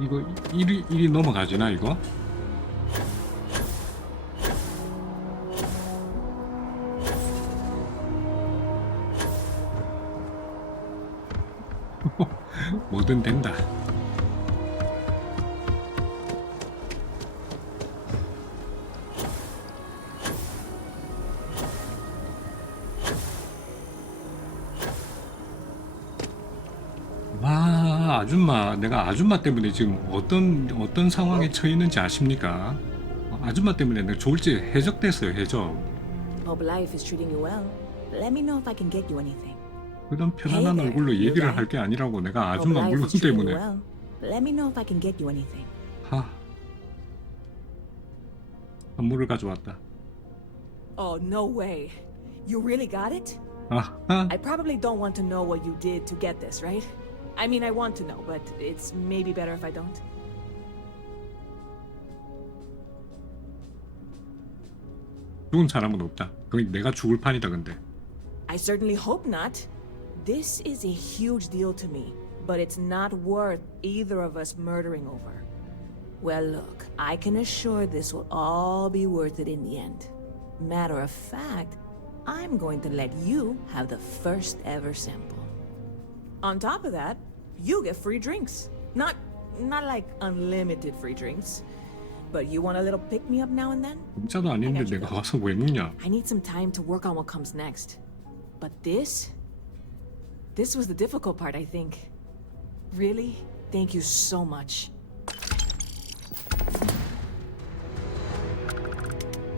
이거 1이 넘어가지나 이거? 뭐든 된다. 와, 아줌마, 내가 아줌마 때문에 지금 어떤 상황에 처해 있는지 아십니까? 아줌마 때문에 내가 졸지 해적됐어요, 해적. Hope life is treating you well. Let me know if I can get you anything. 그런 Hey 편안한 there, 얼굴로 you 얘기를 guy. 할 게 아니라고 내가 Hope 아줌마 life 물건 is treating you 때문에. well. Let me know if I can get you anything. 하, 선물을 가져왔다. Oh, no way. You really got it? 아, I probably don't want to know what you did to get this, right? I mean, I want to know, but it's maybe better if I don't. 죽은 사람은 없다. 그건 내가 죽을 판이다 근데. I certainly hope not. This is a huge deal to me, but it's not worth either of us murdering over. Well, look, I can assure this will all be worth it in the end. Matter of fact, I'm going to let you have the first ever sample. On top of that, you get free drinks. Not like unlimited free drinks, but you want a little pick-me-up now and then? 진짜도 아닌데 내가 와서 왜 묻냐? I need some time to work on what comes next. But this was the difficult part, I think. Really, thank you so much.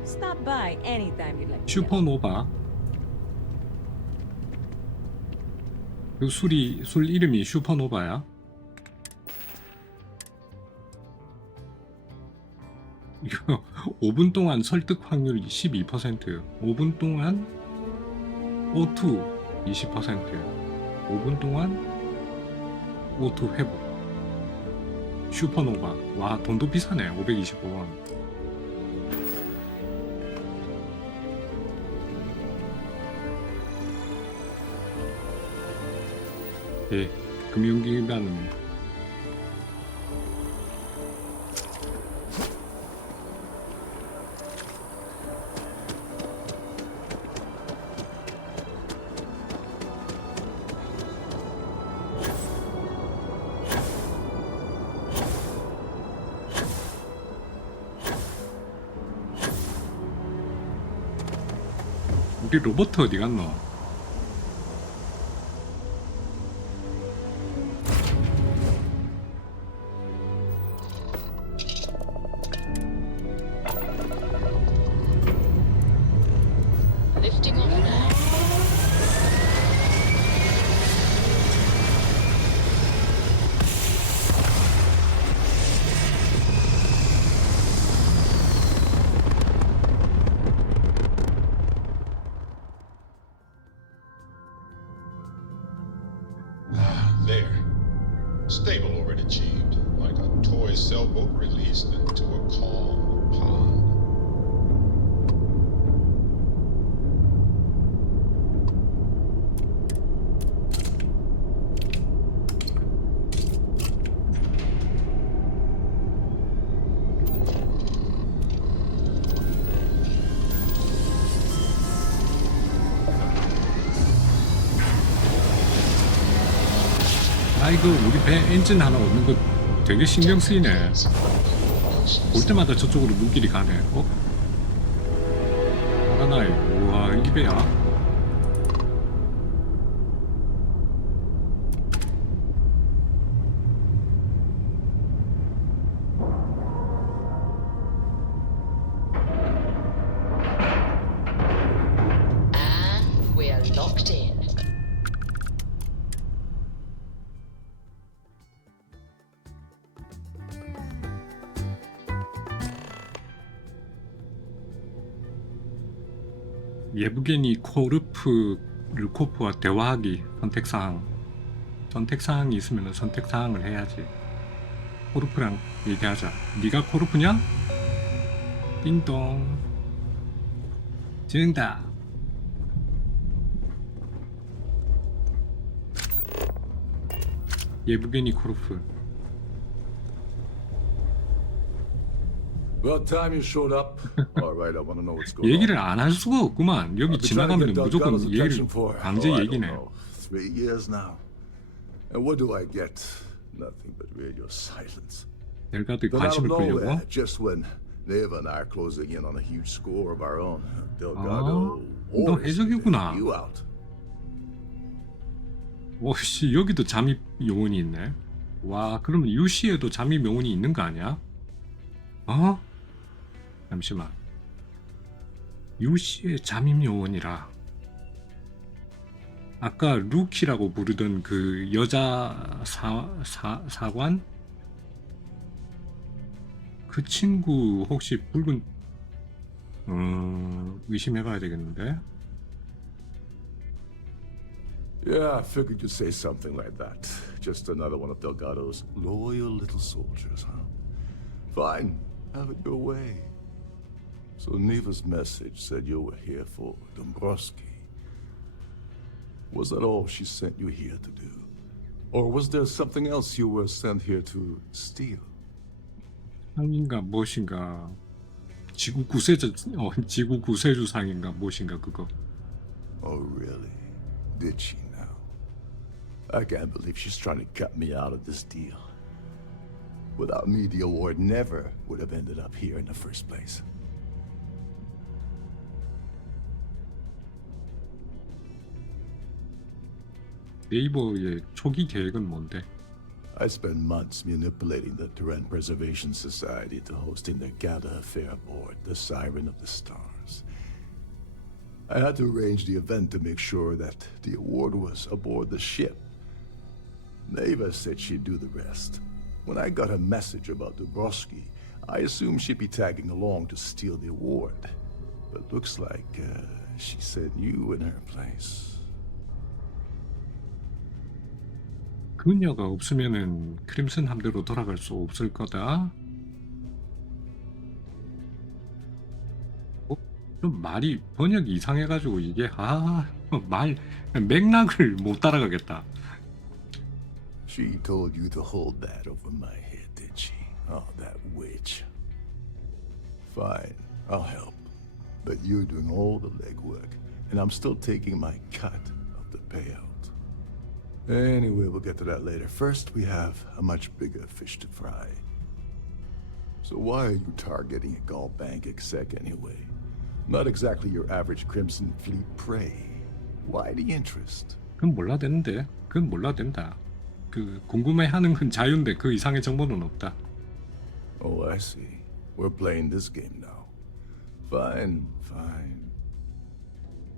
Stop by anytime you'd like to. 슈퍼노바. 그 술 이름이 슈퍼노바야? 이거 5분 동안 설득 확률 12%, 5분 동안 O2 20%, 5분 동안 O2 회복. 슈퍼노바. 와, 돈도 비싸네. 525원. 예, 금융기관은 우리 로버트 어디 갔노? Lifting off now. There. Stable already achieved, like a toy sailboat released into a calm pond. 아이고, 우리 배 엔진 하나 없는 거 되게 신경 쓰이네. 볼 때마다 저쪽으로 눈길이 가네. 어? 하나나이. 우와, 이 배야? And we're locked in. 예브게니 코르프르코프와 대화하기 선택사항. 선택사항이 있으면 선택사항을 해야지. 코르프랑 얘기하자. 네가 코르프냐? 띵동. 정답. 예브게니 코르프. About time you showed up. All right, I want to know what's going on. 얘기를 안 할 수가 없구만. 여기 I've been trying to 지나가면 get 무조건 Delgado's 얘기를 attention for, 강제 I don't 얘기네. know, 3 years now. And what do I get? Nothing but radio silence. 델가드에 Then out of 관심을 끌려고. nowhere, just when Neva and I are closing in on a huge score of our own, Delgado 너 해적이구나. you out. 오씨 여기도 잠입 요원이 있네. 와 그러면 유시에도 잠입 요원이 있는 거 아니야? 어? 잠시만. 유시의 잠입 요원이라. 아까 루키라고 부르던 그 여자 사관? 그 친구 혹시 붉은 의심해봐야 되겠는데? Yeah, I figured you'd say something like that. Just another one of Delgado's loyal little soldiers, huh? Fine, have it your way. So Neva's message said you were here for Dombrowski. Was that all she sent you here to do? Or was there something else you were sent here to steal? 상인가 무엇인가 지구 구세주 지구 구세주상인가 무엇인가 그거. Oh, really? Did she now? I can't believe she's trying to cut me out of this deal. Without me, the award never would have ended up here in the first place. 네이버의 초기 계획은 뭔데? I spent months manipulating the Terran Preservation Society to hosting their gala affair aboard the Siren of the Stars. I had to arrange the event to make sure that the award was aboard the ship. Neva said she'd do the rest. When I got a message about Dubrovsky, I assumed she'd be tagging along to steal the award. But looks like she sent you in her place. 그녀가 없으면은 크림슨 함대로 돌아갈 수 없을 거다. 좀 말이 번역이 이상해가지고 이게 말 맥락을 못 따라가겠다. She told you to hold that over my head, did she? Oh, that witch. Fine, I'll help. But you're doing all the legwork, and I'm still taking my cut of the payout. Anyway, we'll get to that later. First, we have a much bigger fish to fry. So why are you targeting a Gall Bank exec anyway? Not exactly your average Crimson Fleet prey. Why the interest? 그건 몰라 되는데. 그건 몰라 된다. 그 궁금해하는 건 자유인데 그 이상의 정보는 없다. Oh, I see. We're playing this game now. Fine, fine.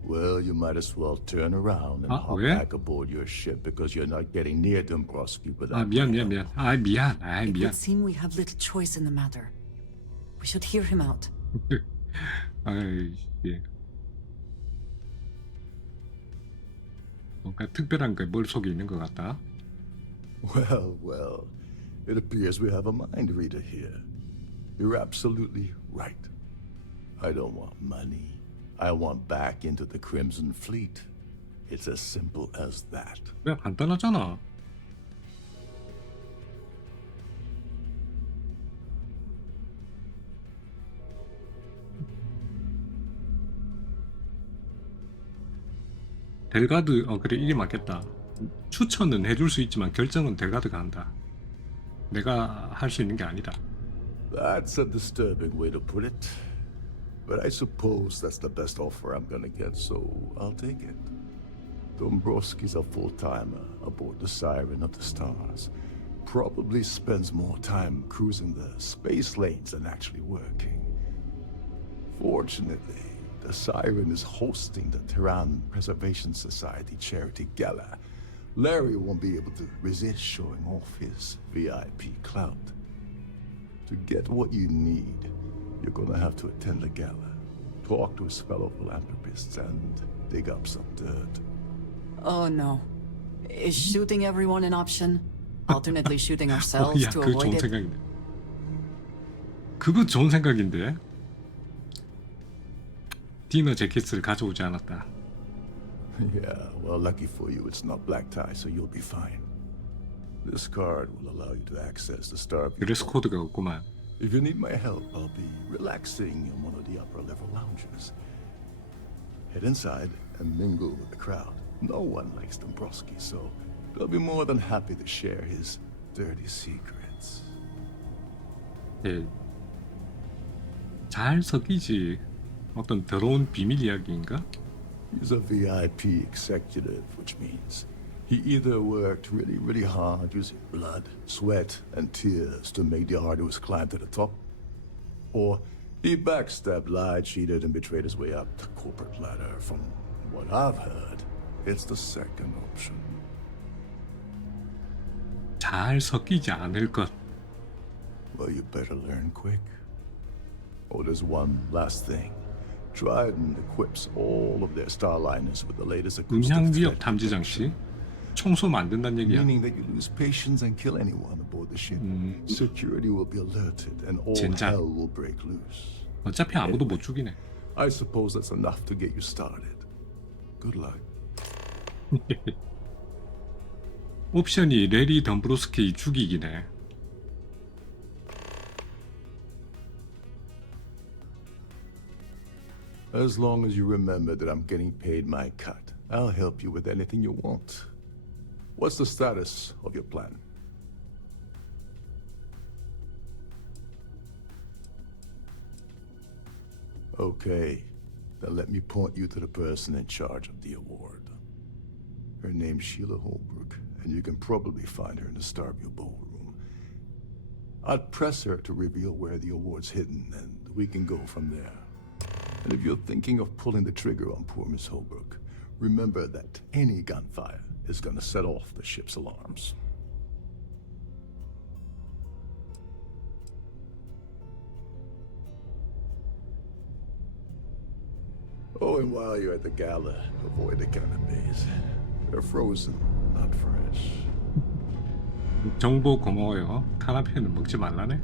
Well, you might as well turn around and hop 왜? back aboard your ship because you're not getting near Dombrowski without. 미안. It 미안. would seem we have little choice in the matter. We should hear him out. 예. 뭔가 특별한 게 머릿속에 있는 것 같다. Well, it appears we have a mind reader here. You're absolutely right. I don't want money. I want back into the Crimson Fleet. It's as simple as that. 그냥 간단하잖아. 델가드 그래 이게 맞겠다. 추천은 해줄 수 있지만 결정은 델가드가 한다. 내가 할 수 있는 게 아니다. That's a disturbing way to put it. But I suppose that's the best offer I'm gonna get, so I'll take it. Dombrowski's a full-timer aboard the Siren of the Stars. Probably spends more time cruising the space lanes than actually working. Fortunately, the Siren is hosting the Terran Preservation Society charity gala. Larry won't be able to resist showing off his VIP clout. To get what you need, you're gonna have to attend the gala, talk to his fellow philanthropists, and dig up some dirt. Oh no. Is shooting everyone an option? Alternately shooting ourselves 야, to 그거 좋은 avoid it? 생각인데. 그거 좋은 생각인데. 디너 재킷을 가져오지 않았다. Yeah, well, lucky for you, it's not black tie, so you'll be fine. This card will allow you to access the Starfield. 드레스 코드가 없구만. If you need my help, I'll be relaxing in one of the upper level lounges. Head inside and mingle with the crowd. No one likes Dombrowski, so they'll be more than happy to share his dirty secrets. 예. 잘 섞이지. 어떤 더러운 비밀 이야기인가? He's a VIP executive, which means he either worked really, really hard using blood, sweat, and tears to make the arduous climb to the top, or he backstabbed, lied, cheated, and betrayed his way up the corporate ladder. From what I've heard, it's the second option. 잘 섞이지 않을 것. Well, you better learn quick. Oh, there's one last thing. Trident equips all of their starliners with the latest acoustic 음향 위협 threat 탐지 장치. 청소하면 안 된다는 얘기야. meaning that you lose patience and kill anyone aboard the ship. Security will be alerted and all 젠장. hell will break loose. 어차피 아무도 못 죽이네. I suppose that's enough to get you started. Good luck. 옵션이 레리 덤브로스키 죽이기네. As long as you remember that I'm getting paid my cut, I'll help you with anything you want. What's the status of your plan? Okay, then let me point you to the person in charge of the award. Her name's Sheila Holbrook, and you can probably find her in the Starfield ballroom. I'd press her to reveal where the award's hidden, and we can go from there. And if you're thinking of pulling the trigger on poor Miss Holbrook, remember that any gunfire is gonna set off the ship's alarms. Oh, and while you're at the gala, avoid the cannabis. They're frozen, not fresh. 정보 고마워요. 카나페는 먹지 말라네.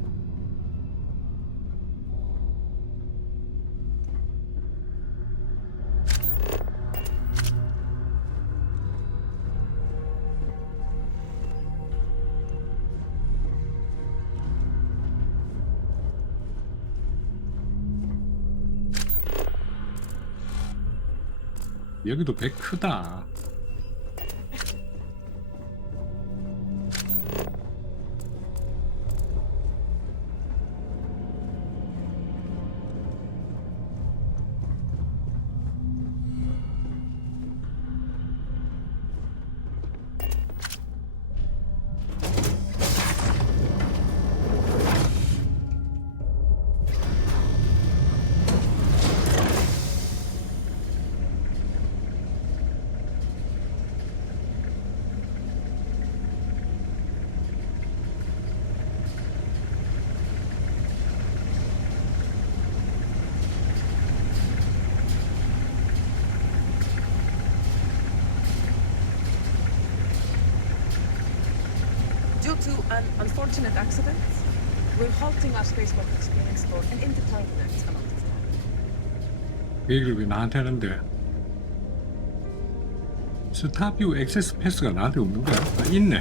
여기도 배 크다. Due to an unfortunate accident, we're halting our spacewalk experience for an indeterminate amount of time. 그 얘기를 왜 나한테 하는데? 스타뷰 액세스 패스가 나한테 없는 거야? 아, 있네.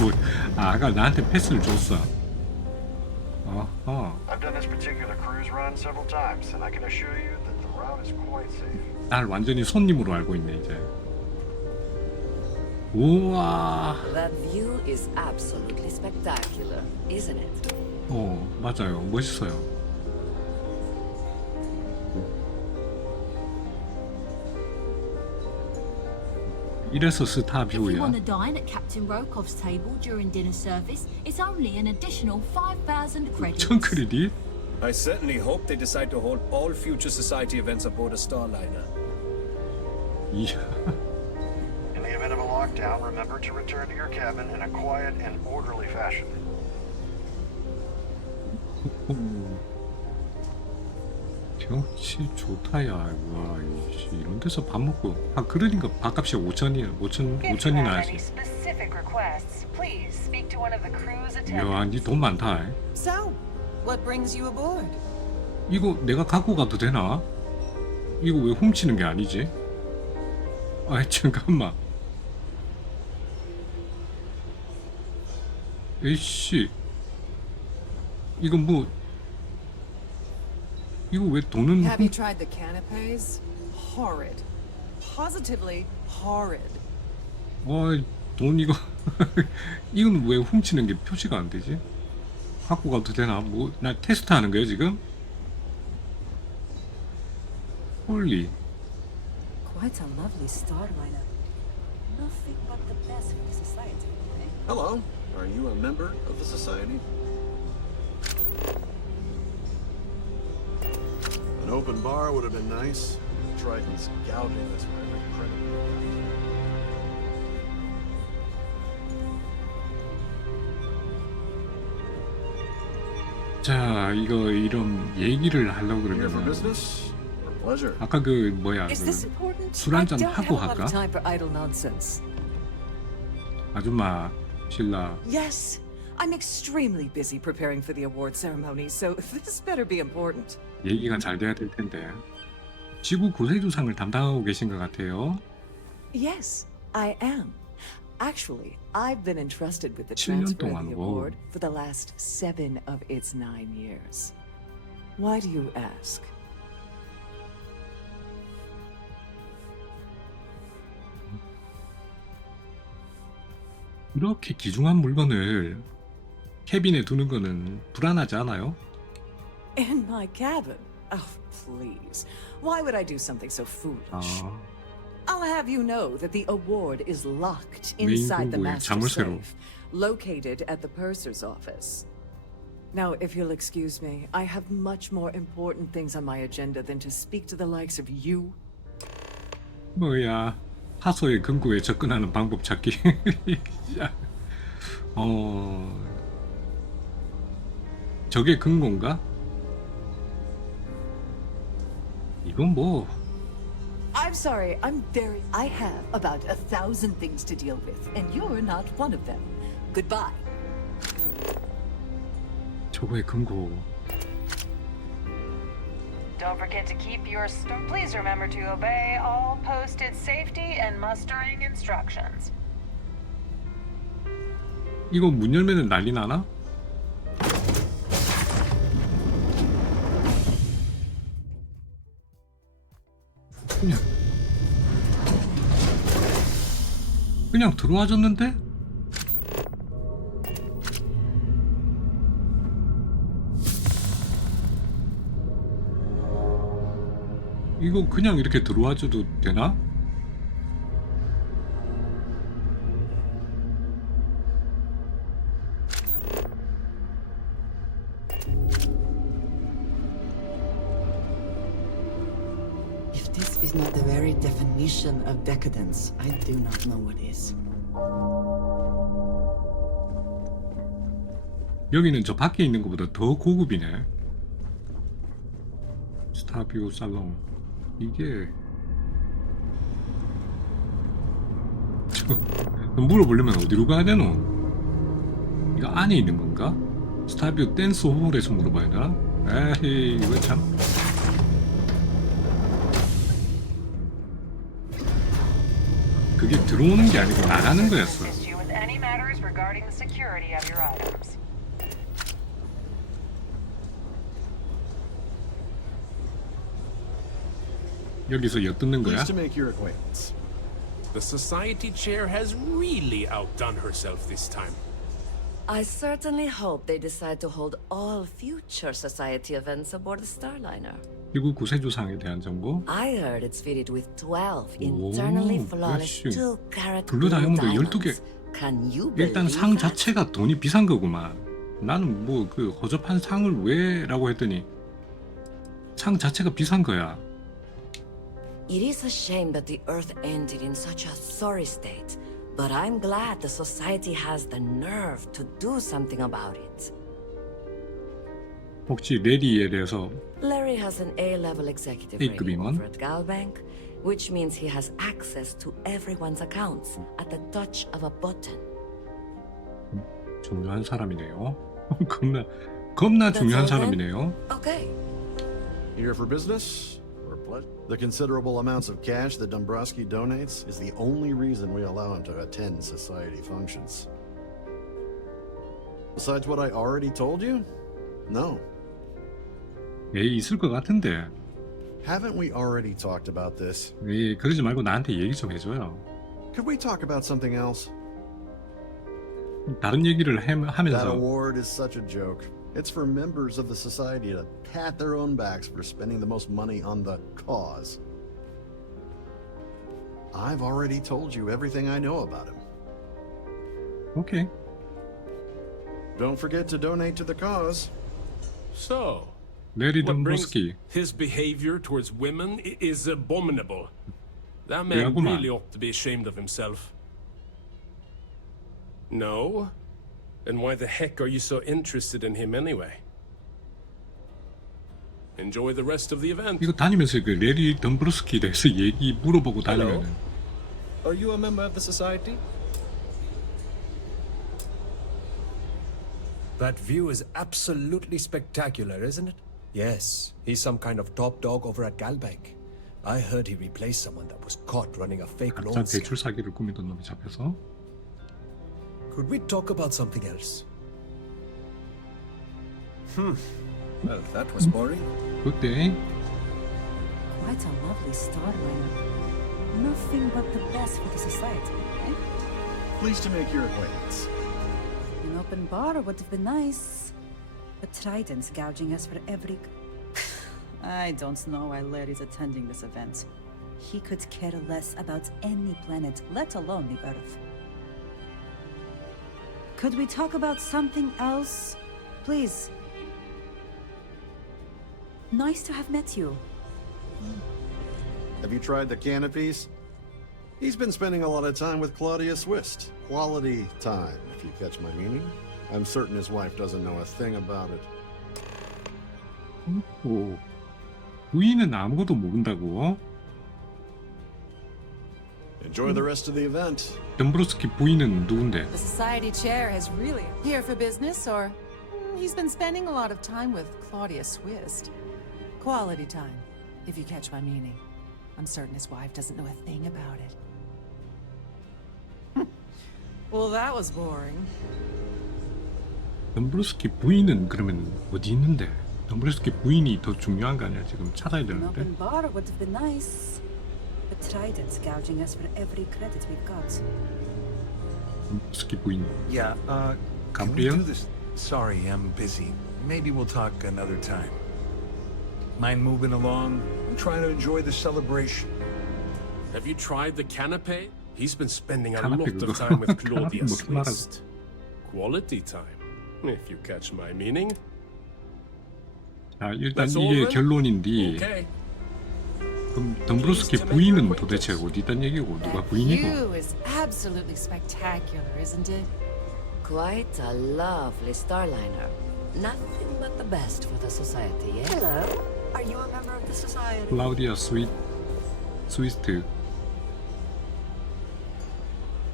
뭐, 아까 나한테 패스를 줬어. 어허. I've done this particular cruise run several times, and I can assure you that the route is quite safe. 날 완전히 손님으로 알고 있네 이제. 우와. That view is absolutely spectacular, isn't it? 맞아요. 멋있어요. 이래서 If you 스타뷰야. want to dine at Captain Rokov's table during dinner service, it's only an additional 5,000 credits. 1000 크레딧? I certainly hope they decide to hold all future society events aboard a Starliner. 이야. In the event of a lockdown, remember to return to your cabin in a quiet and orderly fashion. 경치 좋다야. 와, 이런 데서 밥 먹고. 아, 그러니까 밥값이 5천이나 하지. specific requests, please speak to one of the crew's 이야, 니 돈 많다. So, what brings you aboard? 이거 내가 갖고 가도 되나? 이거 왜 훔치는 게 아니지? 아, 잠깐만. 에이씨. 이거 뭐 이거 왜 돈은 Have you tried the canapes? Horrid. Positively horrid. 돈 이거 이건 왜 훔치는 게 표시가 안 되지? 갖고 가도 되나? 뭐 나 테스트하는 거예요 지금? 홀리. Quite a lovely starliner. Nothing but the best for the society. Hello. Are you a member of the society? An open bar would have been nice. Triton's gouging us for every credit. 자, 이거 이런 얘기를 하려고 Here for 그러면 business or pleasure? 아까 그 뭐야 Is this important? 술 한잔 I don't 하고 have a lot 할까? of time for idle nonsense. 아줌마 신라 Yes, I'm extremely busy preparing for the award ceremony, so this better be important. 얘기가 잘 돼야 될 텐데 지구 구세주상을 담당하고 계신 것 같아요. Yes, I am. Actually, I've been entrusted with the 7년 transfer of the 동안 award for the last 7 of its 9 years. Why do you ask? 이렇게 귀중한 물건을 캐빈에 두는 거는 불안하지 않아요? In my cabin? Oh, please. Why would I do something so foolish? 아, I'll have you know that the award is locked 메인 inside the 공고에 master 자물쇠로. safe, located at the purser's office. Now, if you'll excuse me, I have much more important things on my agenda than to speak to the likes of you. 뭐야 하소의 금고에 접근하는 방법 찾기. 저게 금고인가? 이건 뭐 I'm sorry, I have about 1,000 things to deal with, and you're not one of them. Goodbye. 저거의 금고. Don't forget to keep your please remember to obey all posted safety and mustering instructions. 이거 문 열면은 난리 나나? 그냥 들어와줬는데? 이거 그냥 이렇게 들어와줘도 되나? If this is not the very definition of decadence, I do not know what is. 여기는 저 밖에 있는 것보다 더 고급이네. 스타필드 살롱. 이게 물어보려면 어디로 가야 되노? 이거 안에 있는 건가? 스타필드 댄스 홀에서 물어봐야 되나? 에이 이거 참. 그게 들어오는 게 아니고 나가는 거였어. Assist you with any matters regarding the security of your items. 여기서 엿듣는 거야? Pleased to make your acquaintance. The society chair has really outdone herself this time. I certainly hope they decide to hold all future society events aboard the Starliner. 미국 구세주상에 대한 정보. I heard it's fitted with 12 internally flawless 역시 2-carat 블루 다이아몬드 12개. Can you 일단 believe 상 that? 자체가 돈이 비싼 거구만. 나는 뭐 그 허접한 상을 왜 라고 했더니 상 자체가 비싼 거야. It is a shame that the Earth ended in such a sorry state, but I'm glad the society has the nerve to do something about it. 혹시 레디에 대해서 Larry has an A-level executive Hey, rating Greenman. over at Galbank, which means he has access to everyone's accounts at the touch of a button. 중요한 사람이네요. 겁나 중요한 That's all then? 사람이네요. Okay. Here for business or pleasure? The considerable amounts of cash that Dombrowski donates is the only reason we allow him to attend society functions. Besides what I already told you? No. 있을 것 같은데. Haven't we already talked about this? 그러지 말고 나한테 얘기 좀 해줘요. Could we talk about something else? 다른 얘기를 That 하면서 award is such a joke. It's for members of the society to pat their own backs for spending the most money on the cause. I've already told you everything I know about him. 오케이. Don't forget to donate to the cause. So, 레리 what brings 덤브로스키. his behavior towards women is abominable. That man 그래야구만. really ought to be ashamed of himself. No? Then why the heck are you so interested in him anyway? Enjoy the rest of the event. 이거 다니면서 그 레리 덤브로스키에 대해서 얘기 물어보고 Hello? 다니면은 Are you a member of the society? That view is absolutely spectacular, isn't it? Yes, he's some kind of top dog over at Galbank. I heard he replaced someone that was caught running a fake 가짜 loan scam. 대출 사기를 꾸미던 놈이 잡혀서 Could we talk about something else? Well, that was boring. 그때 Quite a lovely Starfield. Nothing but the best for the society, eh? Pleased to make your acquaintance. An open bar would have been nice. But Trident's gouging us for every... I don't know why Larry's attending this event. He could care less about any planet, let alone the Earth. Could we talk about something else? Please. Nice to have met you. Have you tried the canopies? He's been spending a lot of time with Claudia Swist. Quality time, if you catch my meaning. I'm certain his wife doesn't know a thing about it. 오, 부인은 아무것도 모른다고? Enjoy the rest of the event. 덤브로스키 부인은 누군데? The society chair has really here for business, or he's been spending a lot of time with Claudia Swist. Quality time, if you catch my meaning. I'm certain his wife doesn't know a thing about it. Well, that was boring. 덤브로스키 부인은 그러면 어디 있는데? 덤브로스키 부인이 더 중요한 거 아니야? 지금 찾아야 An 되는데. open bar would have been nice. But Trident's gouging us for every credit we've got. 덤브로스키 부인. Yeah, can we do this? Sorry, I'm busy. Maybe we'll talk another time. Mind moving along? I'm trying to enjoy the celebration. Have you tried the canapé? He's been spending a canapé lot of 그거. time with Claudia 뭐 말하고. Swist. Quality time, if you catch my meaning. 자, 일단 That's all, 이게 then? 결론인데 Okay. 그럼 덤브로스키 부인은 도대체 어디 있단 얘기고 누가 부인이고? View is absolutely spectacular, isn't it? Quite a lovely starliner. Nothing but the best for the society, eh? Hello. Are you a member of the society? 클라우디아 스위스트.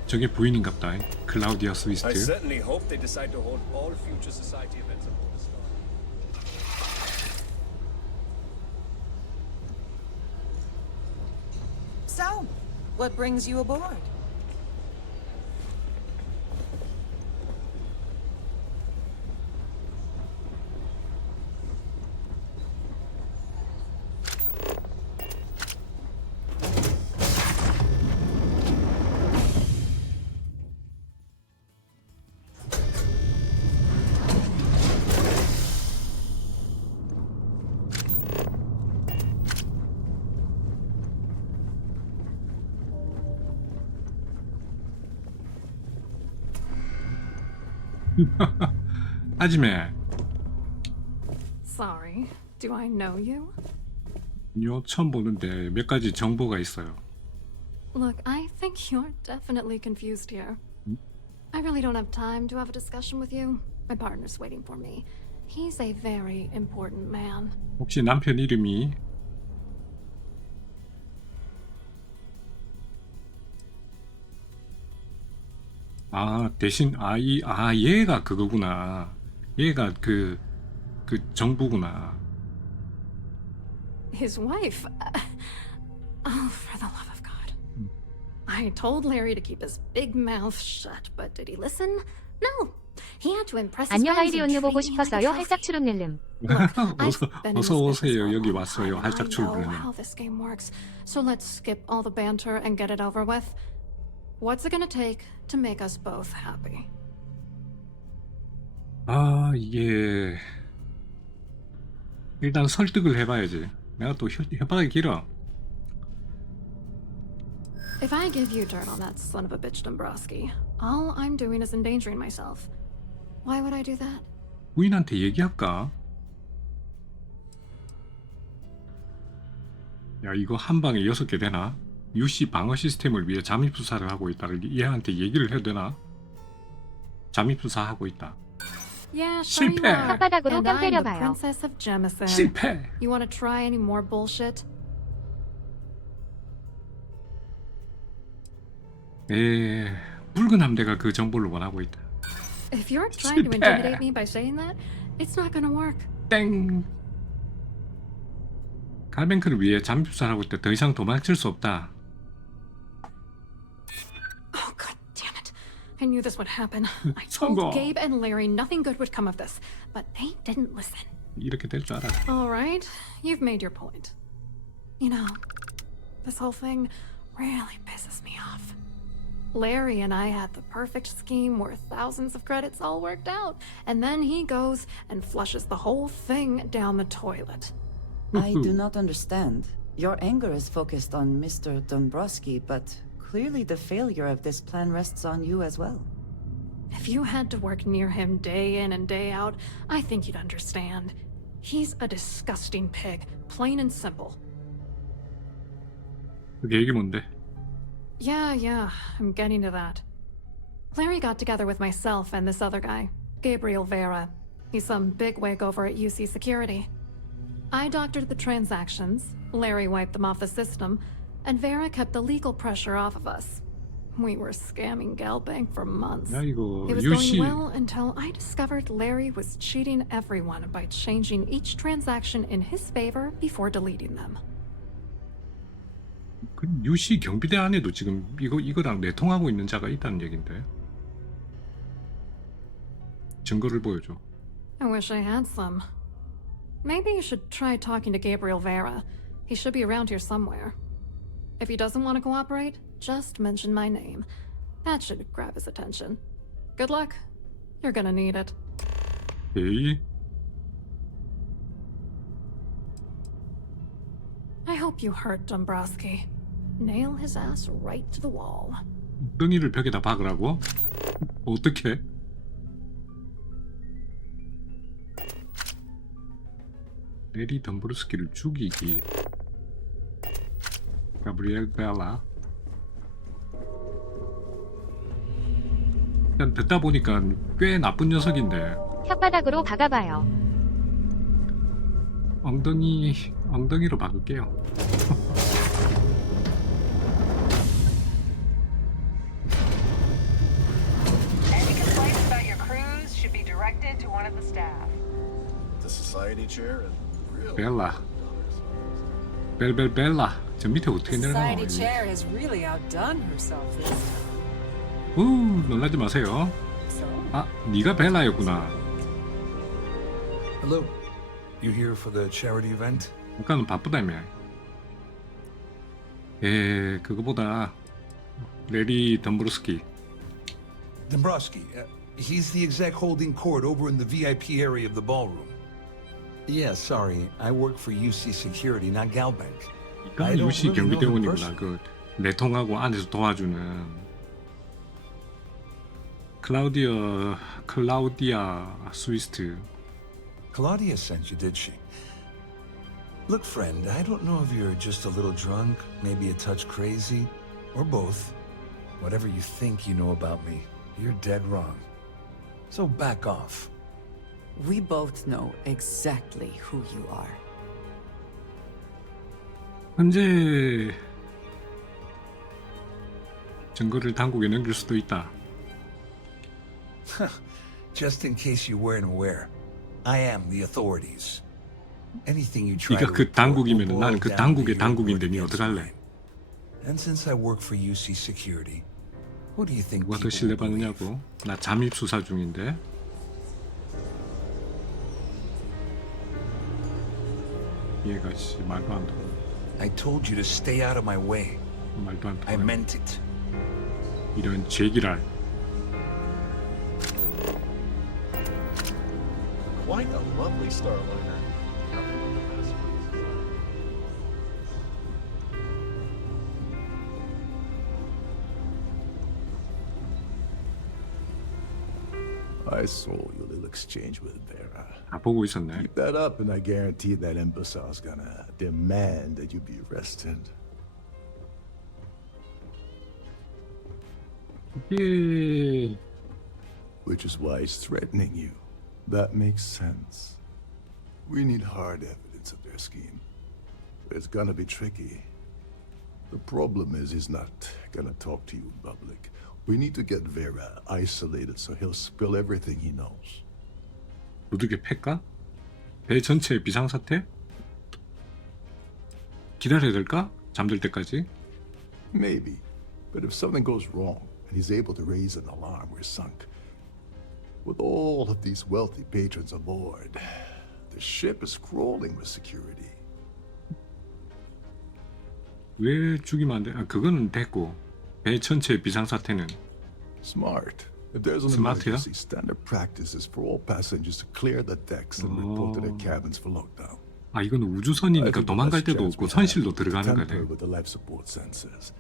저게 부인인갑다. 클라우디아 I 스위스트. certainly hope they decide to hold all future society events aboard the Star. So, what brings you aboard? 하지메. Sorry, do I know you? 요 처음 보는데 몇 가지 정보가 있어요. Look, I think you're definitely confused here. I really don't have time to have a discussion with you. My partner's waiting for me. He's a very important man. 혹시 남편 이름이 대신 얘가 그거구나. 얘가 그 정부구나. His wife? Oh, for the love of God. I told Larry to keep his big mouth shut, but did he listen? No, He had to impress his 안녕 friends and 마이리온유 보고 treat me like a 싶어서요. trophy. 활짝 추룩낼름. 어서 오세요. 여기 왔어요. I 활짝 know 출근하네. how this game works, so let's skip all the banter and get it over with. What's it gonna take to make us both happy? 아, 이게 일단 설득을 해봐야지. 내가 또 협박이 길어. If I give you dirt on that son of a bitch Dombrowski, all I'm doing is endangering myself. Why would I do that? 부인한테 얘기할까? 야, 이거 한 방에 6개 되나? UC 방어 시스템을 위해 잠입 수사를 하고 있다를 얘한테 얘기를 해도 되나? 잠입 수사하고 있다. Yeah, sure you 실패. are. 혓바닥으로 And 뺨 I'm the 때려봐요. princess of Jemison. 실패. You want to try any more bullshit? 붉은 함대가 그 정보를 원하고 있다. If you're trying to 실패. intimidate me by saying that, it's not gonna work. 땡. 갈뱅크를 위해 잠입 수사를 하고 있다. 더 이상 도망칠 수 없다. Oh, god damn it. I knew this would happen. I 성공. told Gabe and Larry nothing good would come of this, but they didn't listen. 이렇게 될 줄 알아. All right, you've made your point. You know, this whole thing really pisses me off. Larry and I had the perfect scheme where thousands of credits all worked out, and then he goes and flushes the whole thing down the toilet. I do not understand. Your anger is focused on Mr. Dombrowski, but clearly the failure of this plan rests on you as well. If you had to work near him day in and day out, I think you'd understand. He's a disgusting pig, plain and simple. 그게 얘기 뭔데? Yeah, I'm getting to that. Larry got together with myself and this other guy, Gabriel Vera. He's some bigwig over at UC Security. I doctored the transactions, Larry wiped them off the system, and Vera kept the legal pressure off of us. We were scamming Galbank for months. 야, 이거 It was UC going well until I discovered Larry was cheating everyone by changing each transaction in his favor before deleting them. 그 UC 경비대 안에도 지금 이거랑 내통하고 있는 자가 있다는 얘긴데. 증거를 보여줘. I wish I had some. Maybe you should try talking to Gabriel Vera. He should be around here somewhere. If he doesn't want to cooperate, just mention my name. That should grab his attention. Good luck. You're gonna need it. 에이, I hope you hurt Dombrowski. Nail his ass right to the wall. 엉덩이를 벽에다 박으라고? 어떻게? 레리 덤브루스키를 죽이기. 가브리엘 벨라. 일단 듣다 보니까 꽤 나쁜 녀석인데 혓바닥으로 박아봐요. 엉덩이로 박을게요. Any complaints about your cruise should be directed to one of the staff. The society chair and really 벨라. 벨라. 저 밑에 어떻게 내려가? Society chair has really outdone herself this time. 놀라지 마세요. 아, 네가 벨라였구나. Hello. You here for the charity event? 아까는 바쁘다며. 그거보다 레리 덤브루스키. Dombrowski, he's the exec holding court over in the VIP area of the ballroom. Yeah, sorry. I work for UC Security, not Galbank. 이건 UC 경비대원이구나. 그 내통하고 안에서 도와주는 클라우디아 스위스트. Claudia sent you, did she? Look, friend, I don't know if you're just a little drunk, maybe a touch crazy, or both. Whatever you think you know about me, you're dead wrong. So back off. We both know exactly who you are. 현재 증거를 당국에 넘길 수도 있다. Just in case you weren't aware, I am the authorities. Anything you try 네가 to 그 report will 당국이면 나는 boil 그 down to 당국의 your 당국인데 word 니 against 어떡할래? mine. And since I work for UC Security, Who do you think 누가 더 people will believe? 신뢰받느냐고. 나 잠입 수사 중인데. 얘가 씨 말도 안 돼. I told you to stay out of my way. 말도 안 돼. I meant it. 이런 죄기랄. Quite a lovely starliner. Nothing but the best ones. I saw your little exchange with Vera. 아 보고 있었네. Keep that up, and I guarantee that imbecile's gonna demand that you be arrested. 예. Which is why he's threatening you. That makes sense. We need hard evidence of their scheme. But it's gonna be tricky. The problem is he's not gonna talk to you in public. We need to get Vera isolated so he'll spill everything he knows. 도둑의 패가? 배 전체의 비상사태? 기다려야 될까? 잠들 때까지? Maybe. But if something goes wrong and he's able to raise an alarm, we're sunk. With all of these wealthy patrons aboard, the ship is crawling with security. 왜 죽이면 안 돼? 아, 그거는 됐고. 배 전체의 비상사태는 Smart. If there's an Smart야? emergency, standard practice is for all passengers to clear the decks and report to their cabins for lockdown. 아, 이거는 I 우주선이니까 think the 도망갈 best 때도 chance 없고 we have 선실로 is to 들어가는 tamper 거네. with the life support sensors.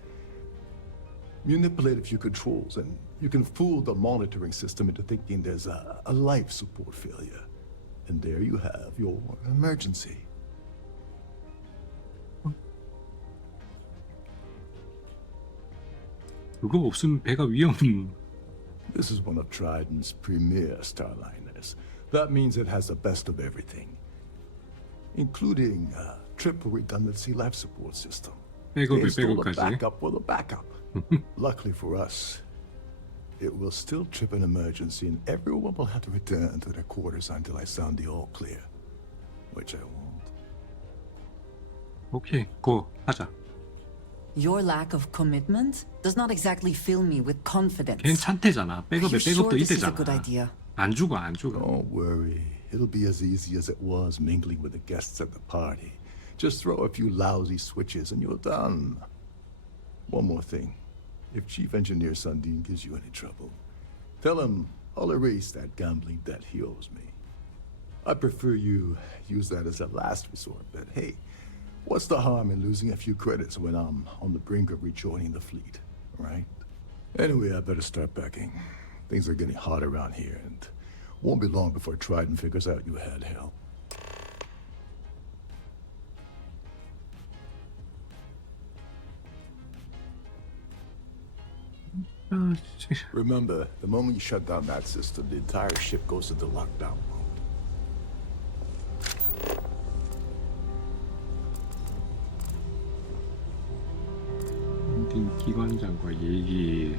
Manipulate a few controls, and you can fool the monitoring system into thinking there's a life support failure. And there you have your emergency. 그거 없으면 배가 위험. This is one of Trident's premier starliners. That means it has the best of everything, including a triple redundancy life support system. They 백업에 install a 백업까지. backup for the backup. Luckily for us, it will still trip an emergency and everyone will have to return to their quarters until I sound the all clear, which I won't. 오케이, 고 하자. Your lack of commitment does not exactly fill me with confidence. 괜찮대잖아. 백업에 Are you sure 백업도 this is a 이때잖아. good idea? 안 죽어, 안 죽어. Don't worry. It'll be as easy as it was mingling with the guests at the party. Just throw a few lousy switches and you're done. One more thing. If Chief Engineer Sundin gives you any trouble, tell him I'll erase that gambling debt he owes me. I prefer you use that as a last resort, but hey, what's the harm in losing a few credits when I'm on the brink of rejoining the fleet, right? Anyway, I better start packing. Things are getting hot around here, and won't be long before Trident figures out you had help. Remember, the moment you shut down that system, the entire ship goes into lockdown mode. 기관장과 얘기.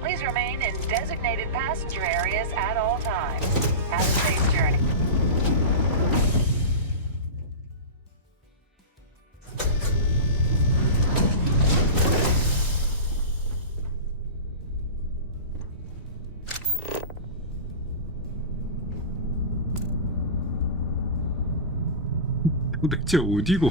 Please remain in designated passenger areas at all times. Have a safe journey. 도대체 어디고?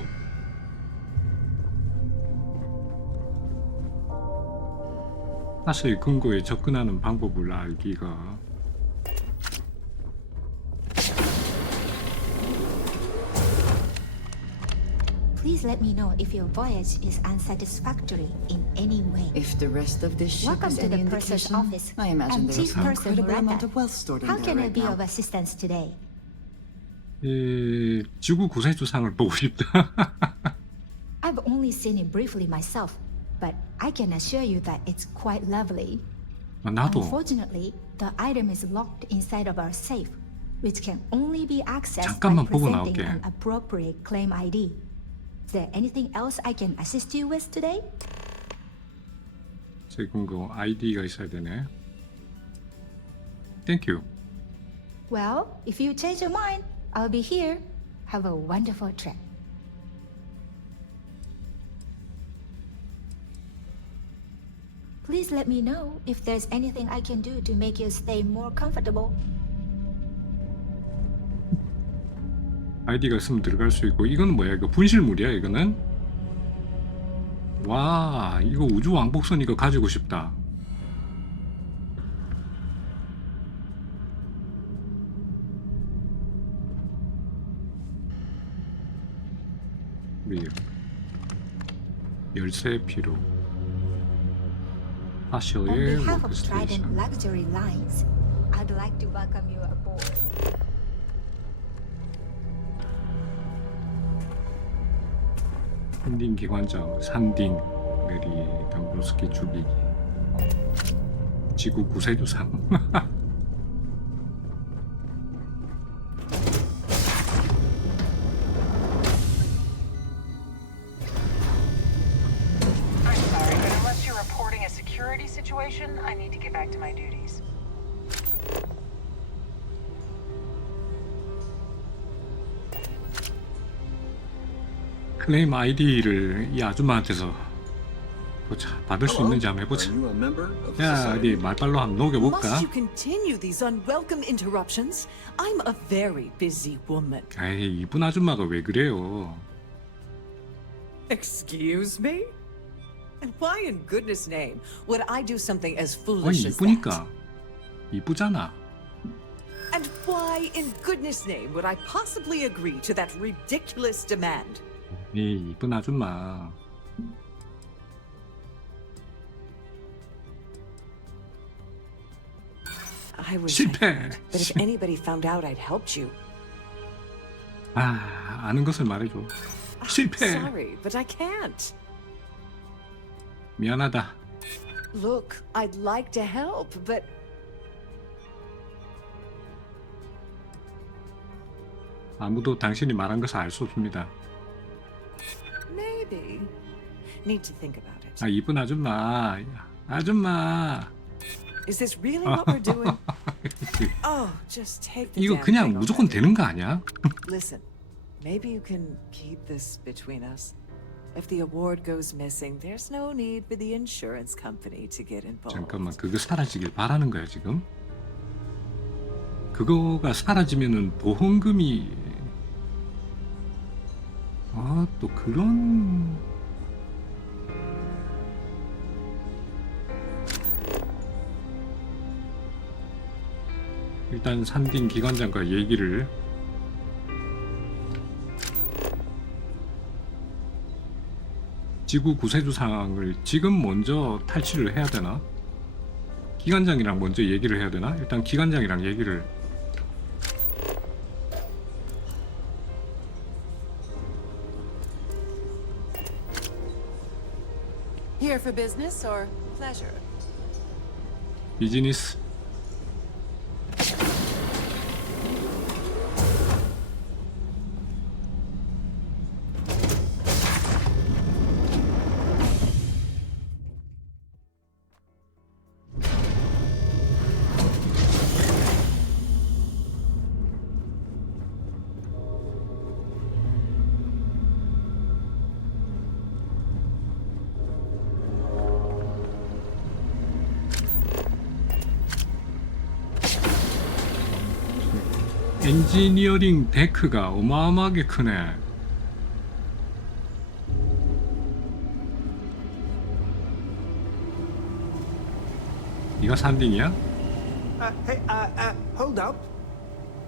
사실 근거에 접근하는 방법을 알기가. Please let me know if your voyage is unsatisfactory in any way. If the rest of this ship Welcome is to any the purser's indication, office. I imagine I'm there Chief is an Purser incredible Murata. amount of wealth stored in How there can I right be now. of assistance today? 지구 구세주상을 보고 싶다. I've only seen it briefly myself, but I can assure you that it's quite lovely. 나도. Unfortunately, the item is locked inside of our safe, which can only be accessed by 잠깐만 보고 presenting 나올게. an appropriate claim ID. Is there anything else I can assist you with today? 제 근거 아이디가 있어야 되네. Thank you. Well, if you change your mind, I'll be here. Have a wonderful trip. Please let me know if there's anything I can do to make your stay more comfortable. 아이디가 있으면 들어갈 수 있고 이건 뭐야? 이거 분실물이야 이거는? 와 이거 우주 왕복선 이거 가지고 싶다. 우리 열쇠 필요. On 파셜의 behalf of Trident 워크스테이션. Luxury Lines, I'd like to welcome you aboard. 산딩 기관장, 산딩, 메리, 담브로스키 죽이기, 지구 구세주상. I'm sorry, but unless you're reporting a security situation, I need to get back to my duties. 클레임 아이디를 이 아줌마한테서 보자. 받을 수 있는지 한번 해보자. 야, 어디 말빨로 한번 녹여볼까? Must you continue these unwelcome interruptions? I'm a very busy woman. 에이, 이쁜 아줌마가 왜 그래요? Excuse me? And why in goodness name would I do something as 아니, foolish as that? 이쁘니까. 이쁘잖아. And why in goodness name would I possibly agree to that ridiculous demand? 이 이쁜 아줌마. I wish 실패. I could, but if anybody found out I'd helped you. 아, 아는 것을 말해줘. 실패. Sorry, but I can't. 미안하다. Look, I'd like to help, but 아무도 당신이 말한 것을 알 수 없습니다. maybe. Need to think about it. 아, 이쁜 아줌마. 아줌마. Is this really what we're doing? Oh, just take the 이거 damn 그냥 thing 무조건 already. 되는 거 아니야? Listen, maybe you can keep this between us. If the award goes missing, there's no need for the insurance company to get involved. 잠깐만, 그거 사라지길 바라는 거야 지금? 그거가 사라지면은 보험금이 또 그런 일단 산딩 기관장과 얘기를 지구 구세주 상황을 지금 먼저 탈취를 해야 되나? 기관장이랑 먼저 얘기를 해야 되나? 일단 기관장이랑 얘기를 Here for business or pleasure? 비즈니스. 엔지니어링 데크가 어마어마하게 크네. 이가 산딩이야? Hold up.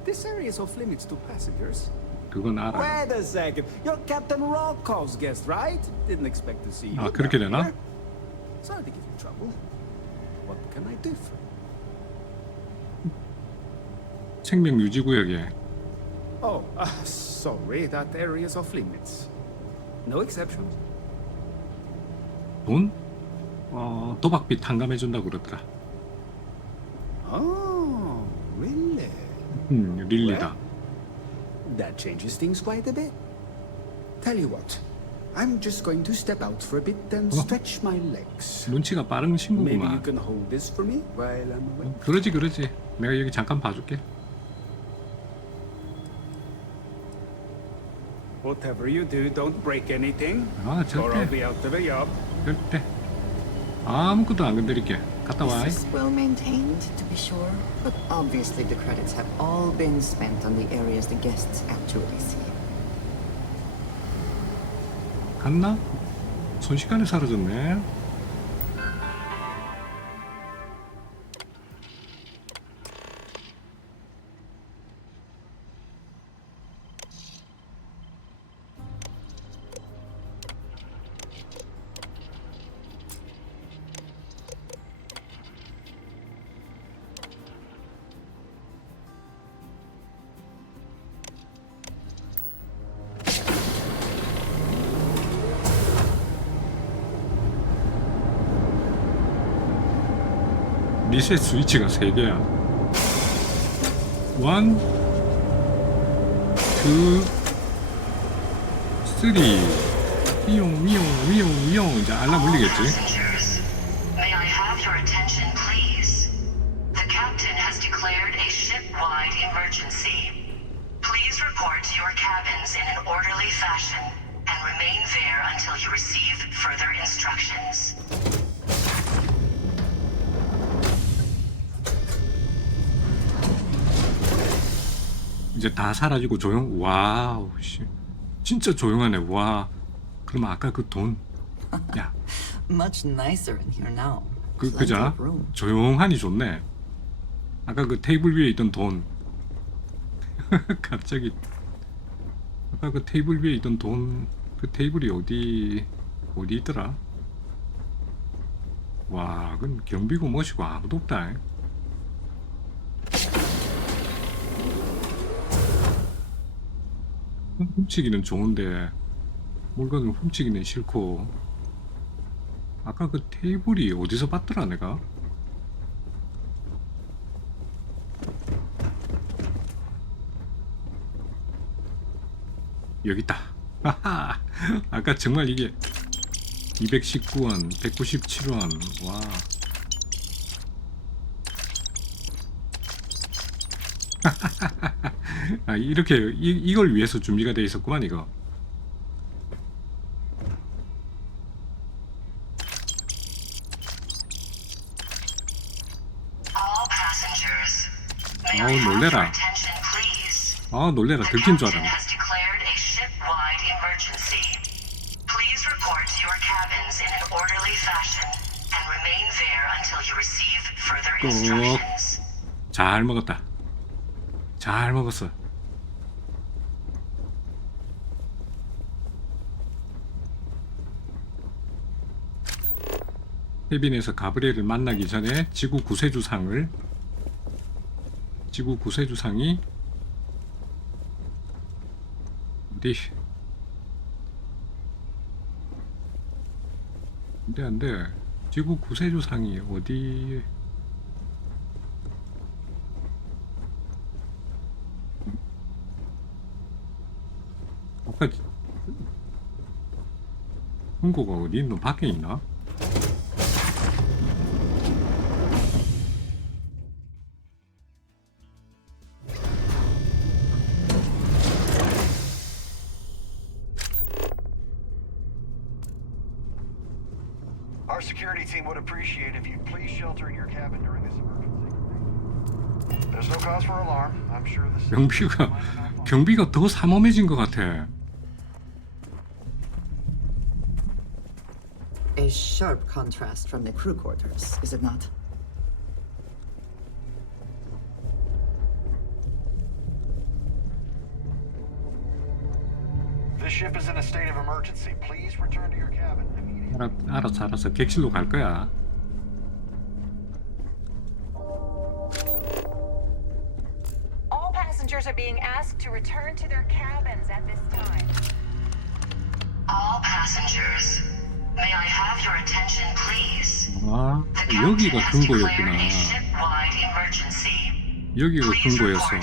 This area is off limits to passengers. 그건 알아. Wait a second. You're Captain Rocko's guest, right? Didn't expect to see you. 아, 그렇게 down 되나? here. Sorry to give you trouble. What can I do for you? 생명 유지 구역에 Oh, sorry. That area is off limits. No exceptions. 돈? 도박빚 탕감해준다고 그러더라. Oh, really? 릴리다. That changes things quite a bit. Tell you what, I'm just going to step out for a bit and stretch my legs. 눈치가 빠른 Maybe you 친구구만. can hold this for me while I'm away. 그러지 그러지. 내가 여기 잠깐 봐줄게. Whatever you do, don't break anything, 아, or 절대. I'll be out of a job. 절대. 아무것도 안 건드릴게. 갔다 와. This is well maintained, to be sure, but obviously the credits have all been spent on the areas the guests actually see. 갔나? 순식간에 사라졌네. 리셋 스위치가 3개야. 1, 2, 3. 미용 미용 미용 미용. 이제 알람 울리겠지. May I have your attention, please? The captain has declared a ship-wide emergency. Please report to your cabins in an orderly fashion and remain there until you receive further instructions. 이제 다 사라지고 조용. 와우, 씨, 진짜 조용하네. 와, 그러면 아까 그 돈, 야, Much nicer in here now. 그자 조용하니 좋네. 아까 그 테이블 위에 있던 돈, 갑자기 아까 그 테이블 위에 있던 돈, 그 테이블이 어디 있더라? 와, 그건 경비고 뭐시고 아무도 없다. 훔치기는 좋은데 물건을 훔치기는 싫고. 아까 그 테이블이 어디서 봤더라 내가? 여기 있다. 하하. 아까 정말 이게 219원 197원. 와. 아, 이렇게 이걸 위해서 준비가 돼 있었구만 이거. 아우 놀래라. 아 놀래라. 들킨 줄 알았네. 꼭. 잘 먹었다. 잘 먹었어. 케빈에서 가브리엘을 만나기 전에 지구 구세주상이 어디? 안돼. 지구 구세주상이 어디? 아까 흥고가 어디 있노? 밖에 있나? Our security team would appreciate if you'd please shelter in your cabin during this emergency. There's no cause for alarm. I'm sure this. 경비가 더 삼엄해진 것 같아. A sharp contrast from the crew quarters, is it not? This ship is in a state of emergency. Please return to your cabin immediately. 알았어. 객실로 갈 거야. All passengers are being asked to return to their cabins at this time. All passengers, may I have your attention, please? 아, 여기가 금고였구나. 여기가 금고였어.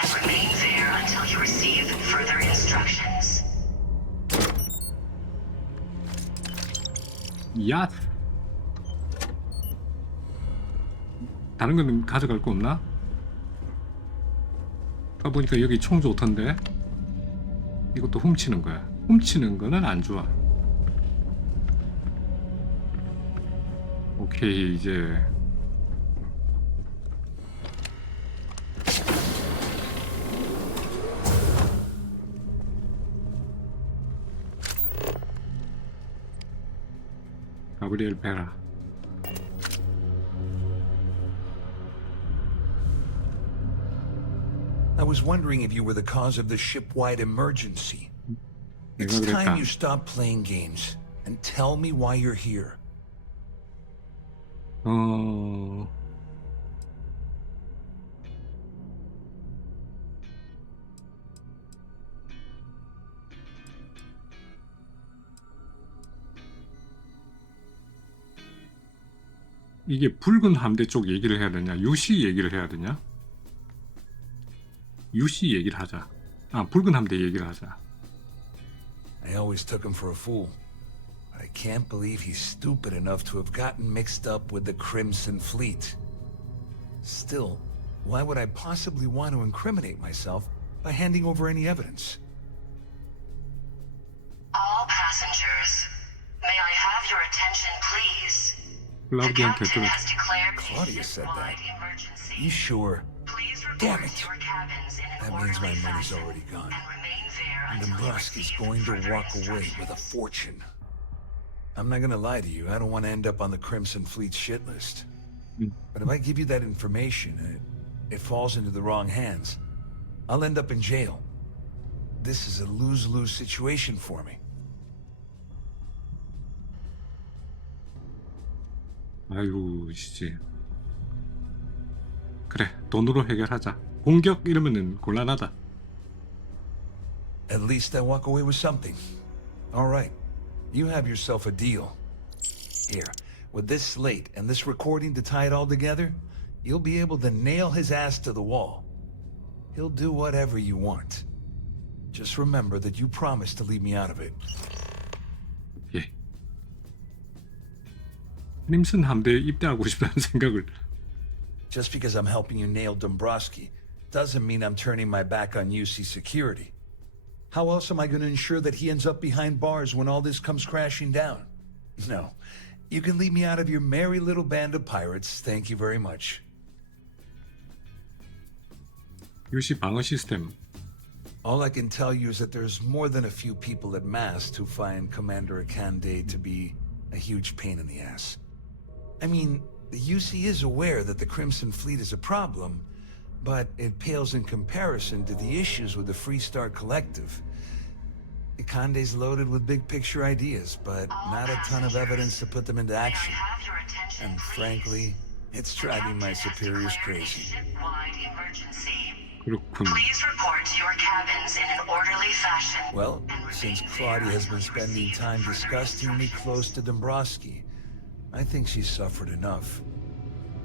And remain there until you receive further instructions. 야. 다른 거는 가져갈 거 없나? 아까 보니까 여기 총 좋던데. 이것도 훔치는 거야. 훔치는 거는 안 좋아. 오케이, 이제 가브리엘 베라. I was wondering if you were the cause of the ship-wide emergency. It's 내가 time 그랬다. you stop playing games and tell me why you're here. 이게 붉은 함대 쪽 얘기를 해야 되냐, 유씨 얘기를 해야 되냐? 유씨 얘기를 하자. 아, 붉은 함대 얘기를 하자. I always took him for a fool. But I can't believe he's stupid enough to have gotten mixed up with the Crimson Fleet. Still, why would I possibly want to incriminate myself by handing over any evidence? All passengers, may I have your attention, please? The 클라우디한테 captain 또 has declared a Claudia said that. ship-wide emergency. You sure? Please Damn report it. to your cabins in an That means my orderly money's fashion already gone. and remain there And until you Dombrowski's receive going to further walk away with a instructions. fortune. I'm not gonna lie to you, I don't want to end up on the Crimson Fleet shit list. But if I give you that information and it falls into the wrong hands, I'll end up in jail. This is a lose-lose situation for me. 아이고, 씨. 그래, 돈으로 해결하자. 공격 이러면은 곤란하다. At least I walk away with something. All right, you have yourself a deal. Here, with this slate and this recording to tie it all together, you'll be able to nail his ass to the wall. He'll do whatever you want. Just remember that you promised to leave me out of it. 예. 크림슨 함대에 입대하고 싶다는 생각을. Just because I'm helping you nail Dombrowski doesn't mean I'm turning my back on UC security. How else am I going to ensure that he ends up behind bars when all this comes crashing down? No. You can leave me out of your merry little band of pirates. Thank you very much. 유시 방어 시스템. All I can tell you is that there's more than a few people at Mast who find Commander Akande to be a huge pain in the ass. I mean, the UC is aware that the Crimson Fleet is a problem, but it pales in comparison to the issues with the Freestar Collective. Akande's loaded with big-picture ideas, but not a ton of evidence to put them into action. And frankly, it's driving my superiors crazy. 그렇군. Please report to your cabins in an orderly fashion. Well, since Claudia has been spending time disgustingly close to Dombrowski, I think she's suffered enough.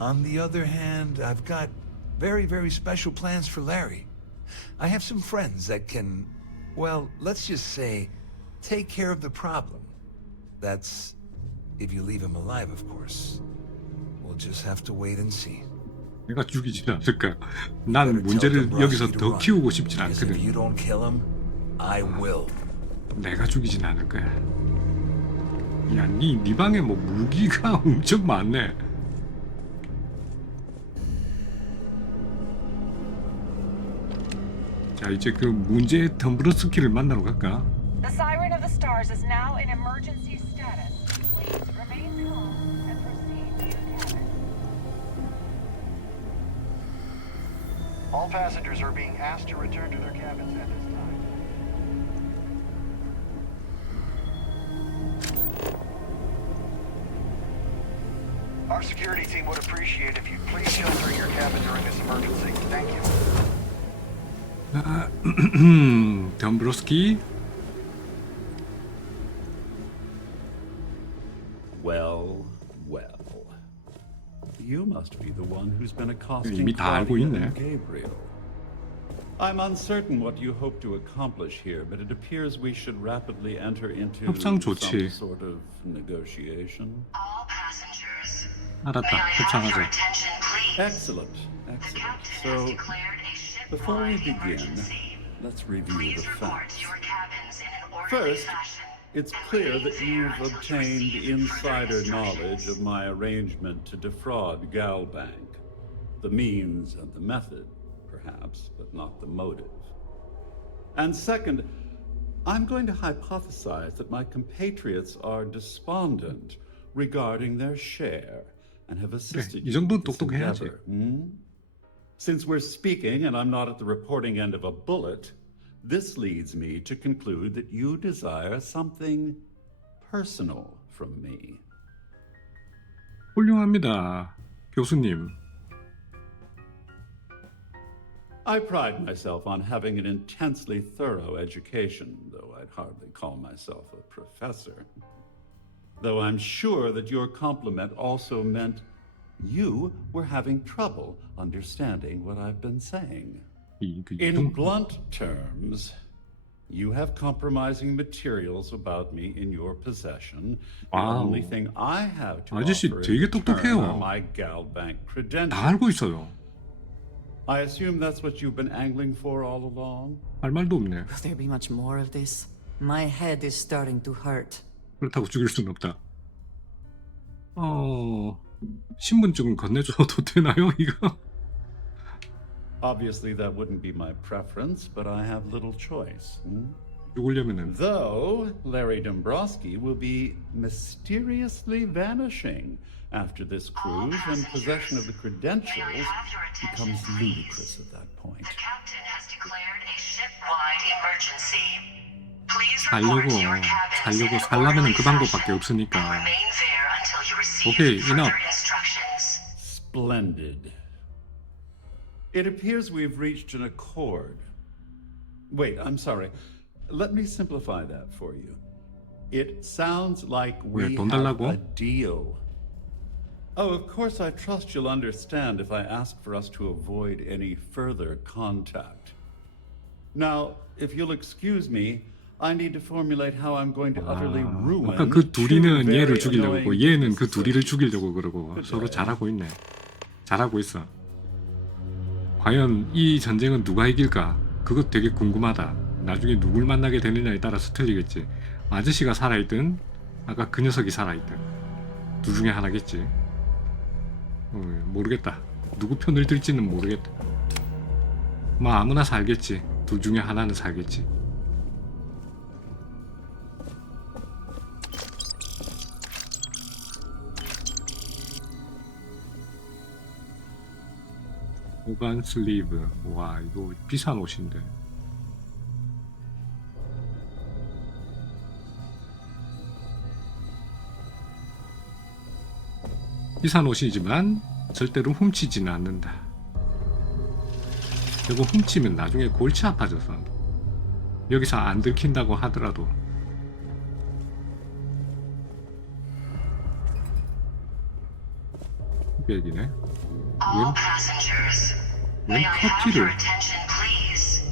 On the other hand, I've got very, very special plans for Larry. I have some friends that can, well, let's just say, take care of the problem. That's if you leave him alive, of course. We'll just have to wait and see. 내가 죽이지 않을까? 난 문제를 여기서 더 키우고 싶진 Because if 않거든. you don't kill him, I will. 내가 죽이진 않을 거야. 야, 네 방에 뭐 무기가 엄청 많네. 자, 이제 그 문제의 덤브로스키를 만나러 갈까? The Siren of the Stars is now in emergency status. Please remain calm and proceed to your cabin. All passengers are being asked to return to their cabins at this time. Our security team would appreciate if you'd please shelter in your cabin during this emergency. Thank you. 덤브로스키. Well, well. You must be the one who's been accosting 이미 다 알고 Claudia 있네. and Gabriel. I'm uncertain what you hope to accomplish here, but it appears we should rapidly enter into 협상 some 좋지. sort of negotiation. All passengers, 알았다. may I have your 협상하자. attention, please? Excellent, excellent. So, before we begin, let's review the facts. Your cabins in an orderly First, fashion. it's clear that you've obtained insider knowledge of my arrangement to defraud Galbank. The means and the method, perhaps, but not the motive. And second, I'm going to hypothesize that my compatriots are despondent regarding their share and have assisted 이 you 정도는 with this 똑똑해야지. endeavor. Since we're speaking and I'm not at the reporting end of a bullet, this leads me to conclude that you desire something personal from me. 훌륭합니다, 교수님. I pride myself on having an intensely thorough education, though I'd hardly call myself a professor. Though I'm sure that your compliment also meant you were having trouble understanding what I've been saying. In blunt terms, you have compromising materials about me in your possession. The 와우. only thing I have to 아저씨 offer 되게 in return are 똑똑해요. my Galbank 다 credentials. 알고 있어요. I assume that's what you've been angling for all along? 할 말도 없네. Will there be much more of this? My head is starting to hurt. 그렇다고 죽일 수는 없다. 신분증은 건네줘도 되나요, 이거? Obviously, that wouldn't be my preference, but I have little choice. 죽으려면은 Though Larry Dombrowski will be mysteriously vanishing after this cruise, and possession of the credentials becomes ludicrous at that point. The captain has declared a ship-wide emergency. Please report to your cabins in an 살려고 살라면은 그 orderly 방법밖에 fashion 없으니까. and remain there until you receive 오케이, further enough. instructions. Splendid. It appears we've reached an accord. Wait, I'm sorry. Let me simplify that for you. It sounds like we 돈 have 달라고? a deal. Oh, of course, I trust you'll understand if I ask for us to avoid any further contact. Now, if you'll excuse me, I need to formulate how I'm going to utterly ruin 아까 그 two 둘이는 very 얘를 죽이려고 annoying 그러고 얘는 그 businesses. 둘이를 죽이려고 그러고 서로 잘하고 있네. 잘하고 있어. 과연 이 전쟁은 누가 이길까? 그것 되게 궁금하다. 나중에 누굴 만나게 되느냐에 따라서 틀리겠지. 아저씨가 살아있든 아까 그 녀석이 살아있든 둘 중에 하나겠지. 모르겠다. 누구 편을 들지는 모르겠다. 뭐 아무나 살겠지. 둘 중에 하나는 살겠지. 오간 슬리브. 와, 이거 비싼 옷인데. 비싼 옷이지만 절대로 훔치지는 않는다. 이거 훔치면 나중에 골치 아파져서 여기서 안 들킨다고 하더라도 백이네. All passengers, may I have your attention, please?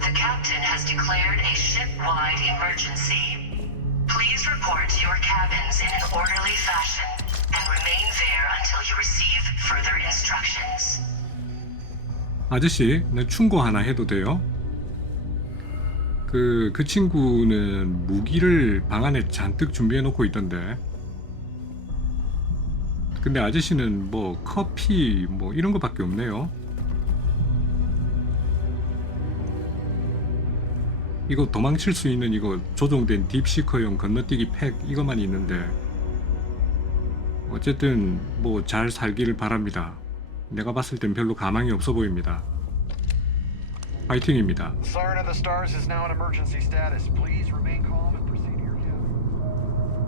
The captain has declared a ship-wide emergency. Please report to your cabins in an orderly fashion and remain there until you receive further instructions. 아저씨, 내 충고 하나 해도 돼요? 그 친구는 무기를 방 안에 잔뜩 준비해 놓고 있던데. 근데 아저씨는 뭐 커피 뭐 이런 거밖에 없네요. 이거 도망칠 수 있는 이거 조종된 딥시커용 건너뛰기 팩 이것만 있는데 어쨌든 뭐 잘 살기를 바랍니다. 내가 봤을 땐 별로 가망이 없어 보입니다. 파이팅입니다. Siren of the Stars is now in emergency status. Please remain calm and proceed to your cabin.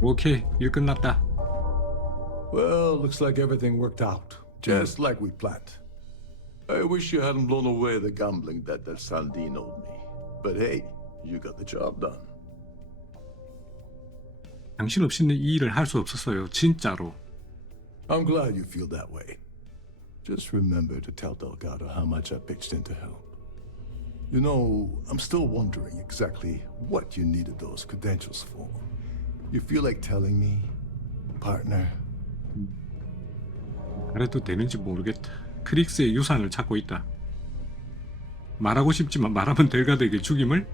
오케이, 일 끝났다. Well, looks like everything worked out, just like we planned. I wish you hadn't blown away the gambling debt that Saldin owed me. But hey, you got the job done. 당신 없이는 이 일을 할 수 없었어요, 진짜로. I'm glad you feel that way. Just remember to tell Delgado how much I pitched in to help. You know, I'm still wondering exactly what you needed those credentials for. You feel like telling me, partner? 그래도 되는지 모르겠다. 크릭스의 유산을 찾고 있다. 말하고 싶지만 말하면 델가드에게 죽임을?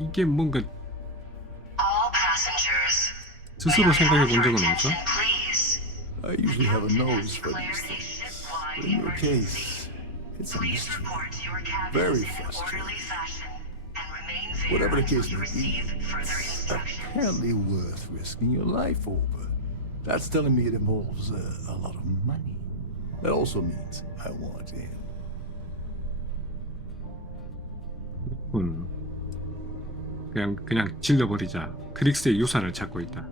이게 뭔가 스스로 생각해 본 적은 없어? I usually have a nose for these things. But in your case, it's a mystery. Very frustrating. Whatever the case may be, it's apparently worth risking your life over. That's telling me it involves a lot of money. That also means I want in. 그냥 질러버리자. 크릭스의 유산을 찾고 있다.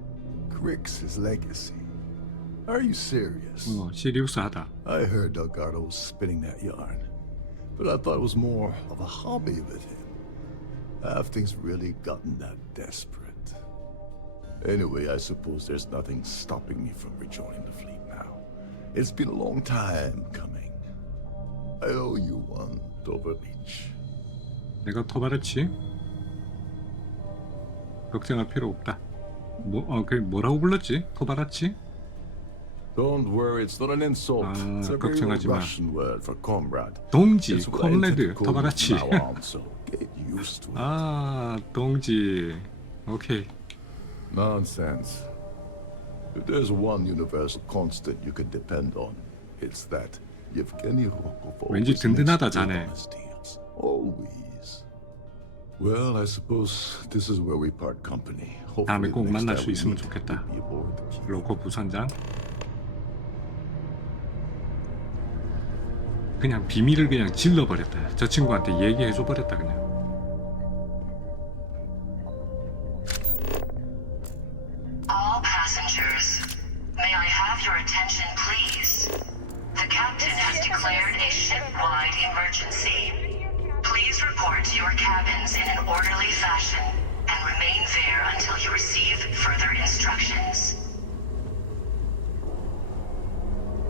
Crix's legacy. Are you serious? 시리우스하다. I heard Delgado was spinning that yarn, but I thought it was more of a hobby with him. Have things really gotten that desperate? Anyway, I suppose there's nothing stopping me from rejoining the fleet now. It's been a long time coming. I owe you one, Doberlich. 내가 토바르치? 걱정할 필요 없다. 뭐라고 불렀지? 토바라치? Don't worry, it's not an insult. It's a very 걱정하지 마. Russian word for comrade. 동지, It's what I intend 콤레드, to call you 토바라치. from now on, so get used to it. 동지. 오케이. Nonsense. If there's one universal constant you can depend on, it's that Yevgeny Rokov 왠지 always makes 든든하다, good 자네. on his deals. Always. Well, I suppose this is where we part company. 다음에 Hopefully 꼭 the next 만날 time 수 we 있으면 meet, 좋겠다. we'll be aboard the Q. 로코 부선장. 그냥 비밀을 그냥 질러버렸다. 저 친구한테 얘기해줘 버렸다 그냥. All passengers, may I have your attention, please? The captain has declared a ship-wide emergency. Please report to your cabins in an orderly fashion and remain there until you receive further instructions.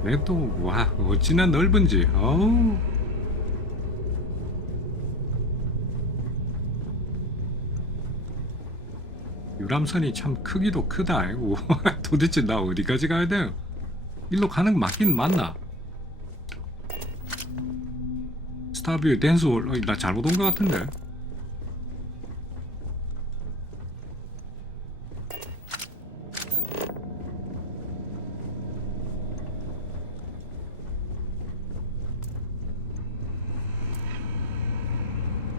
맵도 와 어찌나 넓은지. 어우. 유람선이 참 크기도 크다. 우와, 도대체 나 어디까지 가야 돼요? 일로 가는 거 맞긴 맞나? 스타빌드 댄스홀. 나 잘못 온 것 같은데.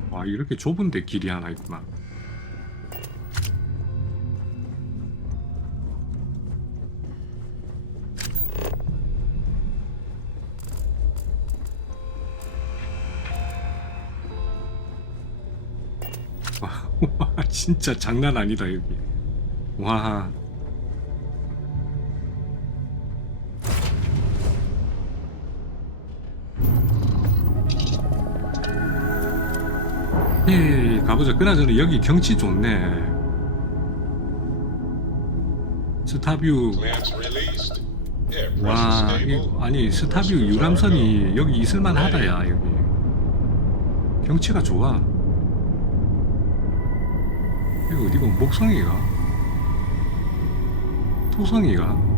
와, 이렇게 좁은데 길이 하나 있구만. 와, 진짜 장난 아니다 여기. 와. 예, 가보자. 그나저나 여기 경치 좋네. 스타뷰. 와, 아니 스타뷰 유람선이 여기 있을만하다야 여기. 경치가 좋아. 이거 어디가 목성이가? 토성이가?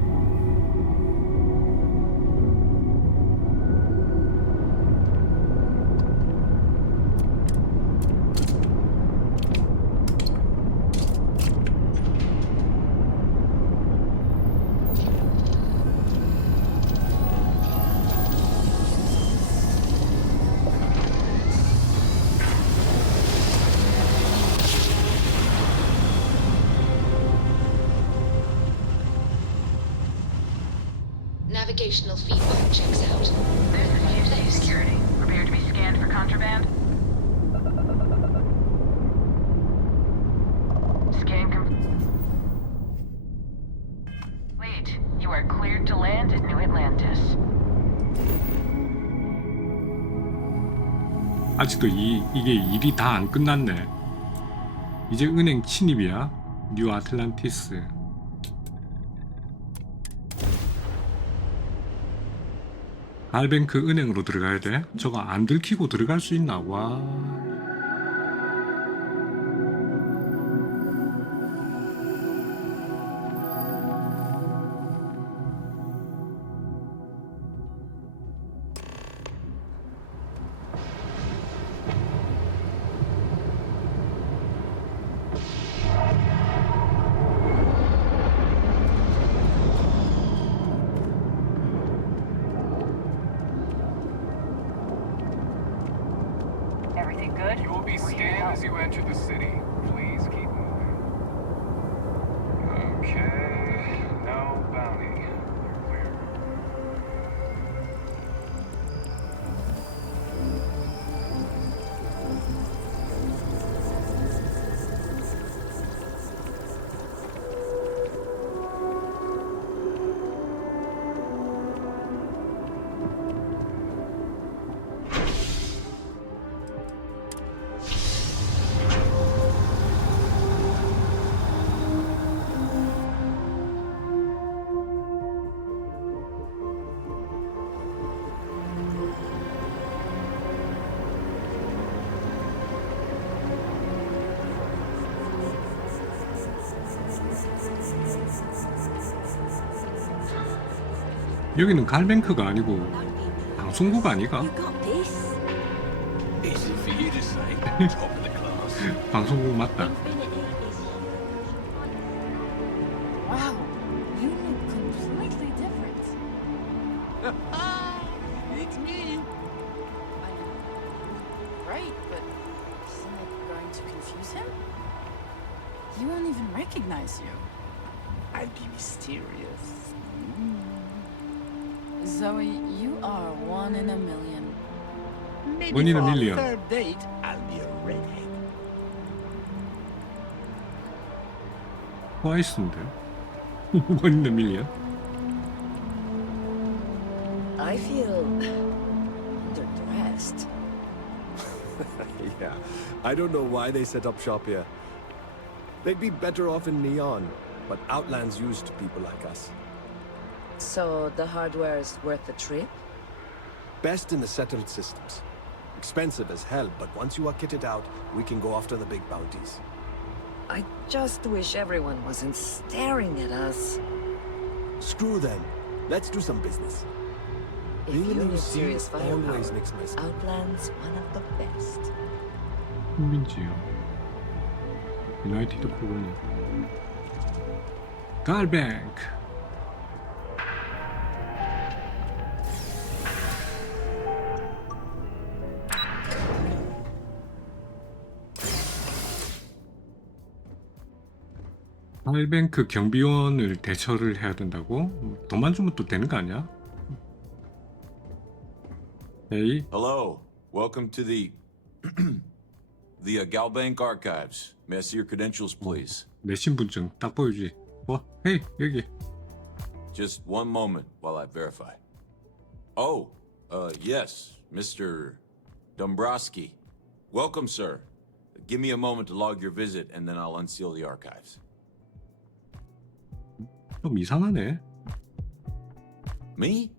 Navigational feedback checks out. This is UC Security. Prepare to be scanned for contraband. Scan complete. You are cleared to land at New Atlantis. 아직도 이게 일이 다 안 끝났네. 이제 은행 침입이야. 뉴 아틀란티스. 알뱅크 은행으로 들어가야 돼? 저거 안 들키고 들어갈 수 있나? 와. good? You will be We're here to scanned help. as you enter the city. Please keep moving. Okay. No bounty. You're clear. 여기는 갈뱅크가 아니고 방송국 아니가? Easy for you to say. Top of the class. 방송국 맞다. Wow, you look completely different. It's me. Right, but isn't it going to confuse him? He won't even recognize you. I'll be mysterious. Zoe, you are one in a million. Maybe One in a for our million. third date, I'll be a redhead. 트와이스인데? One in a million? I feel underdressed. Yeah, I don't know why they set up shop here. They'd be better off in Neon, but Outland's used to people like us. So the hardware is worth the trip? Best in the settled systems. Expensive as hell, but once you are kitted out, we can go after the big bounties. I just wish everyone wasn't staring at us. Screw them. Let's do some business. If Being in you the need UC serious firepower, always makes my skin. Outland's one of the best. 훈민지요. 유나이티드 콜로니. 갈뱅크. 갈뱅크 경비원을 대처를 해야 된다고? 돈만 주면 또 되는 거 아니야? 에이, Hello, welcome to the Galbank Archives. May I see your credentials, please? 내 신분증 딱 보여주지. 헤이, 여기. Just one moment while I verify. Oh, yes, Mr. Dombrowski. Welcome, sir. Give me a moment to log your visit, and then I'll unseal the archives. 좀 이상하네. Me?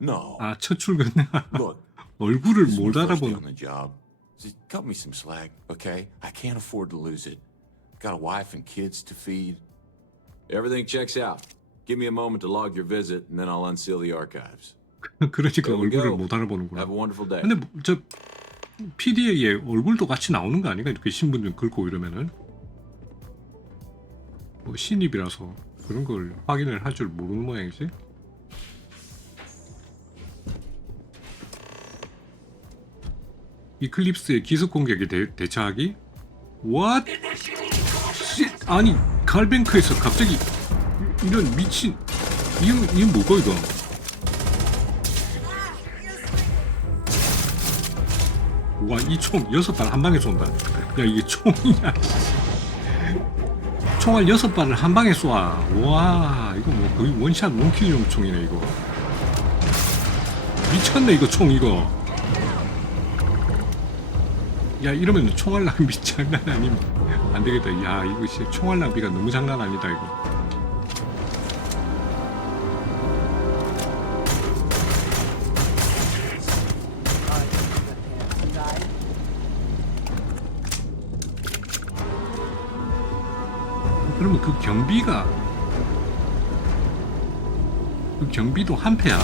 No. 아, 첫 출근. Look, 얼굴을 this is 못 my first day on 알아보는. the job. Just cut me some slack, okay? I can't afford to lose it. Got a wife and kids to feed. Everything checks out. Give me a moment to log your visit, and then I'll unseal the archives. 그러니까 There we 얼굴을 go. 못 알아보는구나. Have a wonderful day. 근데 저 PD에 얼굴도 같이 나오는 거 아닌가? 이렇게 신분증 긁고 이러면은 뭐 신입이라서 그런 걸 확인을 할 줄 모르는 모양이지. 이클립스의 기습 공격에 대처하기? What? Shit. 아니 갈뱅크에서 갑자기 이런 미친 이건 뭐고 이거? 와, 이 총 6발 한 방에 쏜다. 야, 이게 총이야. 총알 6발을 한 방에 쏴. 와, 이거 뭐 거의 원샷 원킬용 총이네 이거. 미쳤네 이거 총 이거. 야, 이러면 총알 낭비 장난 아니면 안 되겠다. 야, 이거 진짜 총알 낭비가 너무 장난 아니다 이거. 그러면 그 경비도 한패야?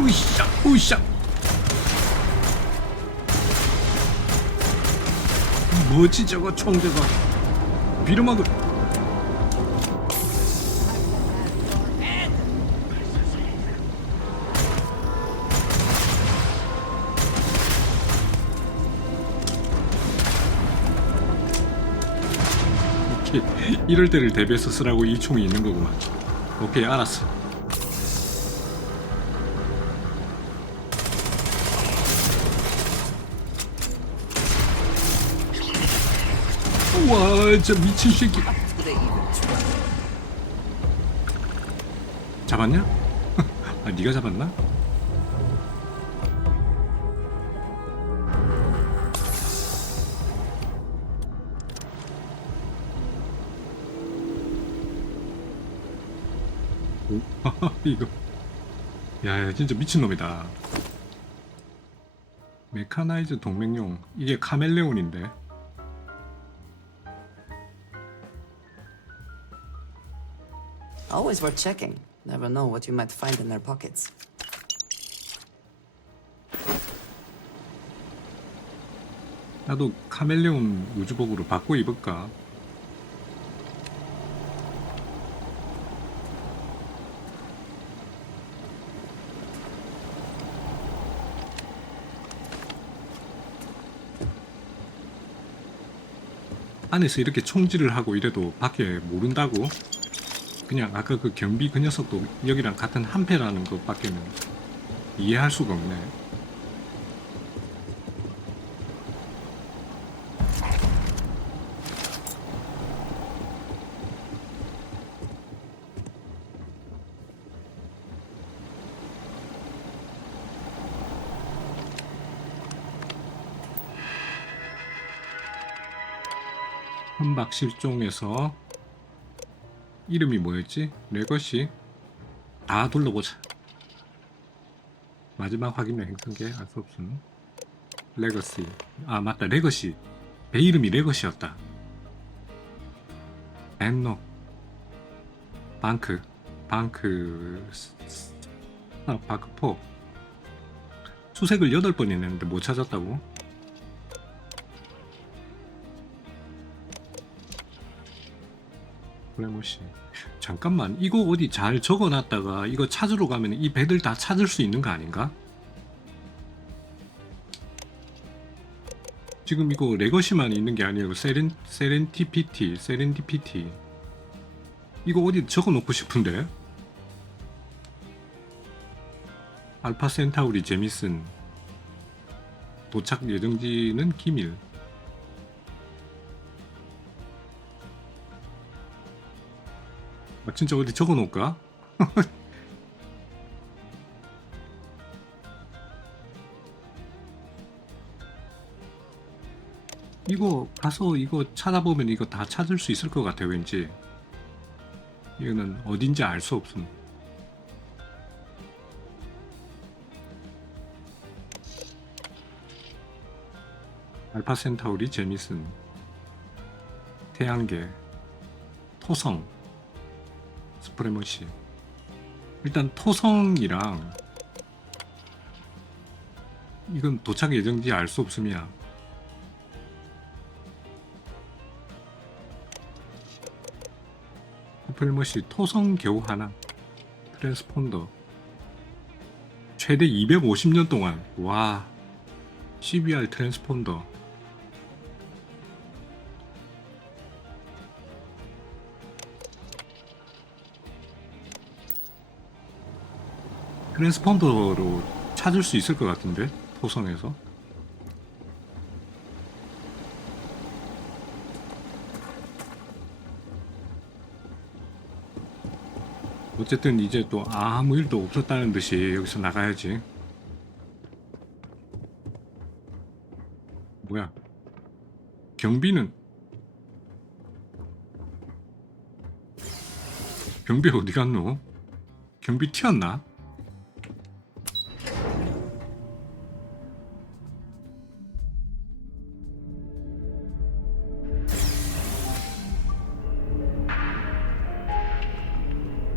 으쌰 으쌰. 뭐지 저거 총 저거 비름막을. 오케이. 이럴 때를 대비해서 쓰라고 이 총이 있는 거구만. 오케이, 알았어. 우와, 저 미친 새끼. 잡았냐? 아, 네가 잡았나? 오, 이거. 야, 진짜 미친놈이다. 메카나이즈 동맹용. 이게 카멜레온인데. Always worth checking. Never know what you might find in their pockets. 나도 카멜레온 우주복으로 바꿔 입을까? 안에서 이렇게 총질을 하고 이래도 밖에 모른다고? 그냥 아까 그 경비 그 녀석도 여기랑 같은 한패라는 것밖에는 이해할 수가 없네. 현박실종에서 이름이 뭐였지? 레거시? 다 둘러보자. 마지막 확인명 행성계 알 수 없음. 레거시. 아 맞다, 레거시. 배 이름이 레거시였다. 앤노 방크 바크포. 수색을 8번이나 했는데 못 찾았다고? 프레모시. 잠깐만, 이거 어디 잘 적어놨다가 이거 찾으러 가면 이 배들 다 찾을 수 있는 거 아닌가? 지금 이거 레거시만 있는 게 아니고 세렌디피티 이거 어디 적어놓고 싶은데? 알파 센타우리 제미슨. 도착 예정지는 기밀. 아, 진짜 어디 적어놓을까? 이거 가서 이거 찾아보면 이거 다 찾을 수 있을 것 같아. 왠지 이거는 어딘지 알 수 없음. 알파 센타우리 제미슨. 태양계. 토성. 스프레머시. 일단 토성이랑 이건 도착 예정지 알 수 없음이야. 스프레머시 토성 겨우 하나. 트랜스폰더 최대 250년 동안. 와. CBR 트랜스폰더. 트랜스폰더로 찾을 수 있을 것 같은데, 토성에서. 어쨌든 이제 또 아무 일도 없었다는 듯이 여기서 나가야지. 뭐야? 경비는? 경비 어디 갔노? 경비 튀었나?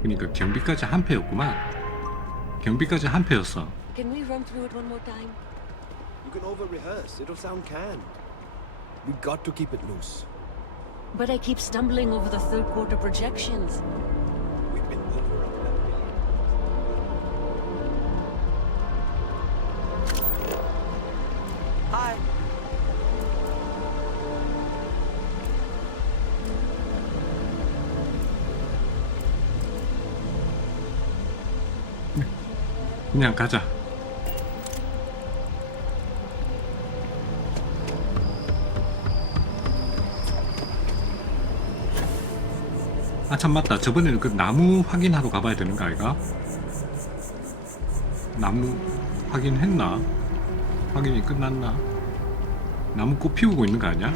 그러니까 경비까지 한 패였구만. 경비까지 한 패였어. Can we run through it one more time? You can over-rehearse. It'll sound canned. We got to keep it loose. But I keep stumbling over the third quarter projections. We've been over on that. Hi. 그냥 가자. 아 참 맞다. 저번에는 그 나무 확인하러 가봐야 되는 거 아이가? 나무 확인했나? 확인이 끝났나? 나무 꽃 피우고 있는 거 아니야?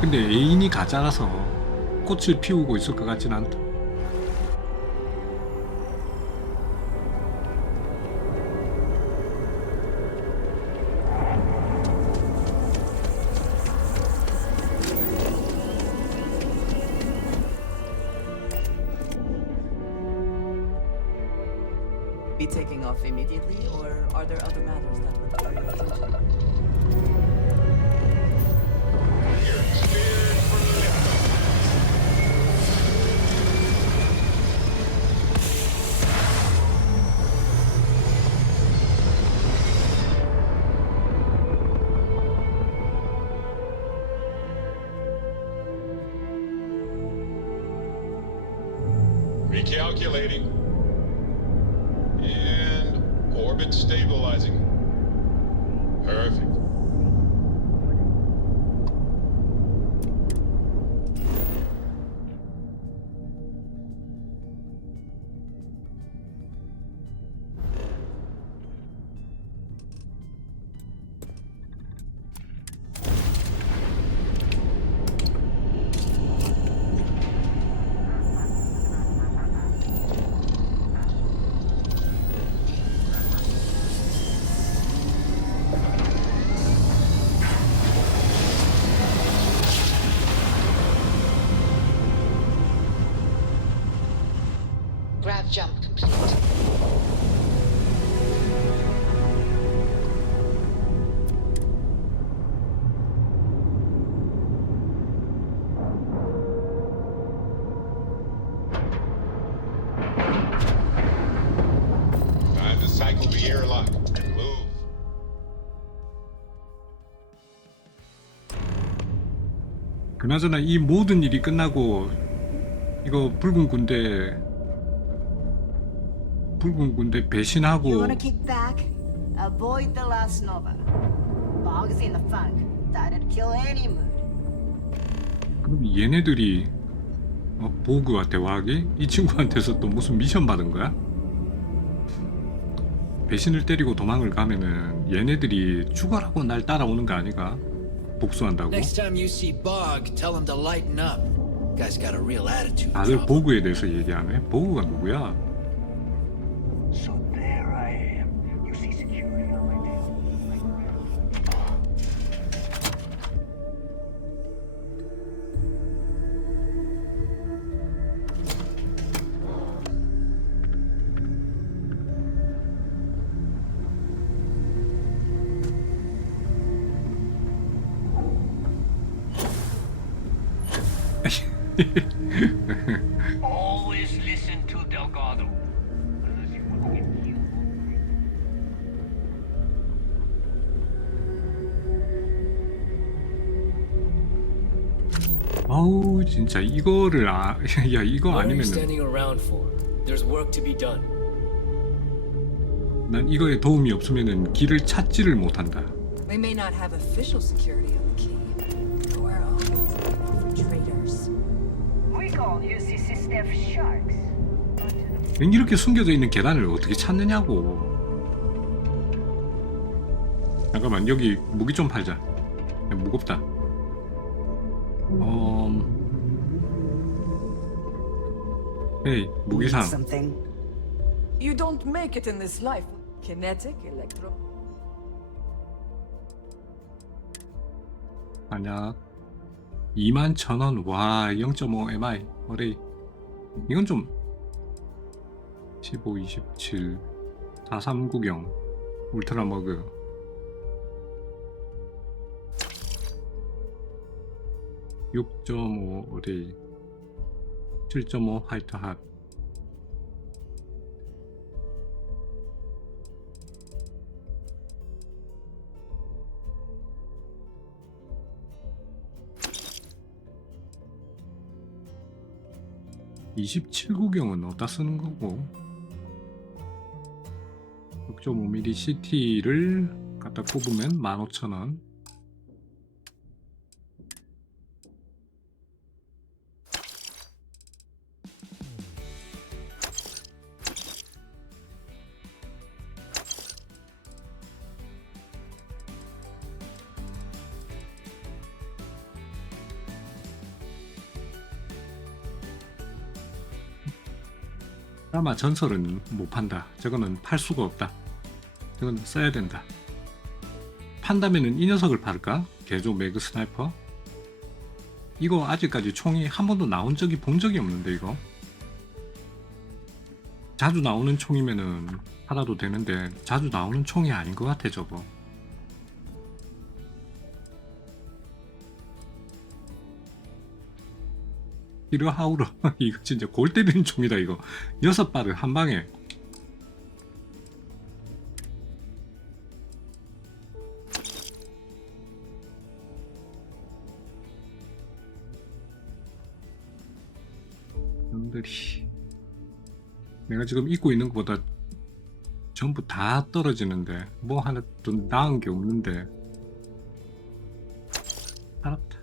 근데 애인이 가짜라서 꽃을 피우고 있을 것 같진 않다. Be taking off immediately, or are there other matters that require your attention? Recalculating. And orbit stabilizing. Perfect. Grav jump complete. Time to cycle the airlock and move. 그나저나 이 모든 일이 끝나고 이거 붉은 군대 배신하고 You wanna kick back? Avoid the last nova. Bogs in the funk. That'd kill any mood. 그럼 얘네들이 보그와 대화하기? 이 친구한테서 또 무슨 미션 받은 거야? 배신을 때리고 도망을 가면은 얘네들이 죽어라고 날 따라오는 거 아니가? 복수한다고? Next time you see Bog, tell him to lighten up. Guy's got a real attitude. 다들 보그에 대해서 얘기하네? 보그가 누구야? So there I am. You see security on my tail? Always listen to Delgado. Unless you want to get killed. 아우 진짜 이거를 야 이거 What are you 아니면은 standing around for? There's work to be done. 난 이거에 도움이 없으면은 길을 찾지를 못한다. We may not have official security on the key, but we're always looking out for traitors. We call UCC staff sharks. 이렇게 숨겨져 있는 계단을 어떻게 찾느냐고. 잠깐만 여기 무기 좀 팔자. 무겁다. 헤이 무기상. Something. You don't make it in this life. Kinetic, electro. 만약 21,000원. 와 0.5 MI 어레이. 이건 좀 15, 27 4390 울트라 머그 6.5 어레이 7.5 화이트 핫. 27구경은 어디다 쓰는 거고 6.5mm CT를 갖다 꼽으면 15,000원. 드라마 전설은 못 판다. 저거는 팔 수가 없다. 저건 써야 된다. 판다면은 이 녀석을 팔까? 개조 매그 스나이퍼? 이거 아직까지 총이 한 번도 나온 적이 본 적이 없는데 이거 자주 나오는 총이면은 팔아도 되는데 자주 나오는 총이 아닌 것 같아 저거. 히르하우러 이거 진짜 골 때리는 총이다 이거. 6발을 한 방에. 놈들이 내가 지금 입고 있는 것보다 전부 다 떨어지는데 뭐 하나 좀 나은 게 없는데. 알았다.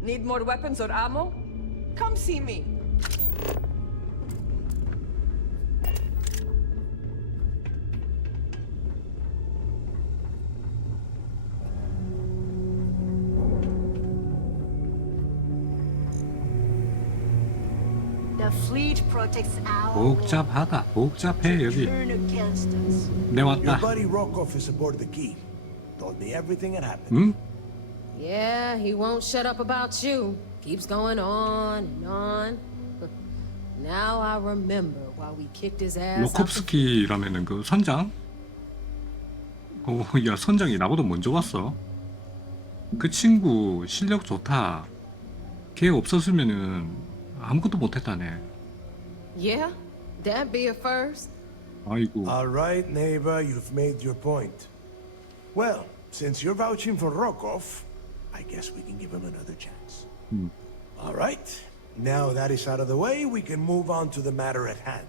Need more weapons or ammo? Come see me. The fleet protects our 복잡하다. 복잡해 여기. turn against us. 내 Your 왔다. buddy Rokoff is aboard the Key. Told me everything that happened. 응? Yeah, he won't shut up about you. Keeps going on and on. Now I remember why we kicked his ass. 로콥스키라면은 그 선장? 야 선장이 나보다 먼저 왔어. 그 친구 실력 좋다. 걔 없었으면은 아무것도 못했다네. Yeah, that'd be a first. 아이고. All right, neighbor, you've made your point. Well, since you're vouching for Rokoff, I guess we can give him another chance. All right. Now that is out of the way, we can move on to the matter at hand.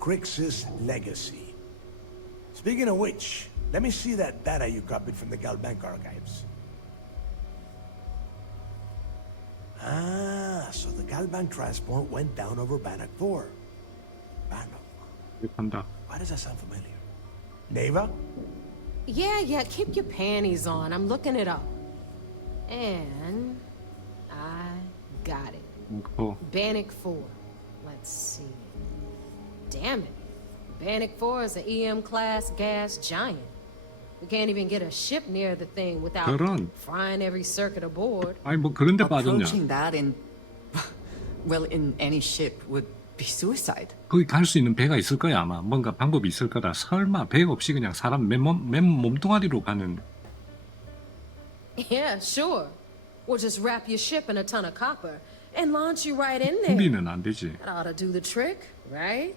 Crix's legacy. Speaking of which, let me see that data you copied from the Galbank archives. Ah, so the Galbank transport went down over Bannock 4. Bannock. 한다. Why does that sound familiar? Neva? Yeah, keep your panties on. I'm looking it up. And I got it. Oh. Bannock 4. Let's see. Damn it. Bannock 4 is an EM-class gas giant. We can't even get a ship near the thing without 그런. frying every circuit aboard. 아니 뭐 그런데 빠졌냐. Approaching that in, well, in any ship would be suicide. 거기 갈 수 있는 배가 있을 거야 아마. 뭔가 방법이 있을 거다. 설마 배 없이 그냥 사람 맨 몸뚱아리로 가는. Yeah, sure. We'll just wrap your ship in a ton of copper and launch you right in there. 우리는 안 되지. That ought to do the trick, right?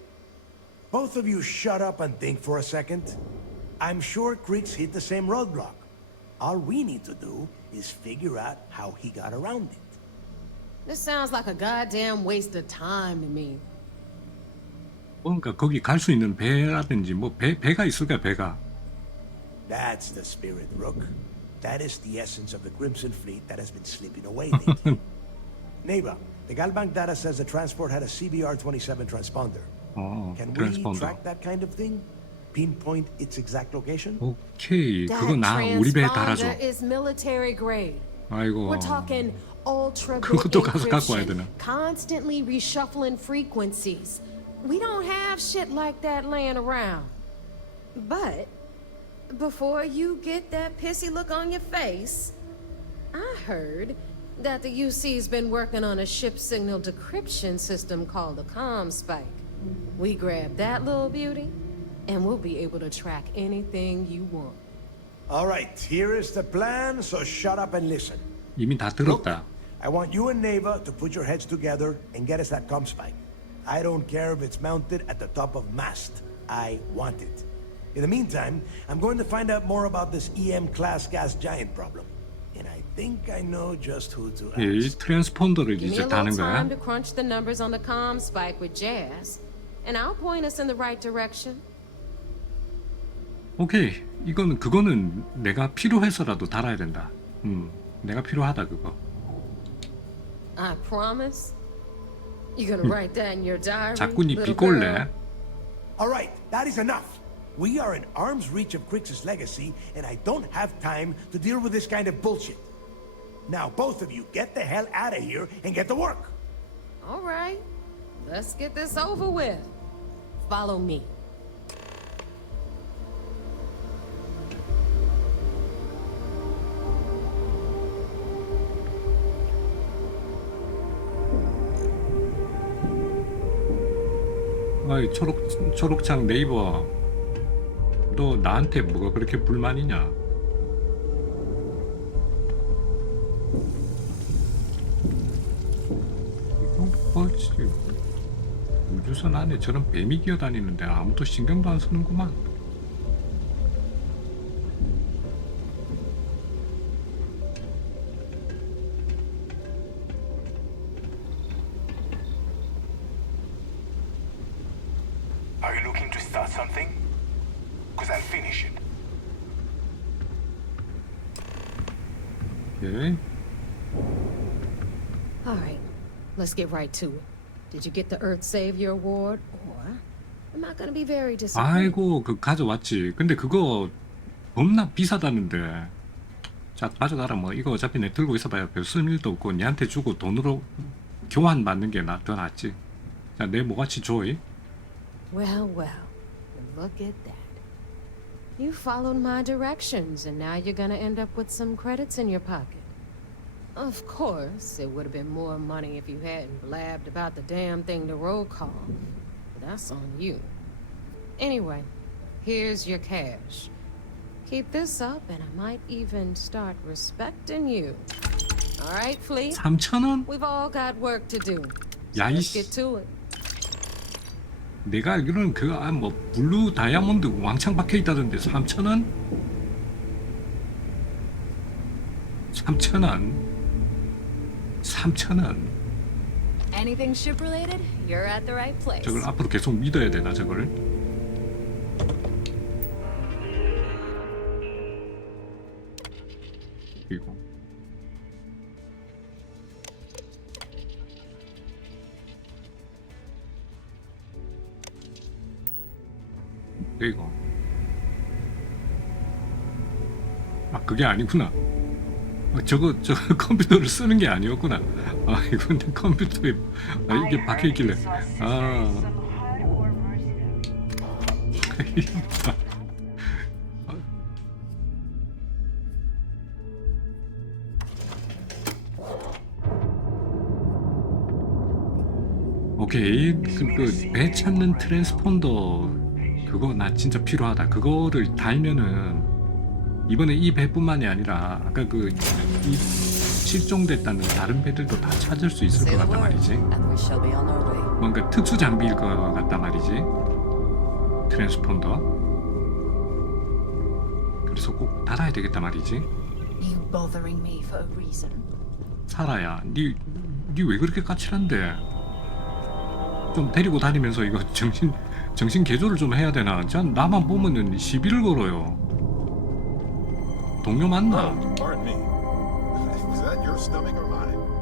Both of you shut up and think for a second. I'm sure Creeks hit the same roadblock. All we need to do is figure out how he got around it. This sounds like a goddamn waste of time to me. 뭔가 거기 갈 수 있는 배라든지 뭐 배가 있을 거야 배가. That's the spirit, Rook. That is the essence of the Crimson Fleet that has been slipping away lately. Neighbor, the Galbank data says the transport had a CBR-27 transponder. Can we transponder. track that kind of thing? Pinpoint its exact location? 오케이. 그거 나 우리 배에 달아줘. That transponder is military grade. 아이고. We're talking ultra bit 그것도 가서 갖고 와야 되나? encryption, constantly reshuffling frequencies. We don't have shit like that laying around. But before you get that pissy look on your face, I heard that the UC's been working on a ship signal decryption system called the CommSpike. We grabbed that little beauty, and we'll be able to track anything you want. All right, here is the plan, so shut up and listen. 이미 다 들었다. I want you and Neva to put your heads together and get us that comm spike. I don't care if it's mounted at the top of mast. I want it. In the meantime, I'm going to find out more about this EM-class gas giant problem. And I think I know just who to ask. 이 트랜스폰더를 Give me 이제 a 다는 little 거야. time to crunch the numbers on the comm spike with Jazz, and I'll point us in the right direction. 오케이. 그거는 내가 필요해서라도 달아야 된다. 내가 필요하다 그거. I promise. You gonna write that in your diary, 자꾸 니 little 비꼴래. girl? All right, that is enough. We are in arm's reach of Crix's legacy, and I don't have time to deal with this kind of bullshit. Now, both of you, get the hell out of here and get to work. All right, let's get this over with. Follow me. 아이 초록창 네이버, 너 나한테 뭐가 그렇게 불만이냐? 이거 뭐지? 우주선 안에 저런 뱀이 기어다니는데 아무도 신경도 안 쓰는구만. Are you looking to start something? Because I'll finish it. 오케이. All right, let's get right to it. Did you get the Earth Savior Award, or am I gonna be very disappointed? 아이고 그 가져왔지. 근데 그거 겁나 비싸다는데. 자 가져가라. 뭐 이거 어차피 내 들고 있어봐야 별 쓸일도 없고 니한테 주고 돈으로 교환 받는 게 더 낫지. 자 내 뭐같이 줘. Well, look at that. You followed my directions, and now you're gonna end up with some credits in your pocket. Of course, it would have been more money if you hadn't blabbed about the damn thing to roll call. But that's on you. Anyway, here's your cash. Keep this up, and I might even start respecting you. All right, Flea? 3,000원? We've all got work to do. So 야, let's 이씨. get to it. 내가 알기로는 그거 뭐 블루 다이아몬드 왕창 박혀 있다던데 3,000원? 3,000원? 3,000원? Anything ship related? You're at the right place. 저걸 앞으로 계속 믿어야 되나 저걸? 그리고 아 그게 아니구나. 저거 컴퓨터를 쓰는 게 아니었구나. 아 이건 컴퓨터에 이게 박혀 있길래 오케이 그 배 찾는 트랜스폰더 그거 나 진짜 필요하다. 그거를 달면은 이번에 이 배뿐만이 아니라 아까 그 이 실종됐다는 다른 배들도 다 찾을 수 있을 것 같단 말이지. 뭔가 특수 장비일 것 같단 말이지. 트랜스폰더. 그래서 꼭 달아야 되겠단 말이지. You bothering me for a reason. 사라야, 니 왜 그렇게 까칠한데? 좀 데리고 다니면서 이거 정신 개조를 좀 해야 되나? 전 나만 보면은 시비를 걸어요. 동료 맞나?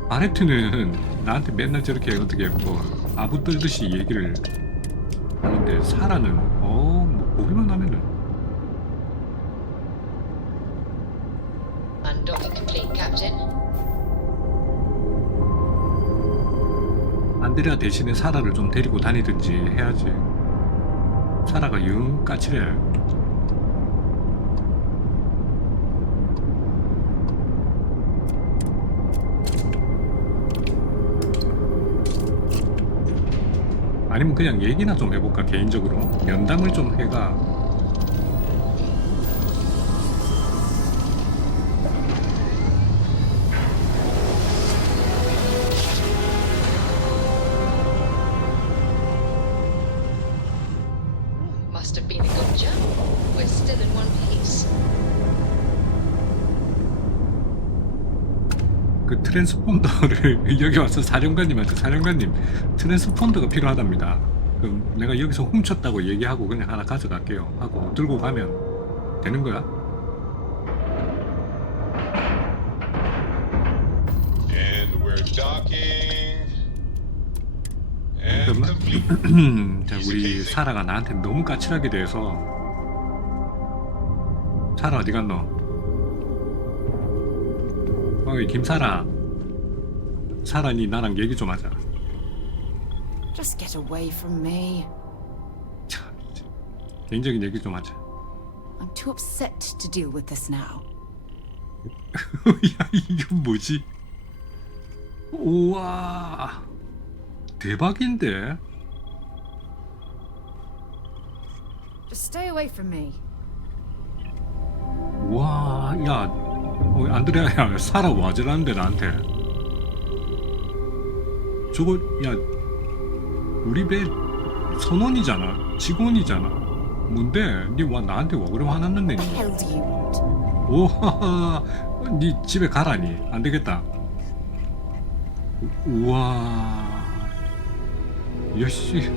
바레트는 나한테 맨날 저렇게 어떻게 뭐 아부 떨듯이 얘기를 하는데 사라는 뭐 보기만 하면은 Undocking complete, Captain. 안드레아 대신에 사라를 좀 데리고 다니든지 해야지. 사라가 영 까칠해. 아니면 그냥 얘기나 좀 해볼까 개인적으로 면담을 좀 해가. Must have been a good jump. We're still in one piece. 그 트랜스폰더를 여기 와서 사령관님한테 사령관님 트랜스폰더가 필요하답니다. 그럼 내가 여기서 훔쳤다고 얘기하고 그냥 하나 가져갈게요 하고 들고 가면 되는 거야? And we're docking. And complete. 자, 우리 사라가 나한테 너무 까칠하게 대해서. 사라 어디 갔노? 어이 김사라, 사라니 나랑 얘기 좀 하자. Just get away from me. 참, 개인적인 얘기 좀 하자. I'm too upset to deal with this now. 야 이거 뭐지? 우와 대박인데? Just stay away from me. 와, 야, 안드레아야, 사라 와즈라는데 나한테. 저거, 야, 우리 배 선원이잖아, 직원이잖아. 뭔데? 니 와 나한테 와 그래 화났는데? 오하하, 니 집에 가라니. 안 되겠다. 우와, 야씨.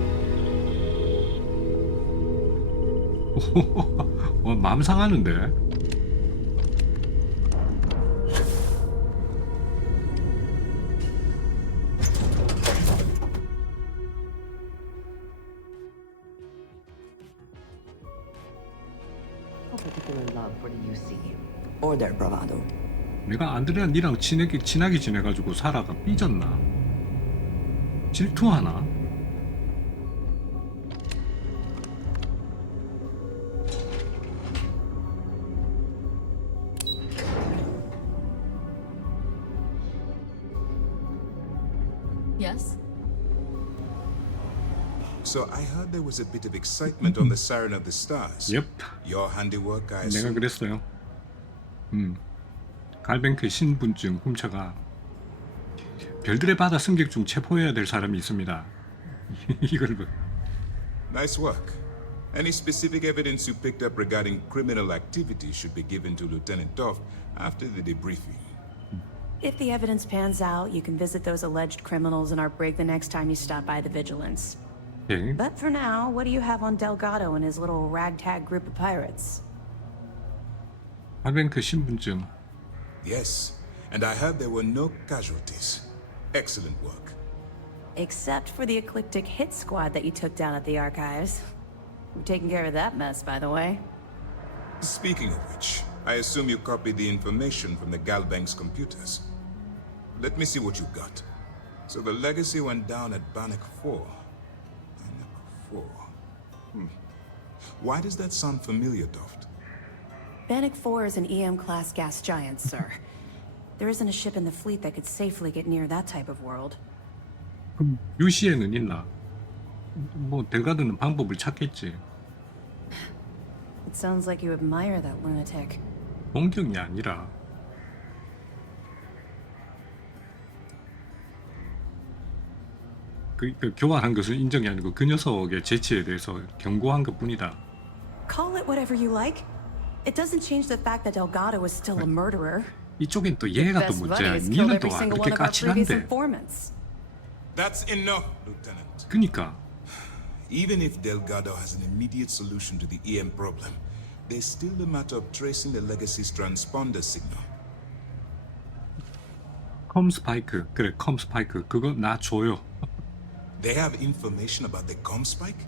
와, 마음 상하는데? No particular love for the UCU or their bravado. 내가 안드레아 니랑 친하게 지내가지고 사라가 삐졌나? 질투하나? Yes? So I heard there was a bit of excitement on the Siren of the Stars. Yep. Your handiwork, I 내가 assume. 그랬어요. 갈뱅크 신분증 훔쳐가 별들의 바다 승객 중 체포해야 될 사람이 있습니다. 이걸 봐. Nice work. Any specific evidence you picked up regarding criminal activity should be given to Lieutenant Toft after the debriefing. If the evidence pans out, you can visit those alleged criminals in our brig the next time you stop by the Vigilance. 예. But for now, what do you have on Delgado and his little ragtag group of pirates? 갈뱅크 신분증. Yes, and I heard there were no casualties. Excellent work. Except for the eclectic hit squad that you took down at the archives. We're taking care of that mess, by the way. Speaking of which, I assume you copied the information from the Galbank's computers. Let me see what you got. So the legacy went down at Bannock 4. Bannock 4. Why does that sound familiar, Toft? Bannock 4 is an EM-class gas giant, sir. There isn't a ship in the fleet that could safely get near that type of world. 그럼 유시에는 있나? 뭐 델가드는 방법을 찾겠지. It sounds like you admire that lunatic. 동경이 아니라 그 교환한 것을 인정이 아니고 그 녀석의 재치에 대해서 경고한 것뿐이다. Call it whatever you like. It doesn't change the fact that Delgado is still a murderer. 이쪽엔 또 얘가 또 문제야. 니는 또 그렇게 까칠한데. That's enough, Lieutenant. 그니까. Even if Delgado has an immediate solution to the EM problem, there's still the matter of tracing the legacy's transponder signal. 컴 스파이크. 그래, 컴 스파이크. 그거 나 줘요. They have information about the comm spike?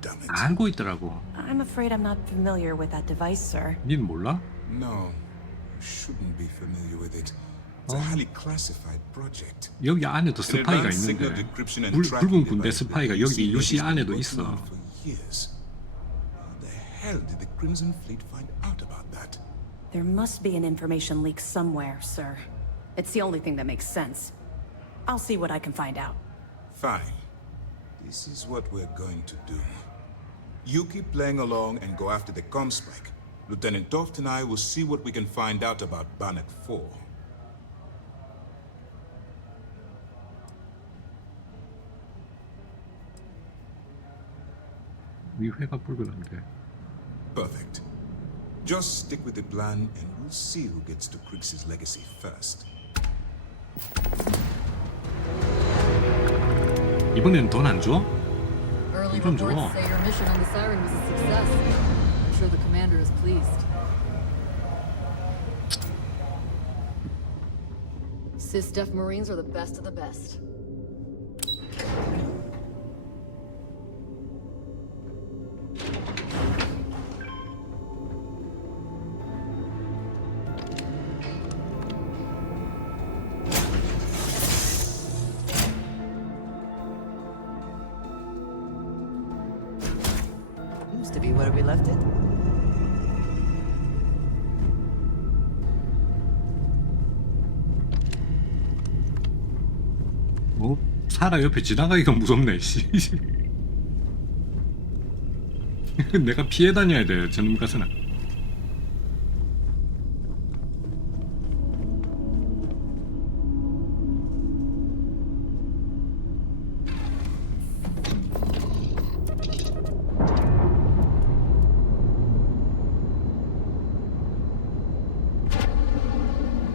Damn it. 알고 있더라고. I'm afraid I'm not familiar with that device, sir. 닌 몰라? No, you shouldn't be familiar with it. It's a highly classified project. 여기 안에도 스파이가 있는데 붉은 군대 스파이가 여기 유시 안에도 있어. How the hell did the Crimson Fleet find out about that? There must be an information leak somewhere, sir. It's the only thing that makes sense. I'll see what I can find out. Fine. This is what we're going to do. You keep playing along and go after the comm spike. Lieutenant Toft and I will see what we can find out about Bannock 4. 위회가 붉은한데. Perfect. Just stick with the plan and we'll see who gets to Kriegs' legacy first. 이번엔 돈 안 줘? Early 돈 줘. reports say your mission on the Siren was a success. I'm sure the commander is pleased. Sys-Def Marines are the best of the best. Seems to be where we left it. 뭐 사라 옆에 지나가기가 무섭네. 씨. 내가 피해 다녀야 돼. 저놈 가서는.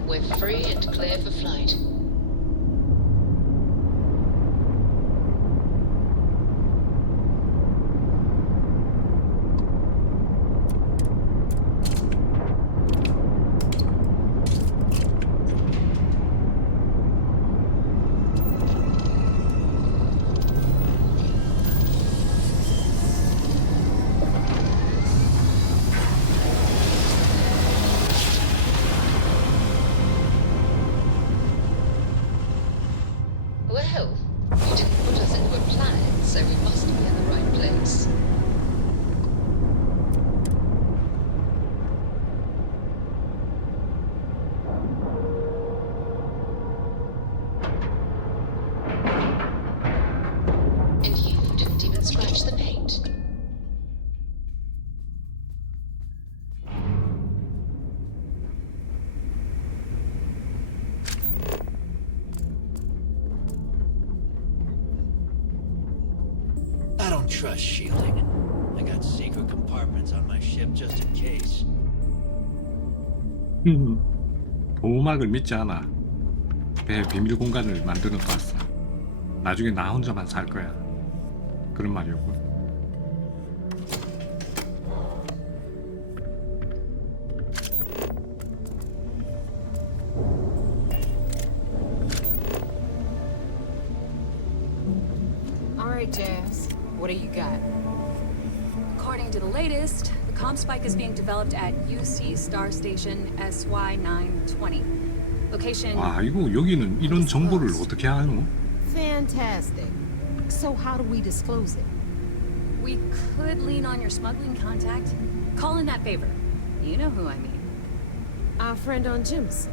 We're free and clear for flight. Well, you didn't put us into a planet, so we must be in the right place. And you didn't even scratch the paint. I don't trust shielding. I got secret compartments on my ship just in case. 보호막을 믿지 않아. 배 비밀 공간을 만들어 놨어. 나중에 나 혼자만 살 거야. 그런 말이었고. All right, Jazz. What do you got? According to the latest, the comm spike is being developed at UC Star Station SY920. Location. 와, 이거 여기는 이런 정보를 어떻게 하노? Fantastic. So how do we disclose it? We could lean on your smuggling contact. Call in that favor. You know who I mean. Our friend on Jim's.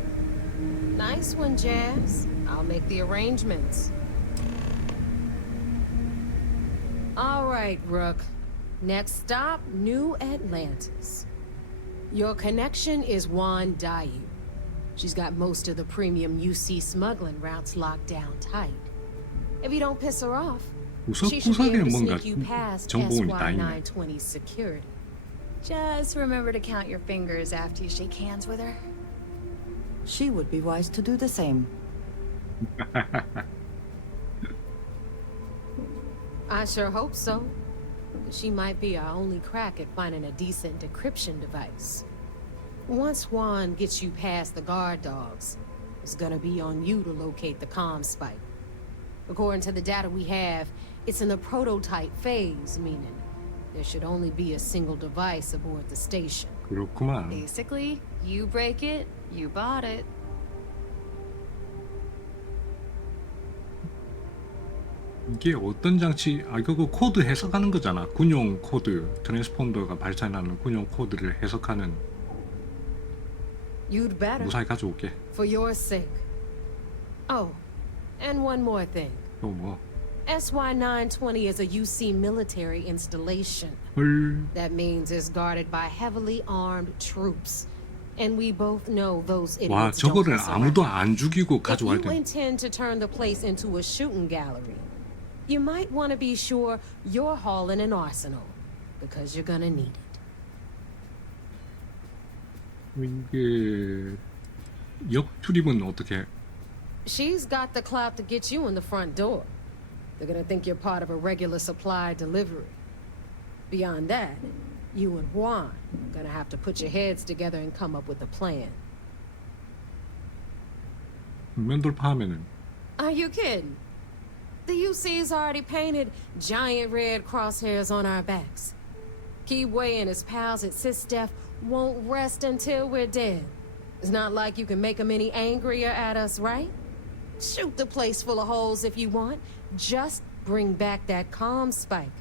Nice one, Jazz. I'll make the arrangements. All right, Rook. Next stop, New Atlantis. Your connection is Juan Dayu. She's got most of the premium UC smuggling routes locked down tight. If you don't piss her off, she should be able to sneak you past SY920 security. Just remember to count your fingers after you shake hands with her. She would be wise to do the same. I sure hope so. She might be our only crack at finding a decent decryption device. Once Juan gets you past the guard dogs, it's gonna be on you to locate the comm spike. According to the data we have, it's in the prototype phase, meaning there should only be a single device aboard the station. 그렇구만. Basically, you break it, you bought it. 이게 어떤 장치? 아, 이거 그 코드 해석하는 거잖아. 군용 코드, 트랜스폰더가 발산하는 군용 코드를 해석하는. You'd better. 무사히 가져올게. For your sake. Oh, and one more thing. 또 뭐? SY-920 is a UC military installation. 헐. That means it's guarded by heavily armed troops. And we both know those idiots 와, don't 저거를 mess 아무도 around. 안 죽이고 If 가져와야 you 돼. intend to turn the place into a shooting gallery, you might want to be sure you're hauling an arsenal, because you're gonna need it. 이게 역 출입은 어떻게? She's got the clout to get you in the front door. They're gonna think you're part of a regular supply delivery. Beyond that, you and Juan are gonna have to put your heads together and come up with a plan. 면돌파하면은 Are you kidding? The UC's already painted giant red crosshairs on our backs. Keyway and his pals at SysDef won't rest until we're dead. It's not like you can make them any angrier at us, right? Shoot the place full of holes if you want. Just bring back that comm spike.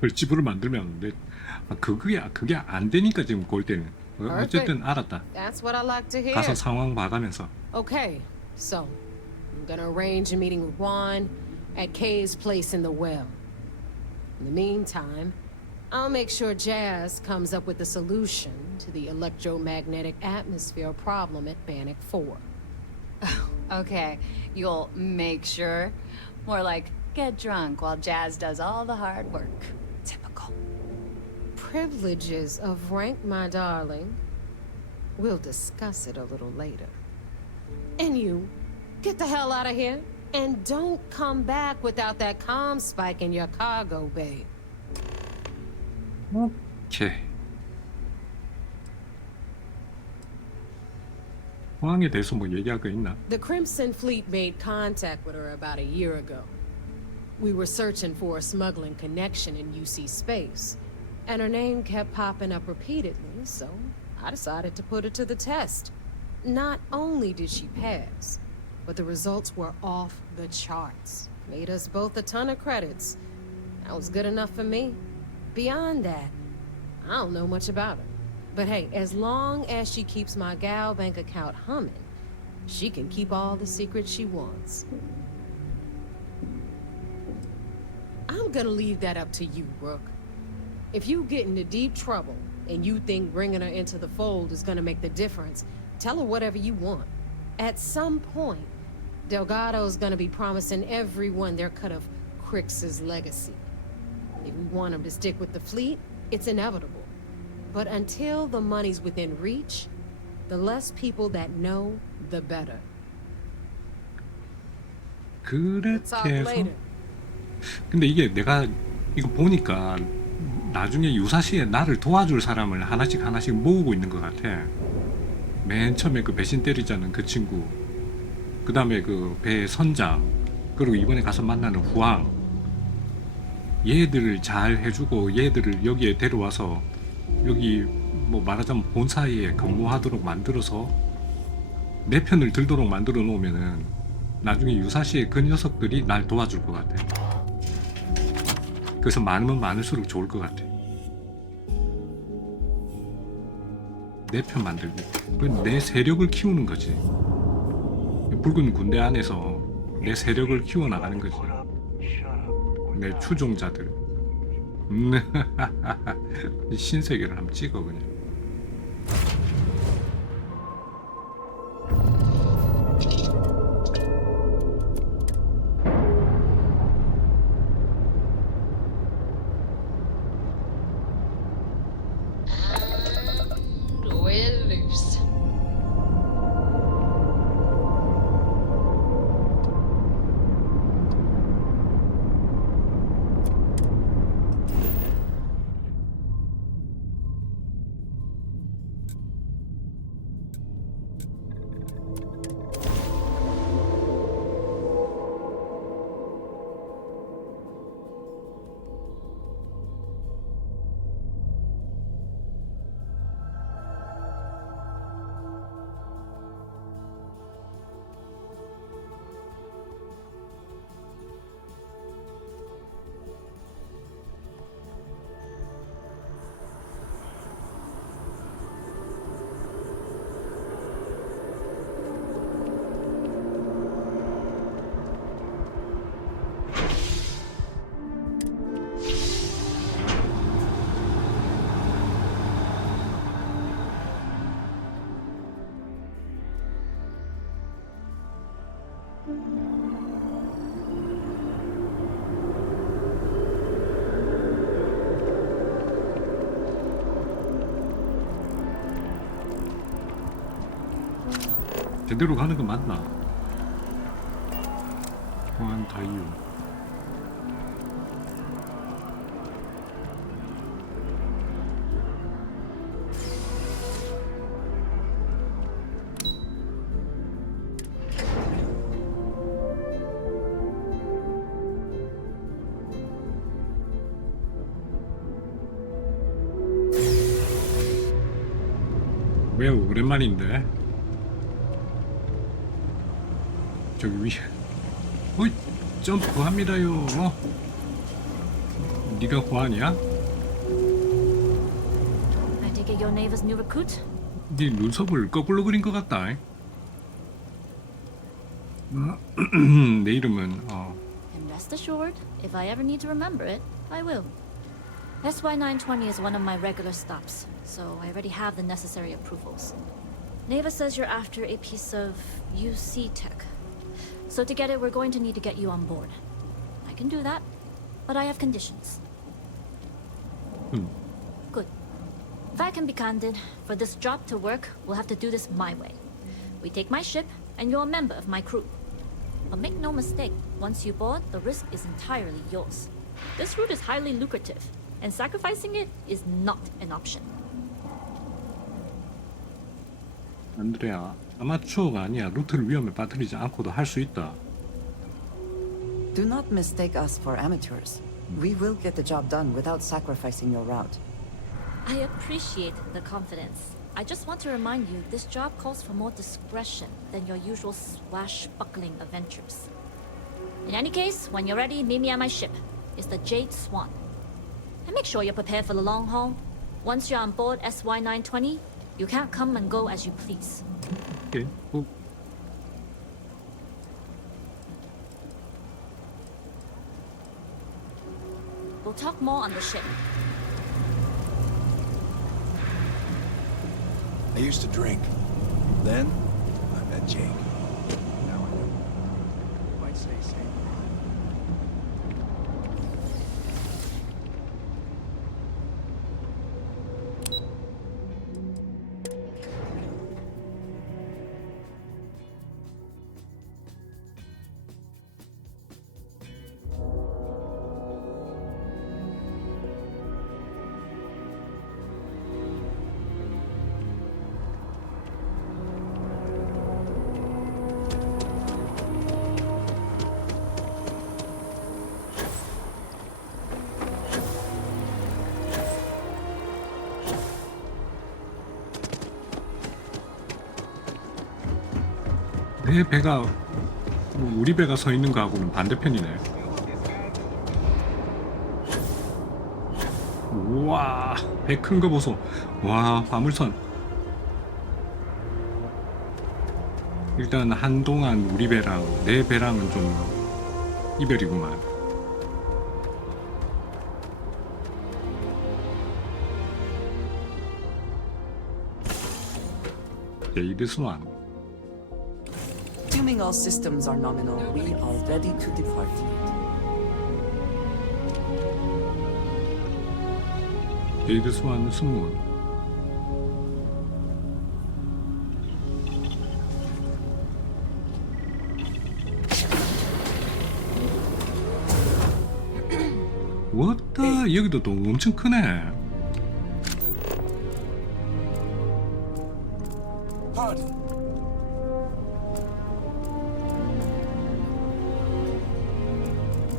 벌집으로 만들면 안 돼. 그게 안 되니까 지금 골 때는. 어쨌든 알았다. That's what I like to hear. 가서 상황 봐가면서. Okay, so I'm gonna arrange a meeting with Juan at Kay's place in the well. In the meantime, I'll make sure Jazz comes up with a solution to the electromagnetic atmosphere problem at Bannock 4. Okay, you'll make sure. More like get drunk while Jazz does all the hard work. Typical. Privileges of rank, my darling. We'll discuss it a little later. And you, get the hell out of here. And don't come back without that comm spike in your cargo bay. 오케이. 상황에 대해서 뭐 얘기할 거 있나? The Crimson Fleet made contact with her about a year ago. We were searching for a smuggling connection in UC space, and her name kept popping up repeatedly, so I decided to put her to the test. Not only did she pass, but the results were off the charts. Made us both a ton of credits. That was good enough for me. Beyond that, I don't know much about her. But hey, as long as she keeps my gal bank account humming, she can keep all the secrets she wants. I'm gonna leave that up to you, Brooke. If you get into deep trouble and you think bringing her into the fold is gonna make the difference, tell her whatever you want. At some point, Delgado's gonna be promising everyone their cut of Crix's legacy. If we want him to stick with the fleet, it's inevitable. But until the money's within reach, the less people that know, the better. 그렇게 해서 근데 이게 내가 이거 보니까 나중에 유사시에 나를 도와줄 사람을 하나씩 모으고 있는 것 같아. 맨 처음에 그 배신 때리자는 그 친구, 그 다음에 그 배 선장, 그리고 이번에 가서 만나는 후왕, 얘들을 잘 해주고 얘들을 여기에 데려와서 여기 뭐 말하자면 본사에 근무하도록 만들어서 내 편을 들도록 만들어 놓으면은 나중에 유사시에 그 녀석들이 날 도와줄 것 같아. 그래서 많으면 많을수록 좋을 것 같아. 내 편 만들기. 내 세력을 키우는 거지. 붉은 군대 안에서 내 세력을 키워나가는 거지. 내 추종자들. 신세계를 한번 찍어 그냥. We're loose. 제대로 가는 거 맞나? 보안 다이유. 매우 오랜만인데. 저기 위에 어이 점프합니다요. 네가 호환이야? I take it your neighbor's new recruit? 네 눈썹을 거꾸로 그린 것 같다. 내 이름은 And rest assured, if I ever need to remember it, I will. SY920 is one of my regular stops, so I already have the necessary approvals. Neva says you're after a piece of UC tech. So to get it, we're going to need to get you on board. I can do that, but I have conditions. Good. If I can be candid, for this job to work, we'll have to do this my way. We take my ship, and you're a member of my crew. But make no mistake, once you board, the risk is entirely yours. This route is highly lucrative, and sacrificing it is not an option. 안드레아, 아마추어가 아니야. 루트를 위험에 빠뜨리지 않고도 할 수 있다. Do not mistake us for amateurs. We will get the job done without sacrificing your route. I appreciate the confidence. I just want to remind you, this job calls for more discretion than your usual swashbuckling adventures. In any case, when you're ready, meet me at my ship. It's the Jade Swan. And make sure you're prepared for the long haul. Once you're on board SY920, you can't come and go as you please. Okay. Cool. We'll talk more on the ship. I used to drink. Then, I met Jake. Now I know. You might say same. 내 배가 우리 배가 서 있는 거하고는 반대편이네. 우와, 배 큰 거 보소. 와, 화물선. 일단 한동안 우리 배랑 내 배랑은 좀 이별이구만. 제이드 스완. Assuming all systems are nominal, we are ready to depart. 제이드 스완 승무원. 왔다. 여기도 동 엄청 크네.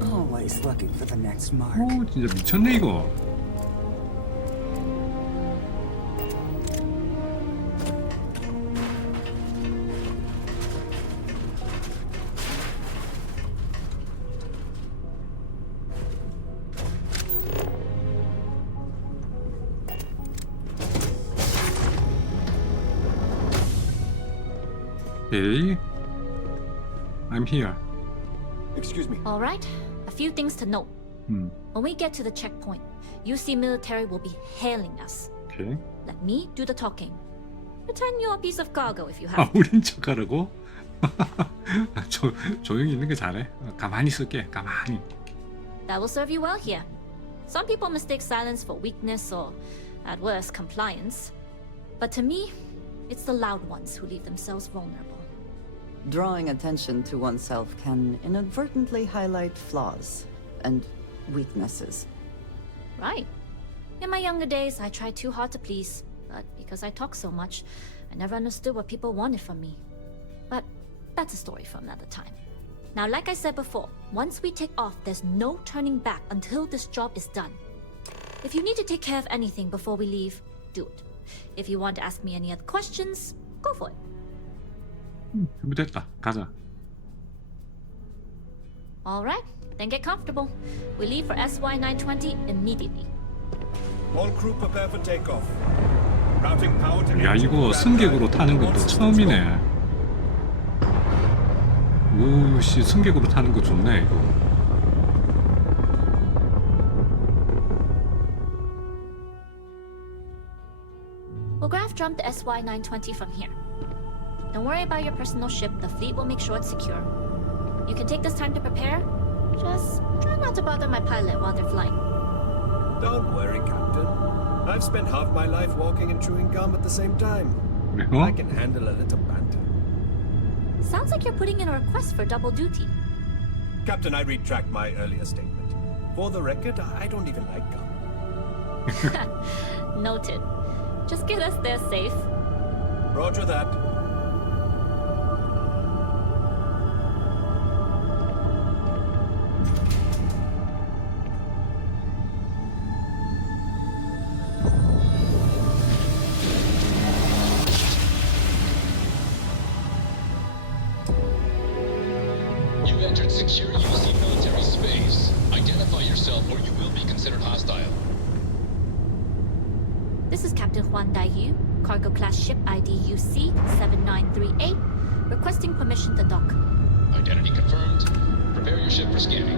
Always looking for the next mark. 오, 진짜 미쳤네 이거. Hey, I'm here. Excuse me. All right, a few things to note. When we get to the checkpoint, UC military will be hailing us. Okay. Let me do the talking. Pretend you're a piece of cargo if you have 아, 우린 척하라고? 조용히 있는 게 잘해. 가만히 있을게. 가만히. That will serve you well here. Some people mistake silence for weakness or, at worst, compliance. But to me, it's the loud ones who leave themselves vulnerable. Drawing attention to oneself can inadvertently highlight flaws and weaknesses. Right. In my younger days, I tried too hard to please. But because I talked so much, I never understood what people wanted from me. But that's a story for another time. Now, like I said before, once we take off, there's no turning back until this job is done. If you need to take care of anything before we leave, do it. If you want to ask me any other questions, go for it. 준비됐다. 가자. Alright, then get comfortable. We leave for SY-920 immediately. All crew prepare for takeoff. Routing power to 야, 이거 승객으로 타는 것도 처음이네. 오씨, 승객으로 타는 거 좋네 이거. We'll graph jump the SY-920 from here. Don't worry about your personal ship. The fleet will make sure it's secure. You can take this time to prepare. Just try not to bother my pilot while they're flying. Don't worry, Captain. I've spent half my life walking and chewing gum at the same time. Huh? I can handle a little banter. Sounds like you're putting in a request for double duty. Captain, I retract my earlier statement. For the record, I don't even like gum. Noted. Just get us there safe. Roger that. You've entered secure UC military space. Identify yourself or you will be considered hostile. This is Captain Huan Daiyu, cargo class ship ID UC-7938, requesting permission to dock. Identity confirmed. Prepare your ship for scanning.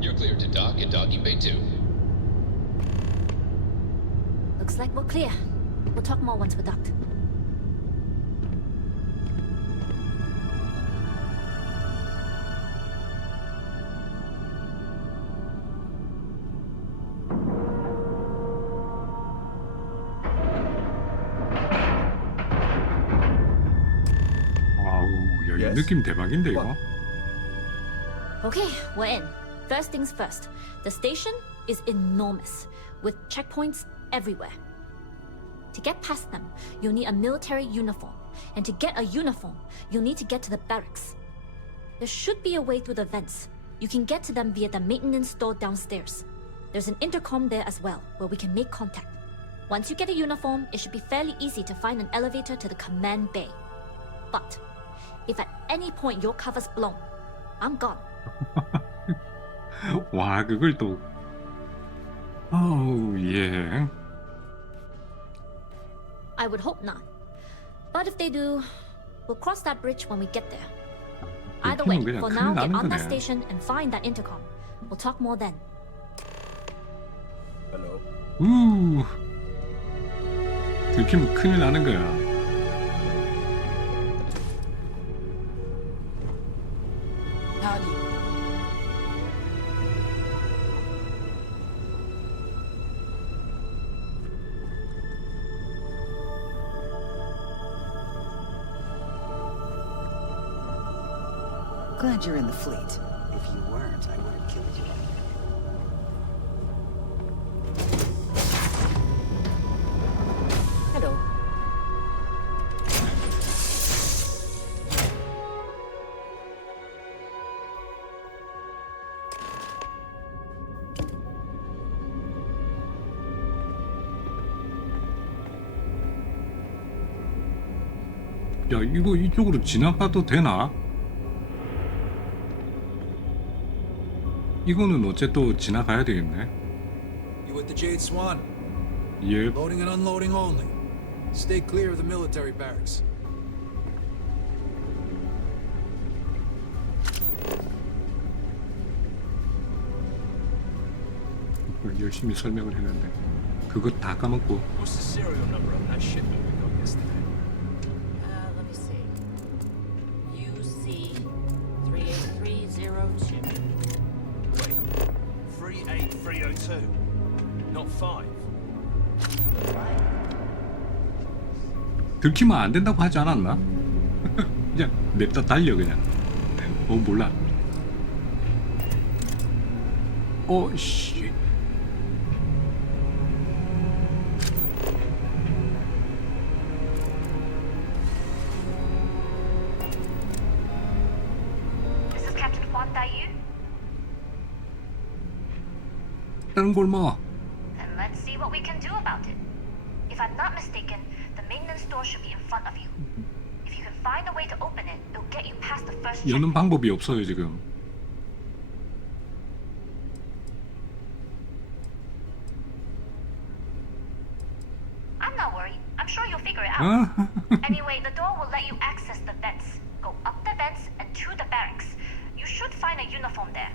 You're cleared to dock in docking bay 2. Looks like we're clear. We'll talk more once we're docked. 이 느낌 대박인데 이거. Okay, we're in. First things first. The station is enormous, with checkpoints everywhere. To get past them, you'll need a military uniform. And to get a uniform, you'll need to get to the barracks. There should be a way through the vents. You can get to them via the maintenance store downstairs. There's an intercom there as well, where we can make contact. Once you get a uniform, it should be fairly easy to find an elevator to the command bay. But if at any point your cover's blown, I'm gone. 와, 그걸 또. Oh, yeah. I would hope not. But if they do, we'll cross that bridge when we get there. Either way, for now, get on that station and find that intercom. We'll talk more then. Hello. 들키면 큰일 나는 거야. Howdy. Glad you're in the fleet. If you weren't, I would have killed you. Hello. 야, 이거 이쪽으로 지나가도 되나? 이거는 어째 또 지나가야 되겠네. You with the Jade Swan? Yep. Loading and unloading only. Stay clear of the military barracks. 열심히 설명을 했는데 그거 다 까먹고. What's the serial number on that shipment we got yesterday? 들키면 안 된다고 하지 않았나? 그냥 냅다 달려 그냥. 몰라. 씨. This is Captain Juan Dayu. 다른 걸 뭐? Then let's see what we can do about it. If I'm not mistaken, the maintenance door should be in front of you. If you can find a way to open it, it'll get you past the first check. 여는 방법이 없어요 지금. I'm not worried. I'm sure you'll figure it out. Anyway, the door will let you access the vents. Go up the vents and to the barracks. You should find a uniform there.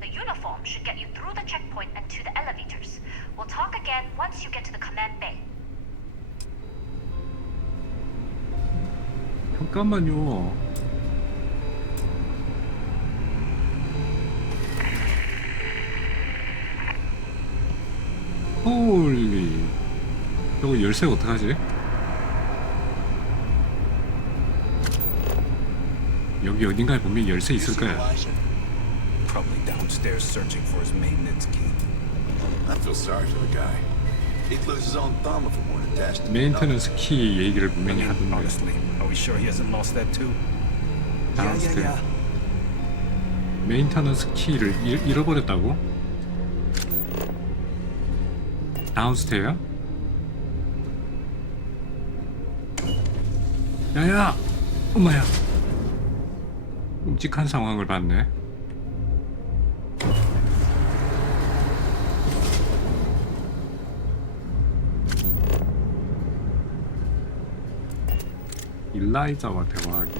The uniform should get you through the checkpoint and to the elevators. We'll talk again once you get to the command bay. 잠깐만요. 홀리. 저거 열쇠 어떡하지? 여기 어딘가에 분명히 열쇠 있을 거야. Probably downstairs searching for his maintenance key. I feel sorry for the guy. He'd lose his own thumb if it weren't attached to 메인테넌스 키 얘기를 분명히 하던데. Honestly, are we sure he hasn't lost that too? 다운스테어. 메인테넌스 키를 잃어버렸다고? 다운스테어? 야야! 엄마야! 끔찍한 상황을 봤네. 일라이자와 대화하기.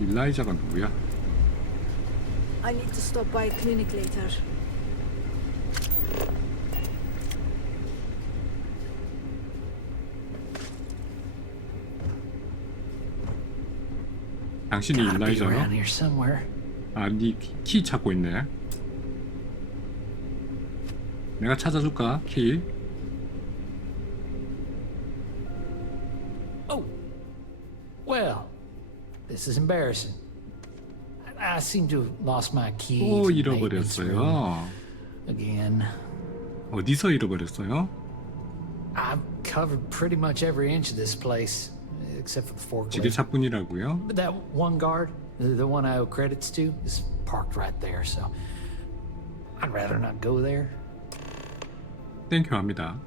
일라이자가 누구야? I need to stop by clinic later. 당신이 일라이자요? 아, 니 키 찾고 있네. 내가 찾아줄까? 키? Well, this is embarrassing. I seem to have lost my key. 또 to the maintenance room 잃어버렸어요. again. 어디서 잃어버렸어요? I've covered pretty much every inch of this place, except for the forklift. 지게차뿐이라고요? But that one guard, the one I owe credits to, is parked right there, so I'd rather not go there. 땡큐 합니다.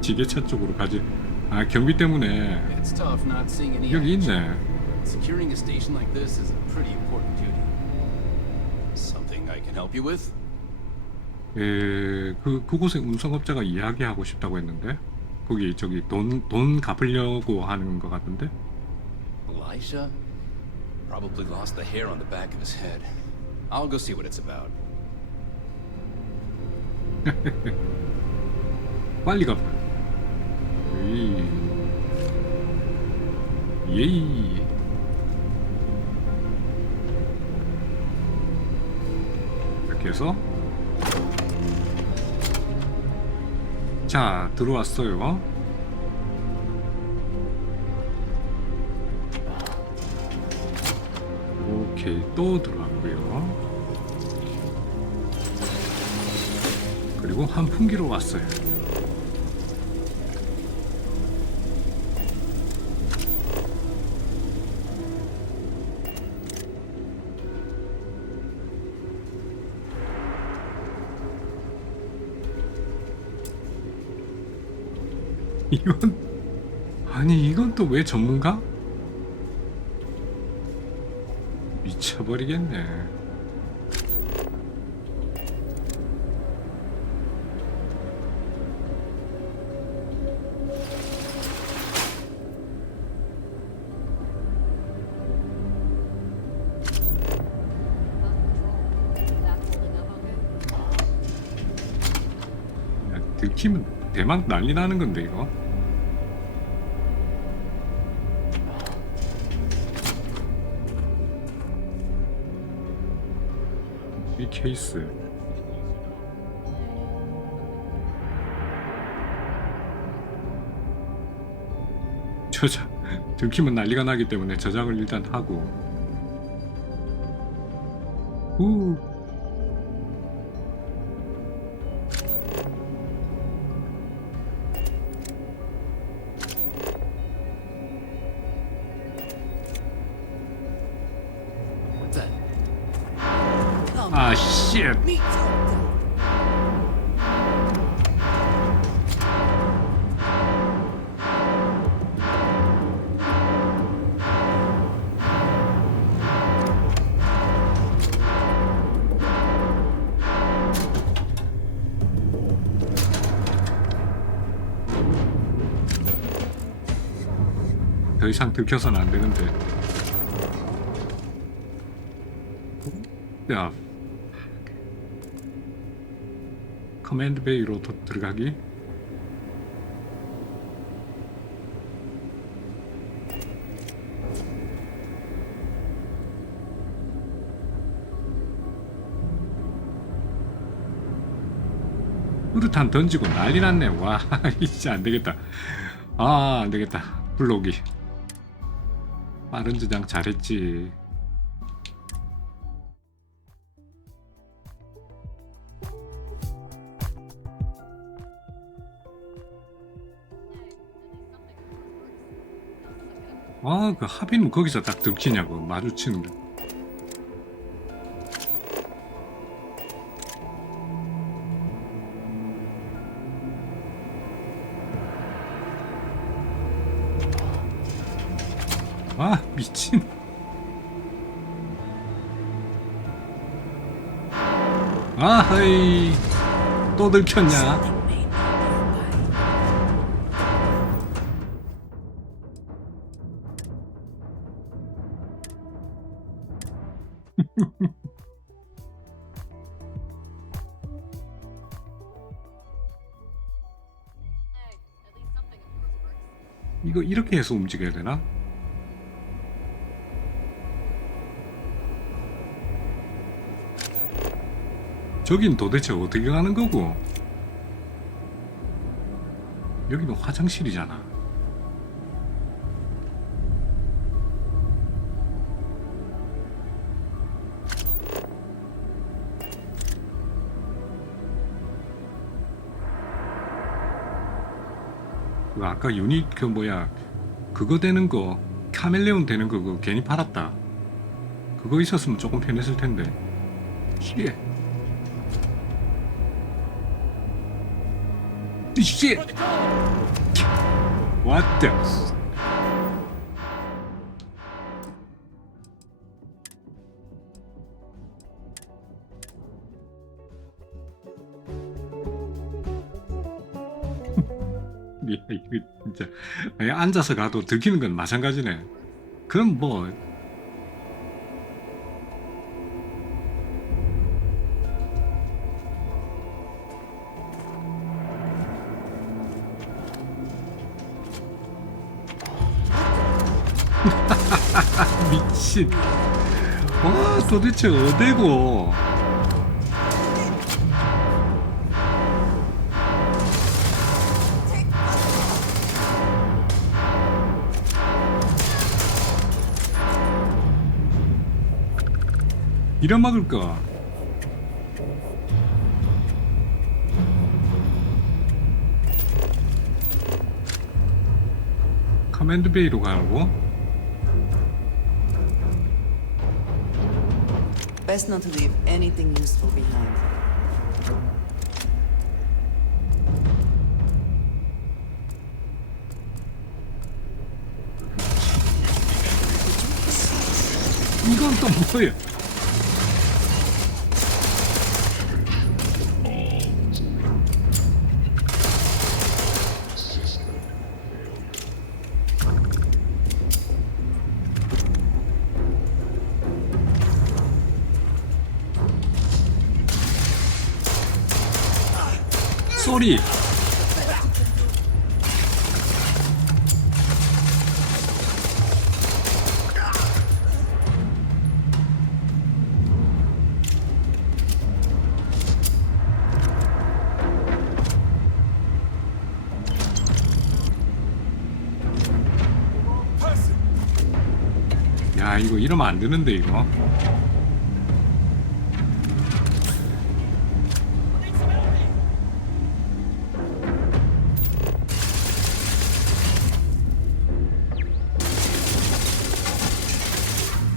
지게차 쪽으로 가지. 아, 경비 때문에. It's tough not seeing any 여기 action. 있네. Securing a station like this is a pretty important duty. Something I can help you with? 그곳의 운송업자가 이야기하고 싶다고 했는데 거기 저기 돈 갚으려고 하는 것 같은데. Elisha? Probably lost the hair on the back of his head. I'll go see what it's about. 빨리 가봐. 예이. 이렇게 해서 자, 들어왔어요. 오케이, 또 들어왔고요. 그리고 환풍기로 왔어요. 이건 아니 이건 또 왜 전문가? 미쳐버리겠네. 야, 들키면 대박 난리 나는 건데 이거. 이 케이스 저장 들키면 난리가 나기 때문에 저장을 일단 하고. 후. 아, 쉣. 더 이상 들켜서는 안 되는데. 야, 커맨드 베이로 들어가기. 뿌듯한 던지고 난리 났네. 와, 진짜 안 되겠다. 아, 안 되겠다. 불러오기. 빠른 저장 잘했지. 아, 그 하빈은 거기서 딱 들키냐고, 마주치는데. 아, 미친. 아하이, 또 들켰냐? 이거 이렇게 해서 움직여야 되나? 저긴 도대체 어떻게 가는 거고? 여기는 화장실이잖아. 그 아까 유닛 그 뭐야 그거 되는 거 카멜레온 되는 거 그거 괜히 팔았다. 그거 있었으면 조금 편했을 텐데. 예. Shit! What the? 이거 진짜 앉아서 가도 들키는 건 마찬가지네. 그럼 뭐 미친. 와, 도대체 어디고? 이런 막을까? 커맨드 베이로 가라고? Best not to leave anything useful behind. 이건 또 뭐야? 소리. 야 이거 이러면 안 되는데 이거.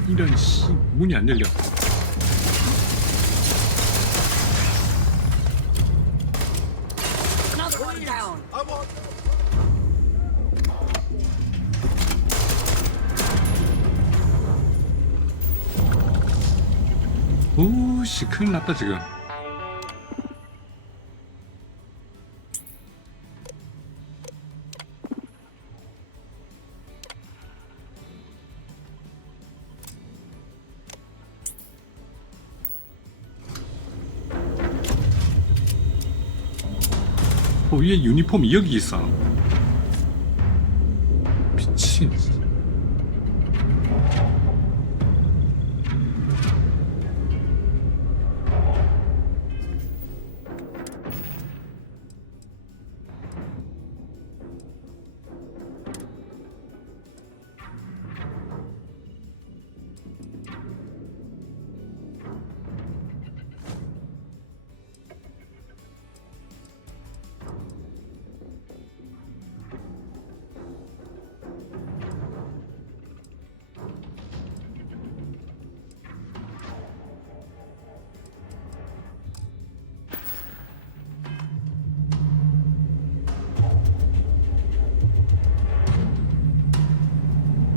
이런 씨 문이 안 열려. Another one down. 오씨 큰일 났다 지금. 위에 유니폼이 여기 있어. 미친.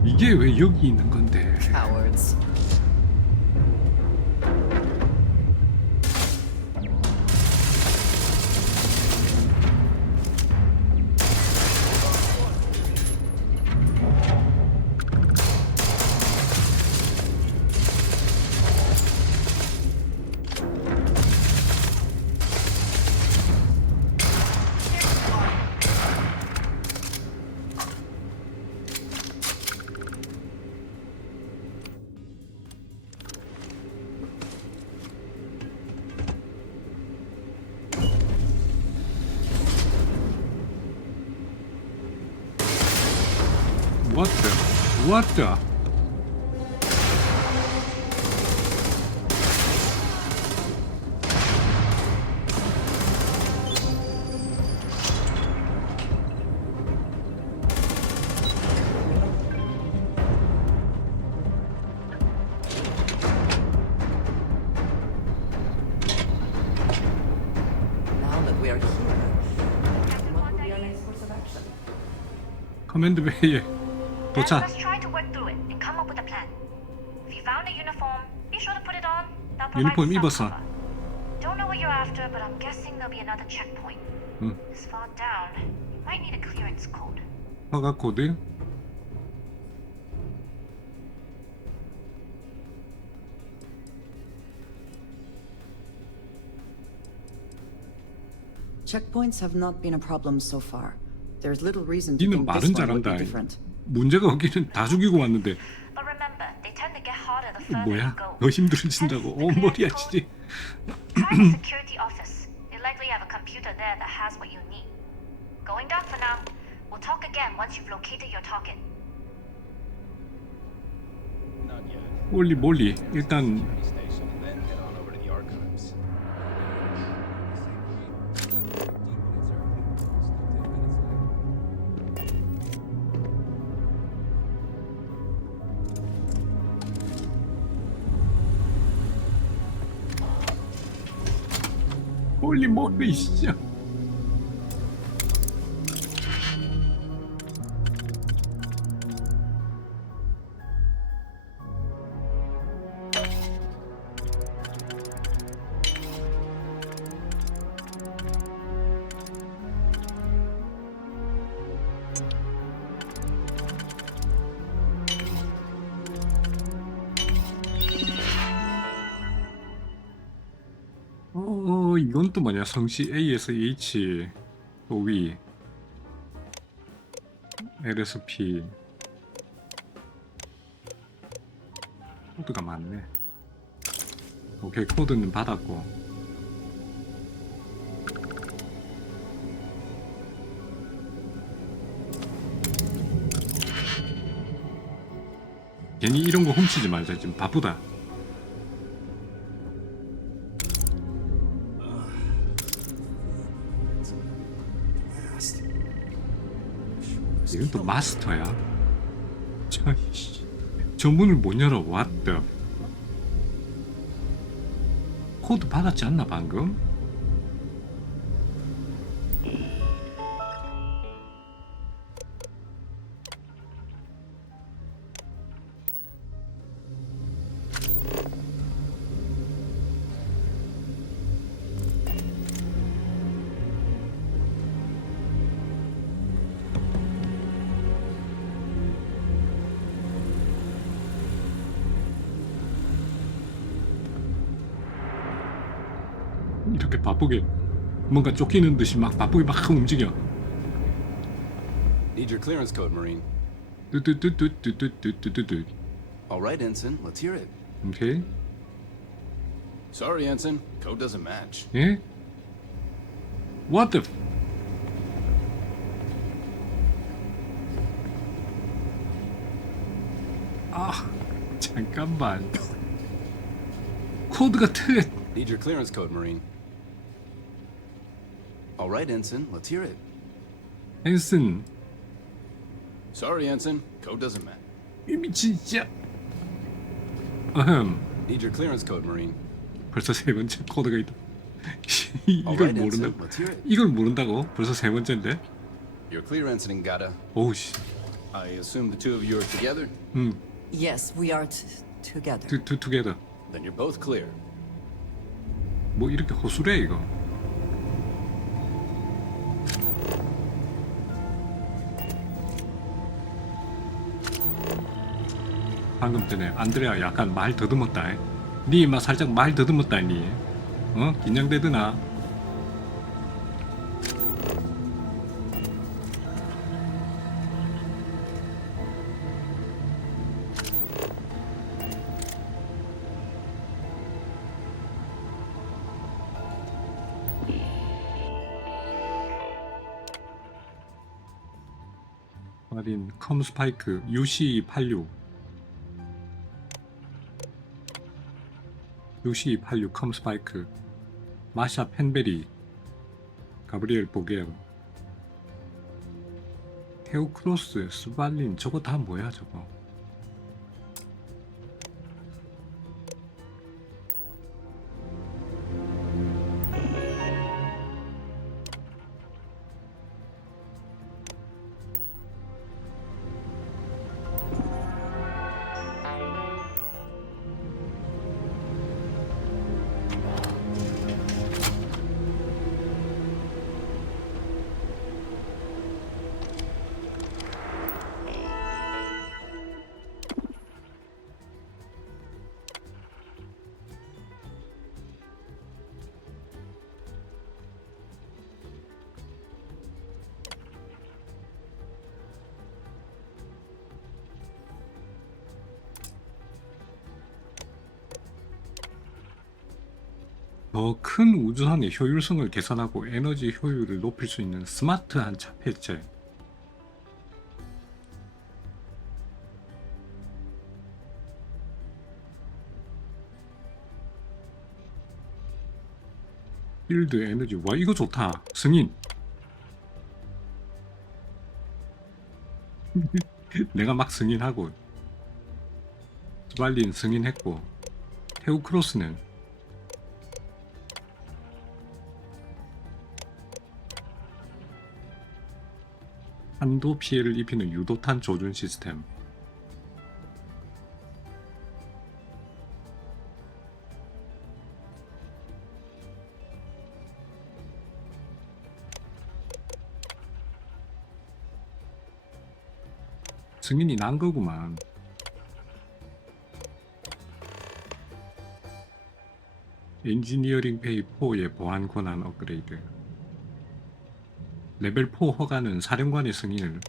이게 왜 여기 있는 건데? Cowards. What the? Now that we are here, what will be our next course of action? 커맨드 베이에 Then 도착. let's try to work through it and come up with a plan. If you found a uniform, be sure to put it on. That'll provide 유니폼 some 입었어. cover. Don't know what you're after, but I'm guessing there'll be another checkpoint. This far down, you might need a clearance code. 허가 코드. Checkpoints have not been a problem so far. There's little reason to 니는 think this 말은 one would be 잘한다. different. 문제가 없기는 다 죽이고 왔는데 But remember, they tend to get harder the further 뭐야? you go. 더 힘들어진다고. 머리야 치지. Try the security office. They likely have a computer there that has what you need. Going down for now. We'll talk again once you've located your target. 몰리 몰리. 일단 몰리 몰리 진짜. 이건 또 뭐냐? 성씨 A에서 H, 또 위, L에서 P. 코드가 많네. 오케이, 코드는 받았고. 괜히 이런 거 훔치지 말자. 지금 바쁘다. 이건 또 마스터야. 저 문을 못 열어. What the? 코드 받았지 않나 방금? 이렇게 바쁘게 뭔가 쫓기는 듯이 막 바쁘게 막 움직여. Need your clearance code, Marine. 뚜뚜뚜뚜뚜뚜뚜뚜뚜. All right, Ensign. Let's hear it. 오케이. Sorry, Ensign. Code doesn't match. 예? What the? 아, 잠깐만. 코드가 틀려. Need your clearance code, Marine. All right, Ensign. Let's hear it. 엔슨. Sorry, Ensign. Code doesn't match. 이 미친 진짜. Need your clearance code, Marine. 벌써 세 번째 코드가 있다. All 이걸 right, Ensign. 모른다고? Let's hear it. 이걸 모른다고? 벌써 세 번째인데? You're clear, Ensign Ngata. 오우 씨. I assume the two of you are together? Yes, we are together. together. Then you're both clear. 뭐 이렇게 호술해 이거. 방금 전에 안드레아 약간 말 더듬었다. 니 임마 살짝 말 더듬었다 니. 어? 긴장되드나? 마린 컴스파이크 UC86 UC86 컴스파이크 마샤 펜베리 가브리엘 보겔 테오크로스 스발린 저거 다 뭐야 저거. 더 큰 우주선의 효율성을 개선하고 에너지 효율을 높일 수 있는 스마트한 차 폐체. 필드 에너지. 와 이거 좋다. 승인. 내가 막 승인하고 스발린 승인했고 테오크로스는 한도 피해를 입히는 유도탄 조준 시스템. 승인이 난 거구만. 엔지니어링 페이 4의 보안 권한 업그레이드. 레벨 4 허가는 사령관의 승인을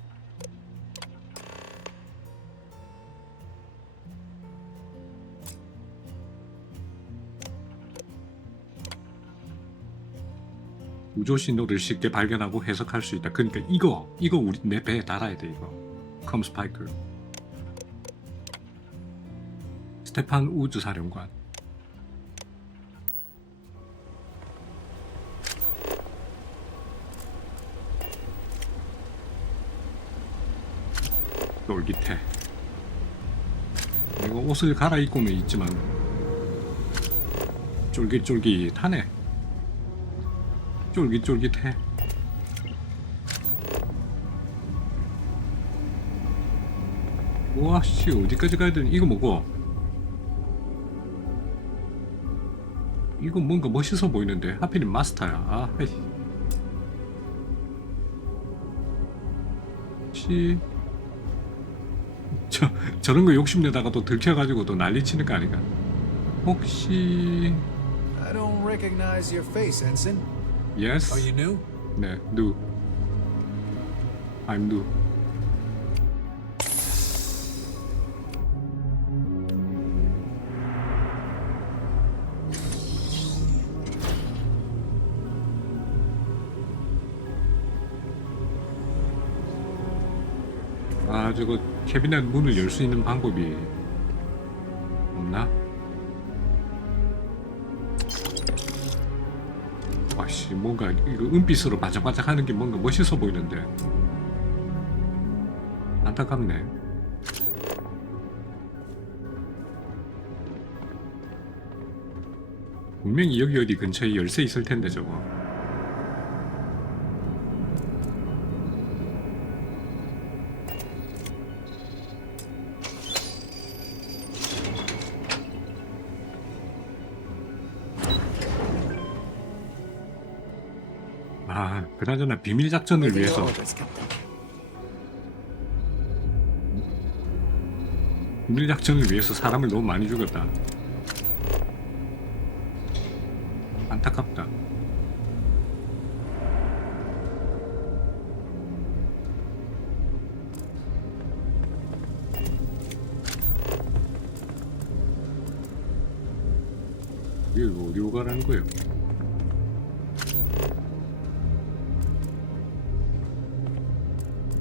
우조 신호를 쉽게 발견하고 해석할 수 있다. 그러니까 이거 우리 내 배에 달아야 돼. 이거 컴스파이크. 스테판 우주사령관. 쫄깃해. 내가 옷을 갈아입고는 있지만 쫄깃쫄깃하네. 쫄깃쫄깃해. 와씨, 어디까지 가야 되니? 이거 뭐고? 이거 뭔가 멋있어 보이는데 하필이면 마스터야. 아, 씨, 저런 거 욕심내다가 또 들켜가지고 또 난리치는 거 아닌가? 혹시? I don't recognize your face, Ensign. Yes. Are you new? 네, new. I'm new. 아, 저거 캐비넷 문을 열 수 있는 방법이 없나? 와씨, 뭔가 이거 은빛으로 반짝반짝 하는 게 뭔가 멋있어 보이는데 안타깝네. 분명히 여기 어디 근처에 열쇠 있을 텐데 저거. 아, 그나저나 비밀 작전을 위해서 사람을 너무 많이 죽였다. 안타깝다. 이게 어디로 가라는 거예요?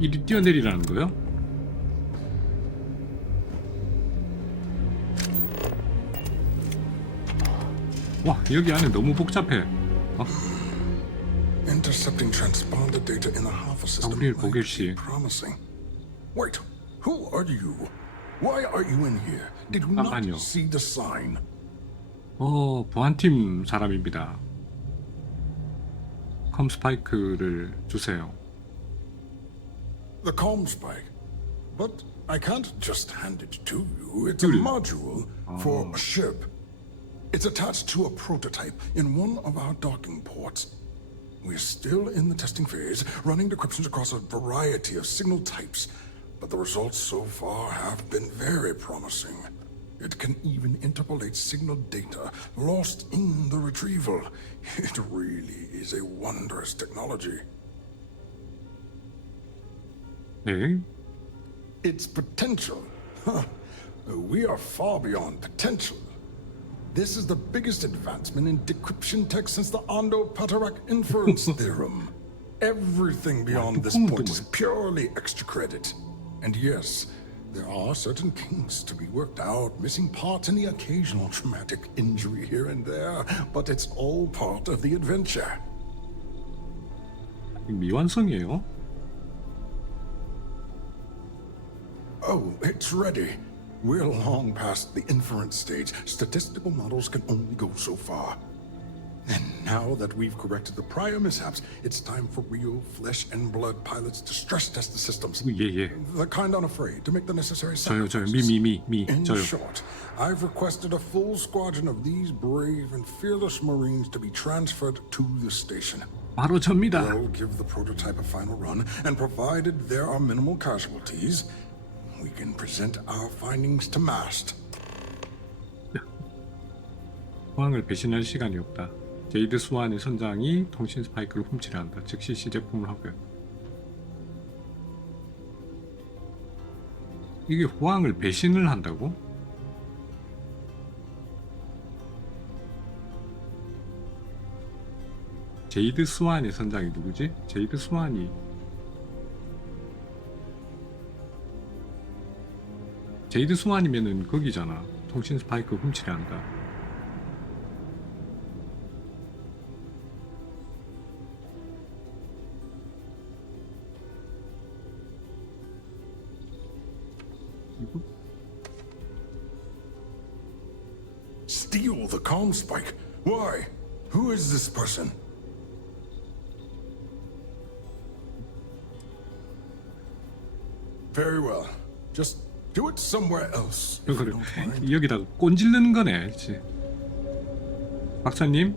이리 뛰어내리라는 거요? 와, 여기 안에 너무 복잡해. Intercepting transponder data in the Alpha system might be promising. Wait, who are you? Why are you in here? Did you not see the sign? 보안팀 사람입니다. 컴 스파이크를 주세요. The comm spike. But I can't just hand it to you. It's a module for a ship. It's attached to a prototype in one of our docking ports. We're still in the testing phase, running decryptions across a variety of signal types, but the results so far have been very promising. It can even interpolate signal data lost in the retrieval. It really is a wondrous technology. Its potential. We are far beyond potential. This is the biggest advancement in decryption tech since the Ondo-Patarak inference theorem. Everything beyond this point is purely extra credit. And yes, there are certain kinks to be worked out, missing parts and the occasional traumatic injury here and there, but it's all part of the adventure. 미완성이에요? Oh, it's ready. We're long past the inference stage. Statistical models can only go so far. And now that we've corrected the prior mishaps, it's time for real flesh and blood pilots to stress test the systems. The kind unafraid to make the necessary sacrifices. In short, I've requested a full squadron of these brave and fearless Marines to be transferred to the station. 바로 접니다. They'll give the prototype a final run, and provided there are minimal casualties, we can present our findings to MAST. 호황을 배신할 시간이 없다. 제이드 스완의 선장이 통신 스파이크를 훔치려 한다. 즉시 시제품을 하고요. 이게 호황을 배신을 한다고? 제이드 스완의 선장이 누구지? 제이드 스완이 제이드 스완이면은 거기잖아. 통신 스파이크 훔치려 한다. Steal the comm spike? Why? Who is this person? Very well. Just do it somewhere else. if you 그래. don't mind. 여기다가 꼰질르는 거네. 그치? 박사님?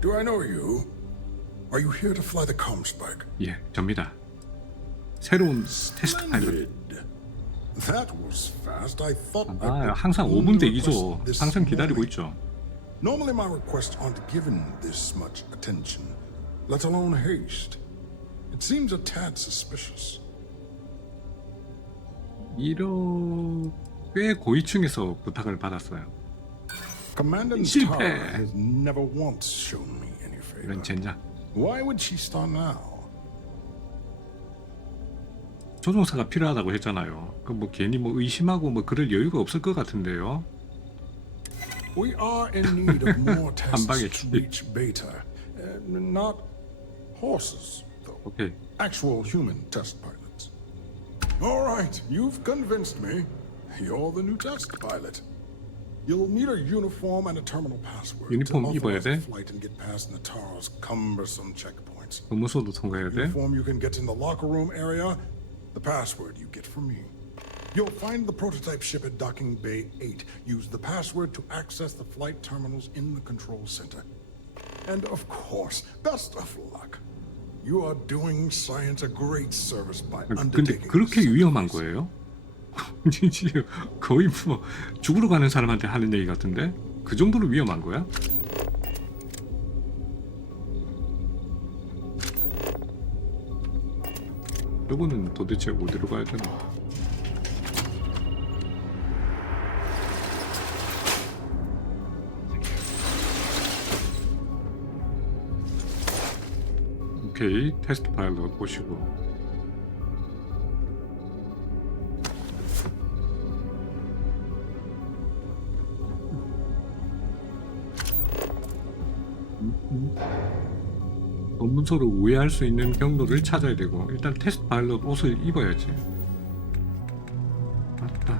Do I know you? Are you here to fly the comm spike? 예, 접니다. 새로운 테스트 파일럿. That was fast. I thought 아, 항상 5분 대기죠. 항상 기다리고 있죠. Normally my requests aren't given this much attention, let alone haste. It seems a tad suspicious. 꽤 고위층에서 부탁을 받았어요. Commandant 실패. Tara has never once shown me any 이런 favor. 젠장. Why would she start now? 조종사가 필요하다고 했잖아요. 그 뭐 괜히 뭐 의심하고 뭐 그럴 여유가 없을 것 같은데요. We are in need of more 한 방에 tests to reach beta. Not horses, though. 오케이. Actual human test pilots. All right, you've convinced me. You're the new test pilot. You'll need a uniform and a terminal password 유니폼 to 입어야 authorize 돼. the flight and get past Natara's cumbersome checkpoints. 근무소도 통과해야 돼. Uniform you can get in the locker room area. The password you get from me. You'll find the prototype ship at Docking Bay 8. Use the password to access the flight terminals in the control center. And of course, best of luck. You are doing science a great service by 근데 undertaking. 그렇게 위험한 거예요? 진짜 거의 뭐 죽으러 가는 사람한테 하는 얘기 같은데? 그 정도로 위험한 거야? 이거는 도대체 어디로 가야 되나? 오케이, 테스트 파일럿 보시고. 검문소를 우회할 수 있는 경로를 찾아야 되고, 일단 테스트 파일럿 옷을 입어야지. 맞다.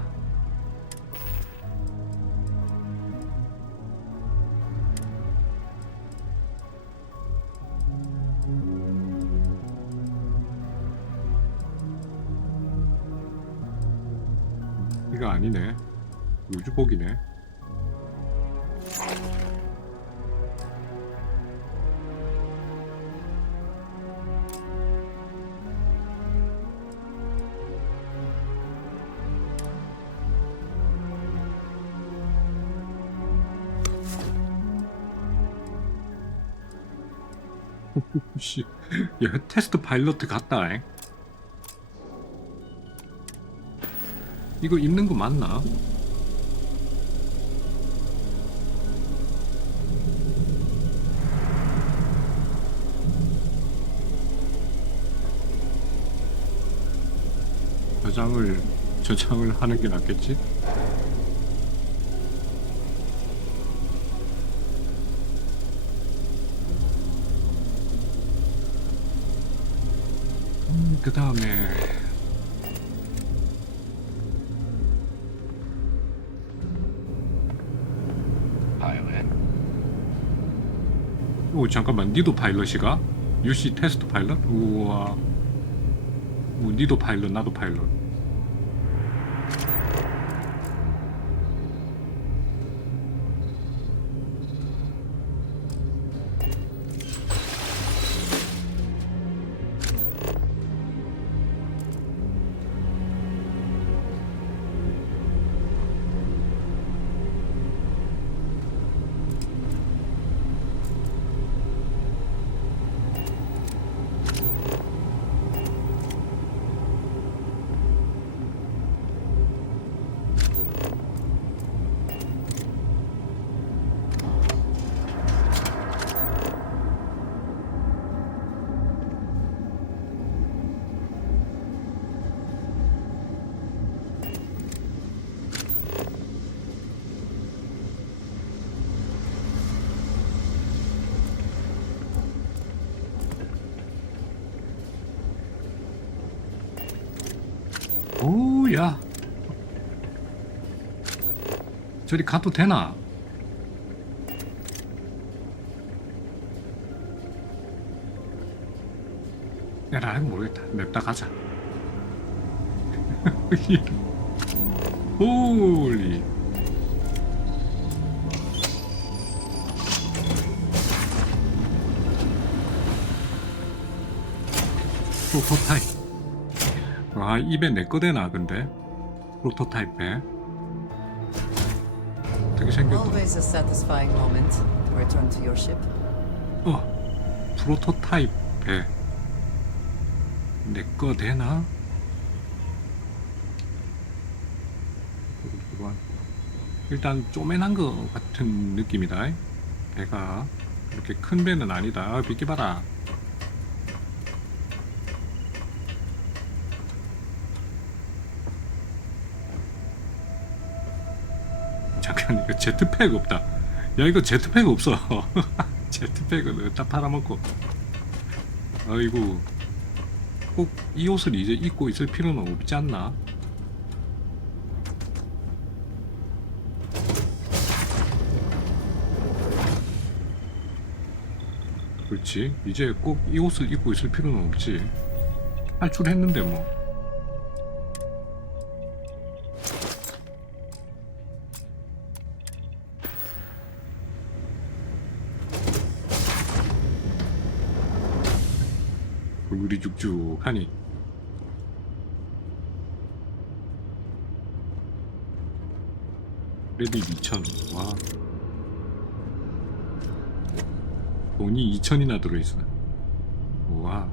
이거 아니네. 우주복이네. 씨, 야, 테스트 파일럿 같다. 잉? 이거 입는 거 맞나? 저장을 하는 게 낫겠지? 그 다음에 오 잠깐만, 니도 파일럿이가? UC 테스트 파일럿? 우와, 뭐 니도 파일럿 나도 파일럿. 오우야. 저리 가도 되나? 야, 나 모르겠다. 냅다 가자. 홀리. 프로토타입. 와, 입에 내 거 되나 근데? 프로토타입 배. 되게 생겼다. Always a satisfying moment to return to your ship. 프로토타입 배. 내 거 되나? 일단 쪼맨한 거 같은 느낌이다. 배가 그렇게 큰 배는 아니다. 비키 봐라. 잠깐, 이거 제트팩 없다. 야, 이거 제트팩 없어. 제트팩은 어디다 팔아먹고. 아이고, 꼭 이 옷을 이제 입고 있을 필요는 없지 않나? 그렇지, 이제 꼭 이 옷을 입고 있을 필요는 없지. 탈출했는데 뭐. 얼굴이 죽죽하니. 레디 2,000. 와, 돈이 2,000이나 들어있어. 와.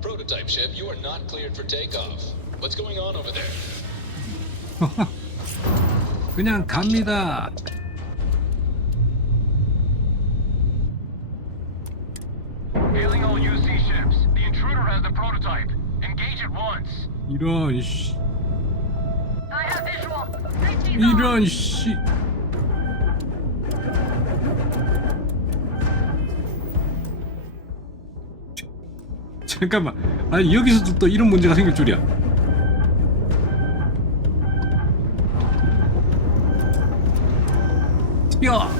Prototype ship, you are not cleared for takeoff. What's going on over there? 그냥 갑니다. Hailing all UC ships. The intruder has the prototype. Engage at once. 이런 씨. I have visual. 이런 씨. 잠깐만. 아니, 여기서도 또 이런 문제가 생길 줄이야. 야.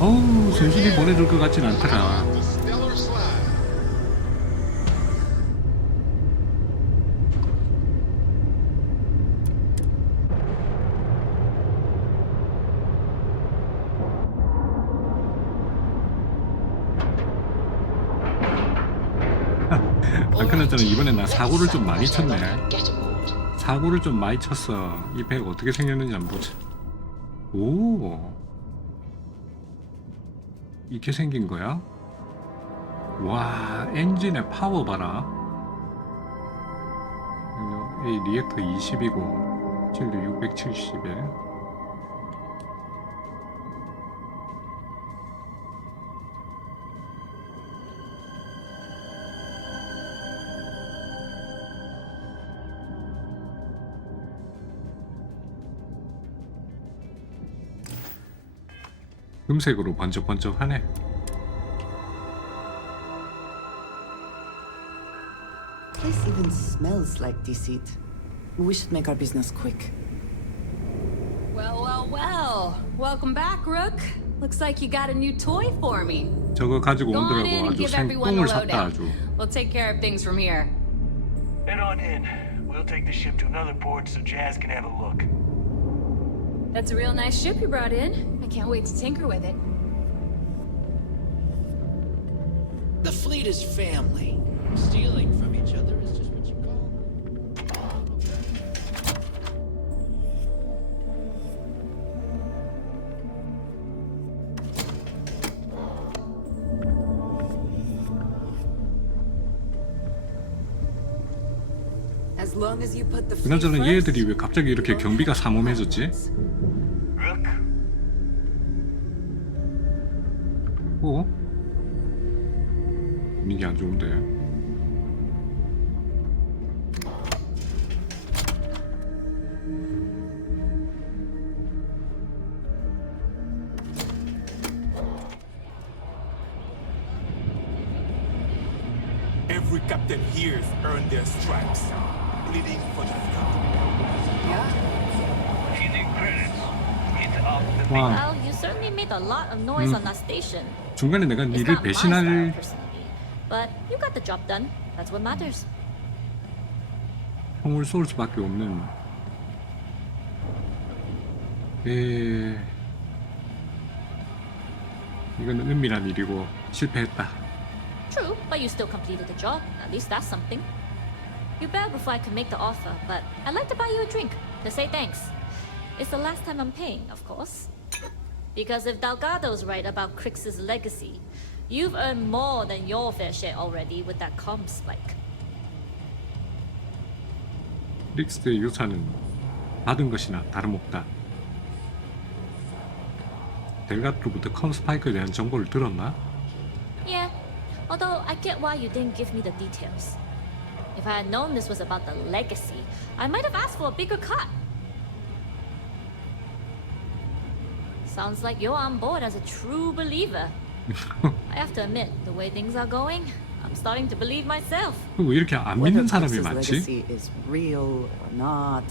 어우, 순순히 보내줄 것 같진 않더라. 그나저나 이번에 나 사고를 좀 많이 쳤네. 사고를 좀 많이 쳤어. 이 배가 어떻게 생겼는지 한번 보자. 오, 이렇게 생긴 거야? 와, 엔진의 파워 봐라. 이 리액터 20이고 진도 670에. 금색으로 번쩍번쩍하네. Place even smells like deceit. We should make our business quick. Well, well, well. Welcome back, Rook. Looks like you got a new toy for me. 저거 가지고 Go on in 오더라고. and 아주 give everyone the 생똥을 샀다 lowdown. 아주. We'll take care of things from here. Head on in. We'll take the ship to another port so Jazz can have a look. That's a real nice ship you brought in. I can't wait to tinker with it. The fleet is family. Stealing from each other is just what you call. As long as you put the fleet 그나저나 first, 얘들이 왜 갑자기 이렇게 경비가 삼엄해졌지? 어? 분위기 안 좋은데. Every captain here's earned their stripes, bleeding for the Feeding credits. Hit up the 와, Well, you certainly made a lot of noise on that station. 중간에 내가 It's 니를 not my style, 배신할 personally, but you got the job done. That's what matters. 형을 쏠 수밖에 없는. 이건 은밀한 일이고 실패했다. True, but you still completed the job. At least that's something. You bailed before I could make the offer, but I'd like to buy you a drink to say thanks. It's the last time I'm paying, of course. Because if Delgado's right about Crix's legacy, you've earned more than your fair share already with that comm spike. 릭스의 유산은 받은 것이나 다름없다. 델가트로부터 컴 스파이크에 대한 정보를 들었나? Yeah, although I get why you didn't give me the details. If I had known this was about the legacy, I might have asked for a bigger cut. Sounds like you're on board as a true believer. I have to admit, the way things are going, I'm starting to believe myself. 왜 이렇게 안 Whether 믿는 사람이 Crix's 많지? legacy is real or not,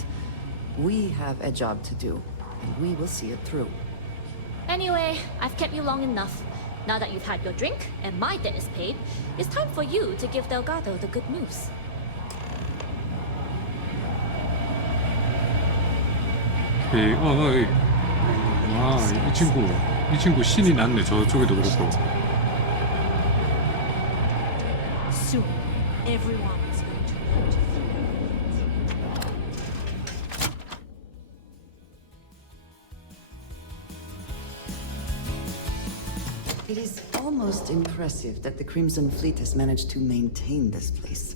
we have a job to do, and we will see it through. Anyway, I've kept you long enough. Now that you've had your drink and my debt is paid, it's time for you to give Delgado the good news. 와, 이 친구 신이 났네. 저쪽에도 그렇고. Soon, everyone is going to know to fear. It is almost impressive that the Crimson Fleet has managed to maintain this place.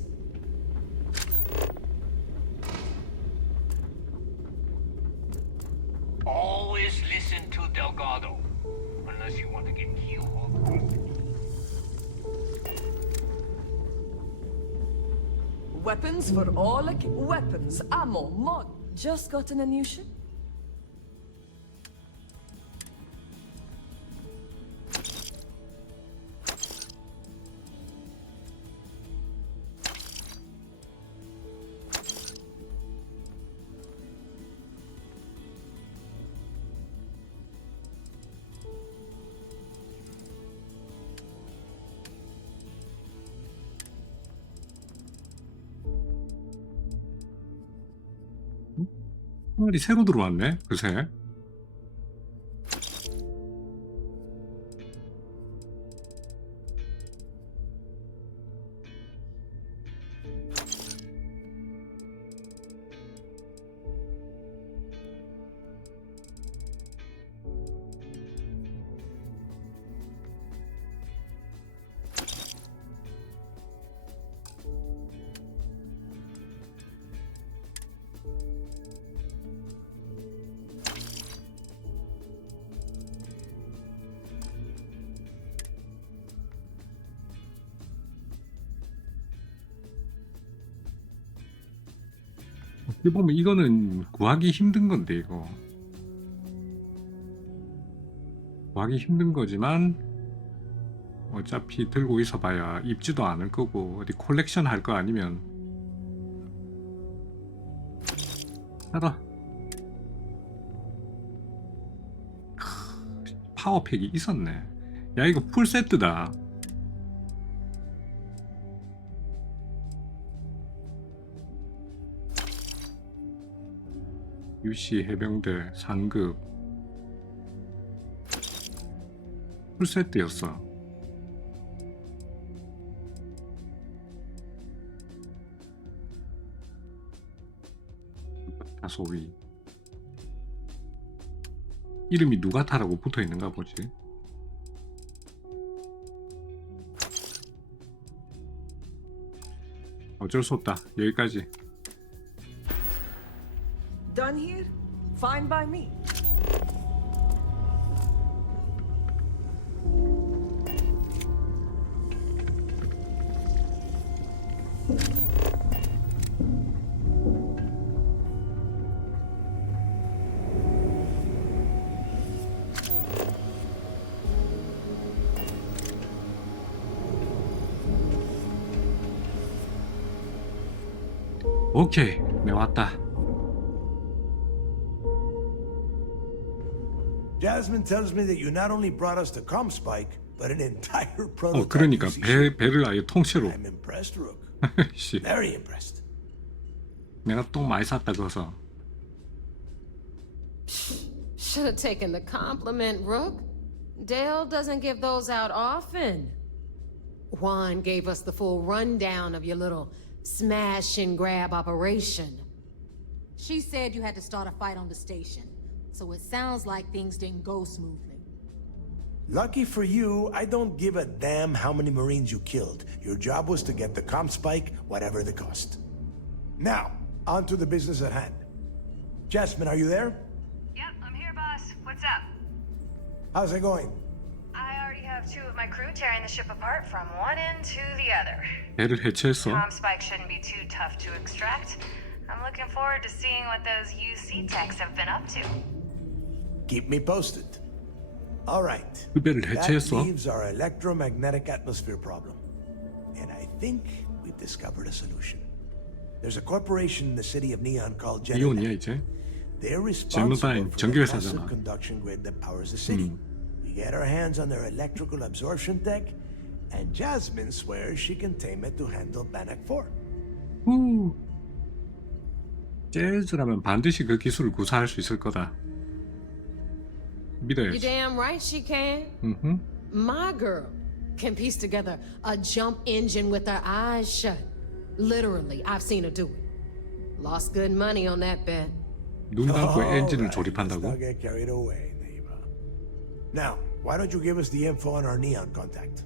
Always listen to Delgado, unless you want to get killed. Weapons for all weapons, ammo, mod. Just gotten a new ship? 말이 새로 들어왔네. 그새. 어떻게 보면 이거는 구하기 힘든 건데, 이거 구하기 힘든 거지만 어차피 들고 있어 봐야 입지도 않을 거고 어디 콜렉션 할 거 아니면 사라. 파워팩이 있었네. 야, 이거 풀 세트다. 유시 해병대 상급 풀세트였어. 다소위 이름이 누가타라고 붙어있는가 보지. 어쩔 수 없다. 여기까지. Done here? Fine by me. 오케이, 내가 왔다. Jasmine tells me that you not only brought us the Comspike, but an entire prototype. 그러니까 배를 아예 통째로. I'm impressed, Rook. 씨. Very impressed. 내가 똥 많이 쌌다 그래서. Should have taken the compliment, Rook. Dale doesn't give those out often. Juan gave us the full rundown of your little smash and grab operation. She said you had to start a fight on the station, so it sounds like things didn't go smoothly. Lucky for you, I don't give a damn how many Marines you killed. Your job was to get the Comspike, whatever the cost. Now, on to the business at hand. Jasmine, are you there? Yep, I'm here, boss. What's up? How's it going? I already have 2 of my crew tearing the ship apart from one end to the other. 배를 해체했어. Comspike shouldn't be too tough to extract. I'm looking forward to seeing what those UC techs have been up to. Keep me posted. All right. 그 배를 That 해체했어. leaves our electromagnetic atmosphere problem. And I think we've discovered a solution. There's a corporation in the city of Neon called 이온이야 이제. They're responsible 제노다인 for the 전기회사잖아. massive conduction grid that powers the city. We get our hands on their electrical absorption tech, and Jasmine swears she can tame it to handle Bannock 4. 후. 재즈라면 반드시 그 기술을 구사할 수 있을 거다. You 믿어야지. damn right she can. My girl can piece together a jump engine with her eyes shut. Literally, I've seen her do it. Lost good money on that bet. 눈 감고 엔진을 Let's 조립한다고? not get carried away, neighbor. Now, why don't you give us the info on our Neon contact?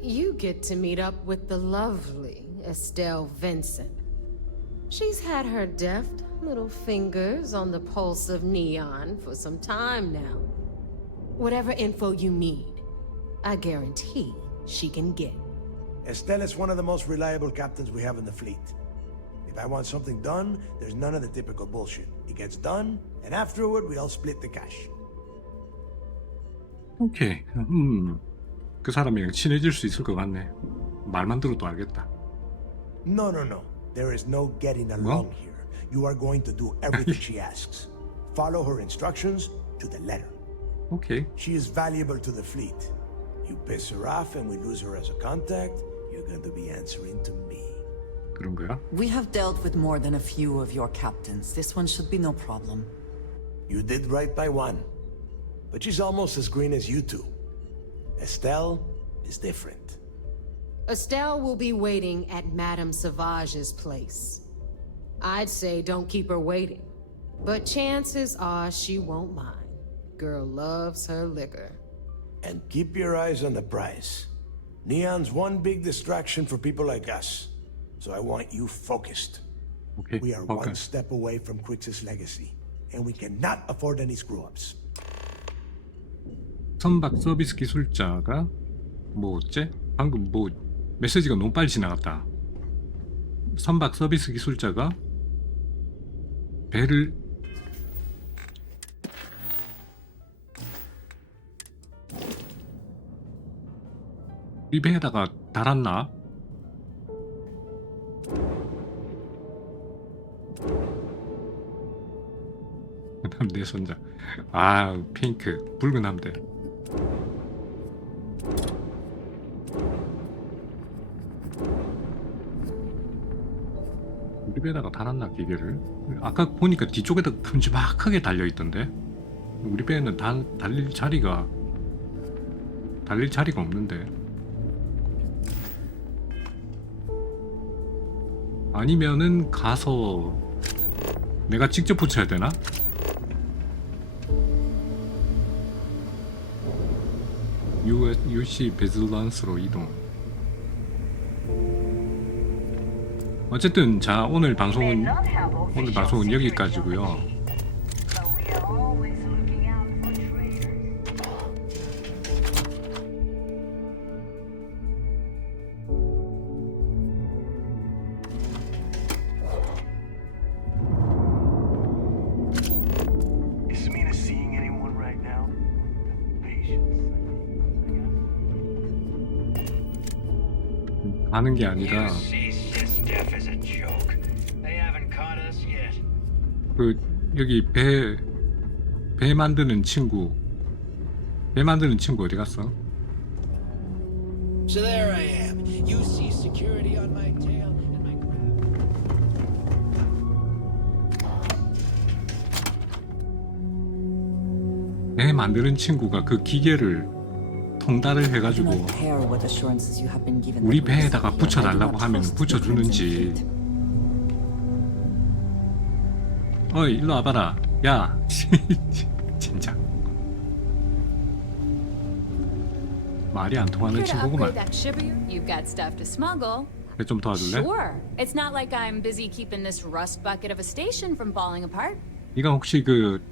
You get to meet up with the lovely Estelle Vincent. She's had her deft little fingers on the pulse of Neon for some time now. Whatever info you need, I guarantee she can get. Estelle is one of the most reliable captains we have in the fleet. If I want something done, there's none of the typical bullshit. It gets done, and afterward, we all split the cash. 오케이. 그 사람이랑 친해질 수 있을 것 같네. 말만 들어도 알겠다. No. There is no getting along here. You are going to do everything she asks. Follow her instructions to the letter. 오케이. She is valuable to the fleet. You piss her off and we lose her as a contact, you're going to be answering to me. 그런 거야? We have dealt with more than a few of your captains. This one should be no problem. You did right by one. But she's almost as green as you two. Estelle is different. Estelle will be waiting at Madame Sauvage's place. I'd say don't keep her waiting, but chances are she won't mind. Girl loves her liquor. And keep your eyes on the prize. Neon's one big distraction for people like us. So I want you focused. Okay, We are one step away from Quix's legacy, and we cannot afford any screw-ups. 선박 서비스 기술자가 뭐였지? 방금 뭐 메시지가 너무 빨리 지나갔다. 선박 서비스 기술자가 배를 우리 배에다가 달았나? 내 손자. 아, 핑크 붉은 함대. 우리 배에다가 달았나 기계를? 아까 보니까 뒤쪽에다 큼지막하게 달려 있던데. 우리 배에는 달릴 자리가 없는데. 아니면은 가서 내가 직접 붙여야 되나? UC 베즐런스로 이동. 어쨌든 자 오늘 방송은 여기까지고요. 가는 게 아니라 그 여기 배 만드는 친구 어디 갔어? So there I am. You see security on my tail and my 배 만드는 친구가 그 기계를 통달을 해가지고 우리 배에다가 붙여달라고 하면 붙여주는지. 어이 일로 와봐라. 야 진짜 말이 안 통하는 친구구만. 좀 도와줄래? Sure. It's not like I'm busy keeping this rust bucket of a station from falling apart. 네가 혹시 그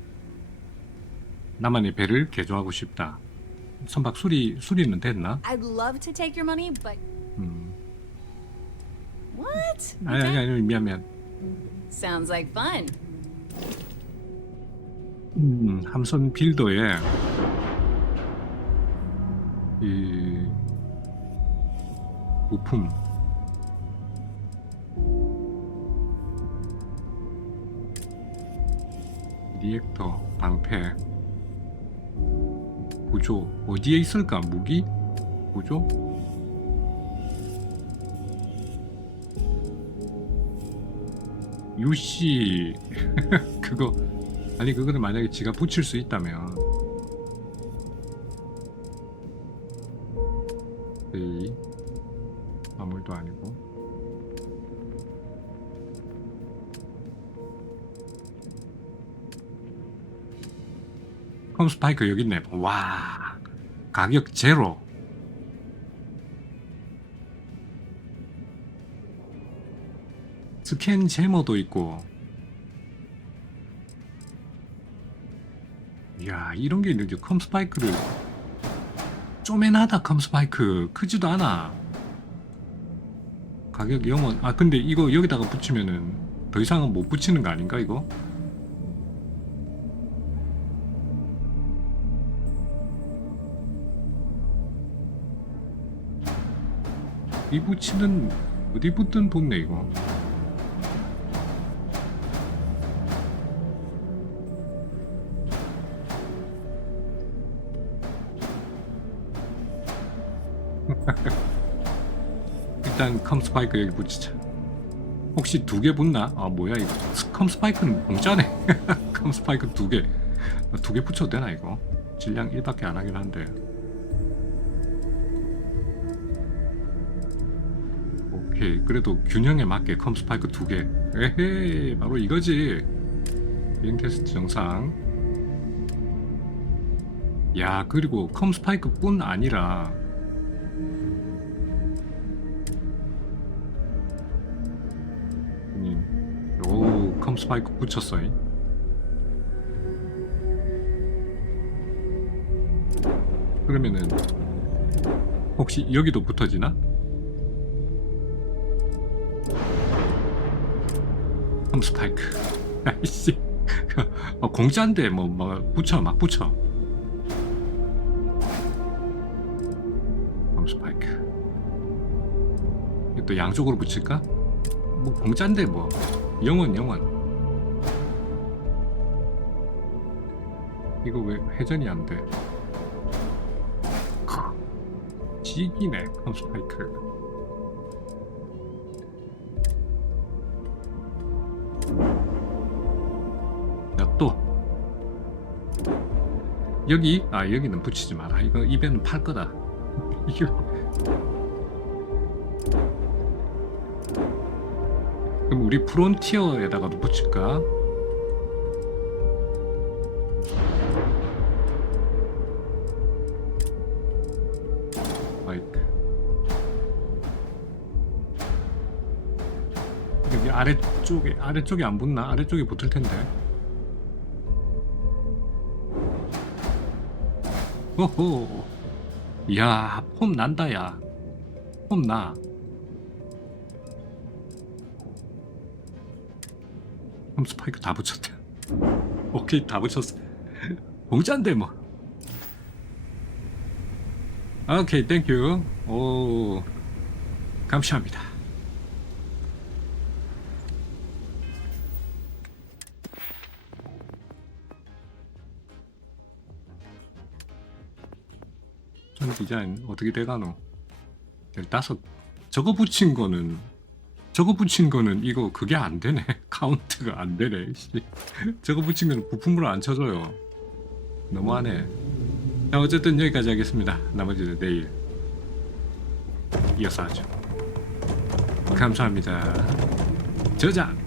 나만의 배를 개조하고 싶다. 선박 수리는 됐나? I'd love to take your money, but what? 아니 미안. Sounds like fun. 함선 빌더에 이 부품 리액터 방패 구조 어디에 있을까? 무기? 구조? UC 그거 아니 그거는 만약에 지가 붙일 수 있다면 이 아무것도 아니고 컴스파이크 여기 있네. 와 가격 제로. 스캔 제머도 있고. 이야 이런 게 있는지. 컴스파이크를 쪼맨하다. 컴스파이크 크지도 않아. 가격 0원. 아 근데 이거 여기다가 붙이면은 더 이상은 못 붙이는 거 아닌가 이거? 이 붙이는 어디 붙든 붙네 이거. 일단 컴스파이크 여기 붙이자. 혹시 2개 붙나? 아 뭐야 이거. 컴스파이크는 공짜네. 컴스파이크 2개. 2개 붙여도 되나 이거? 질량 1밖에 안 하긴 한데. 오케이 그래도 균형에 맞게 컴스파이크 2개. 에헤이 바로 이거지. 비행 테스트 정상. 야 그리고 컴스파이크 뿐 아니라 오 컴스파이크 붙였어. 그러면은 혹시 여기도 붙어지나? 컴스파이크. 아이씨 공짜인데 뭐 붙여 막 붙여. 컴스파이크 또 양쪽으로 붙일까? 뭐 공짜인데 뭐 영원 이거 왜 회전이 안 돼? 지기네 컴스파이크. 야 또 여기 여기는 붙이지 마라. 이거 입에는 팔 거다. 이거 그럼 우리 프론티어에다가도 붙일까? 마이크 여기 아래쪽에 안 붙나? 아래쪽에 붙을 텐데. 호호 이야 폼 난다. 야 폼 나. 컴스파이크 다 붙였다. 오케이 다 붙였어. 공짜인데 뭐. 오케이 땡큐. 오 감사합니다. 패턴 디자인 어떻게 돼가노? 15. 저거 붙인 거는 이거 그게 안 되네. 카운트가 안 되네. 저거 붙인 거는 부품으로 안 쳐져요. 너무하네. 자, 어쨌든 여기까지 하겠습니다. 나머지는 내일 이어서 하죠. 감사합니다. 저장.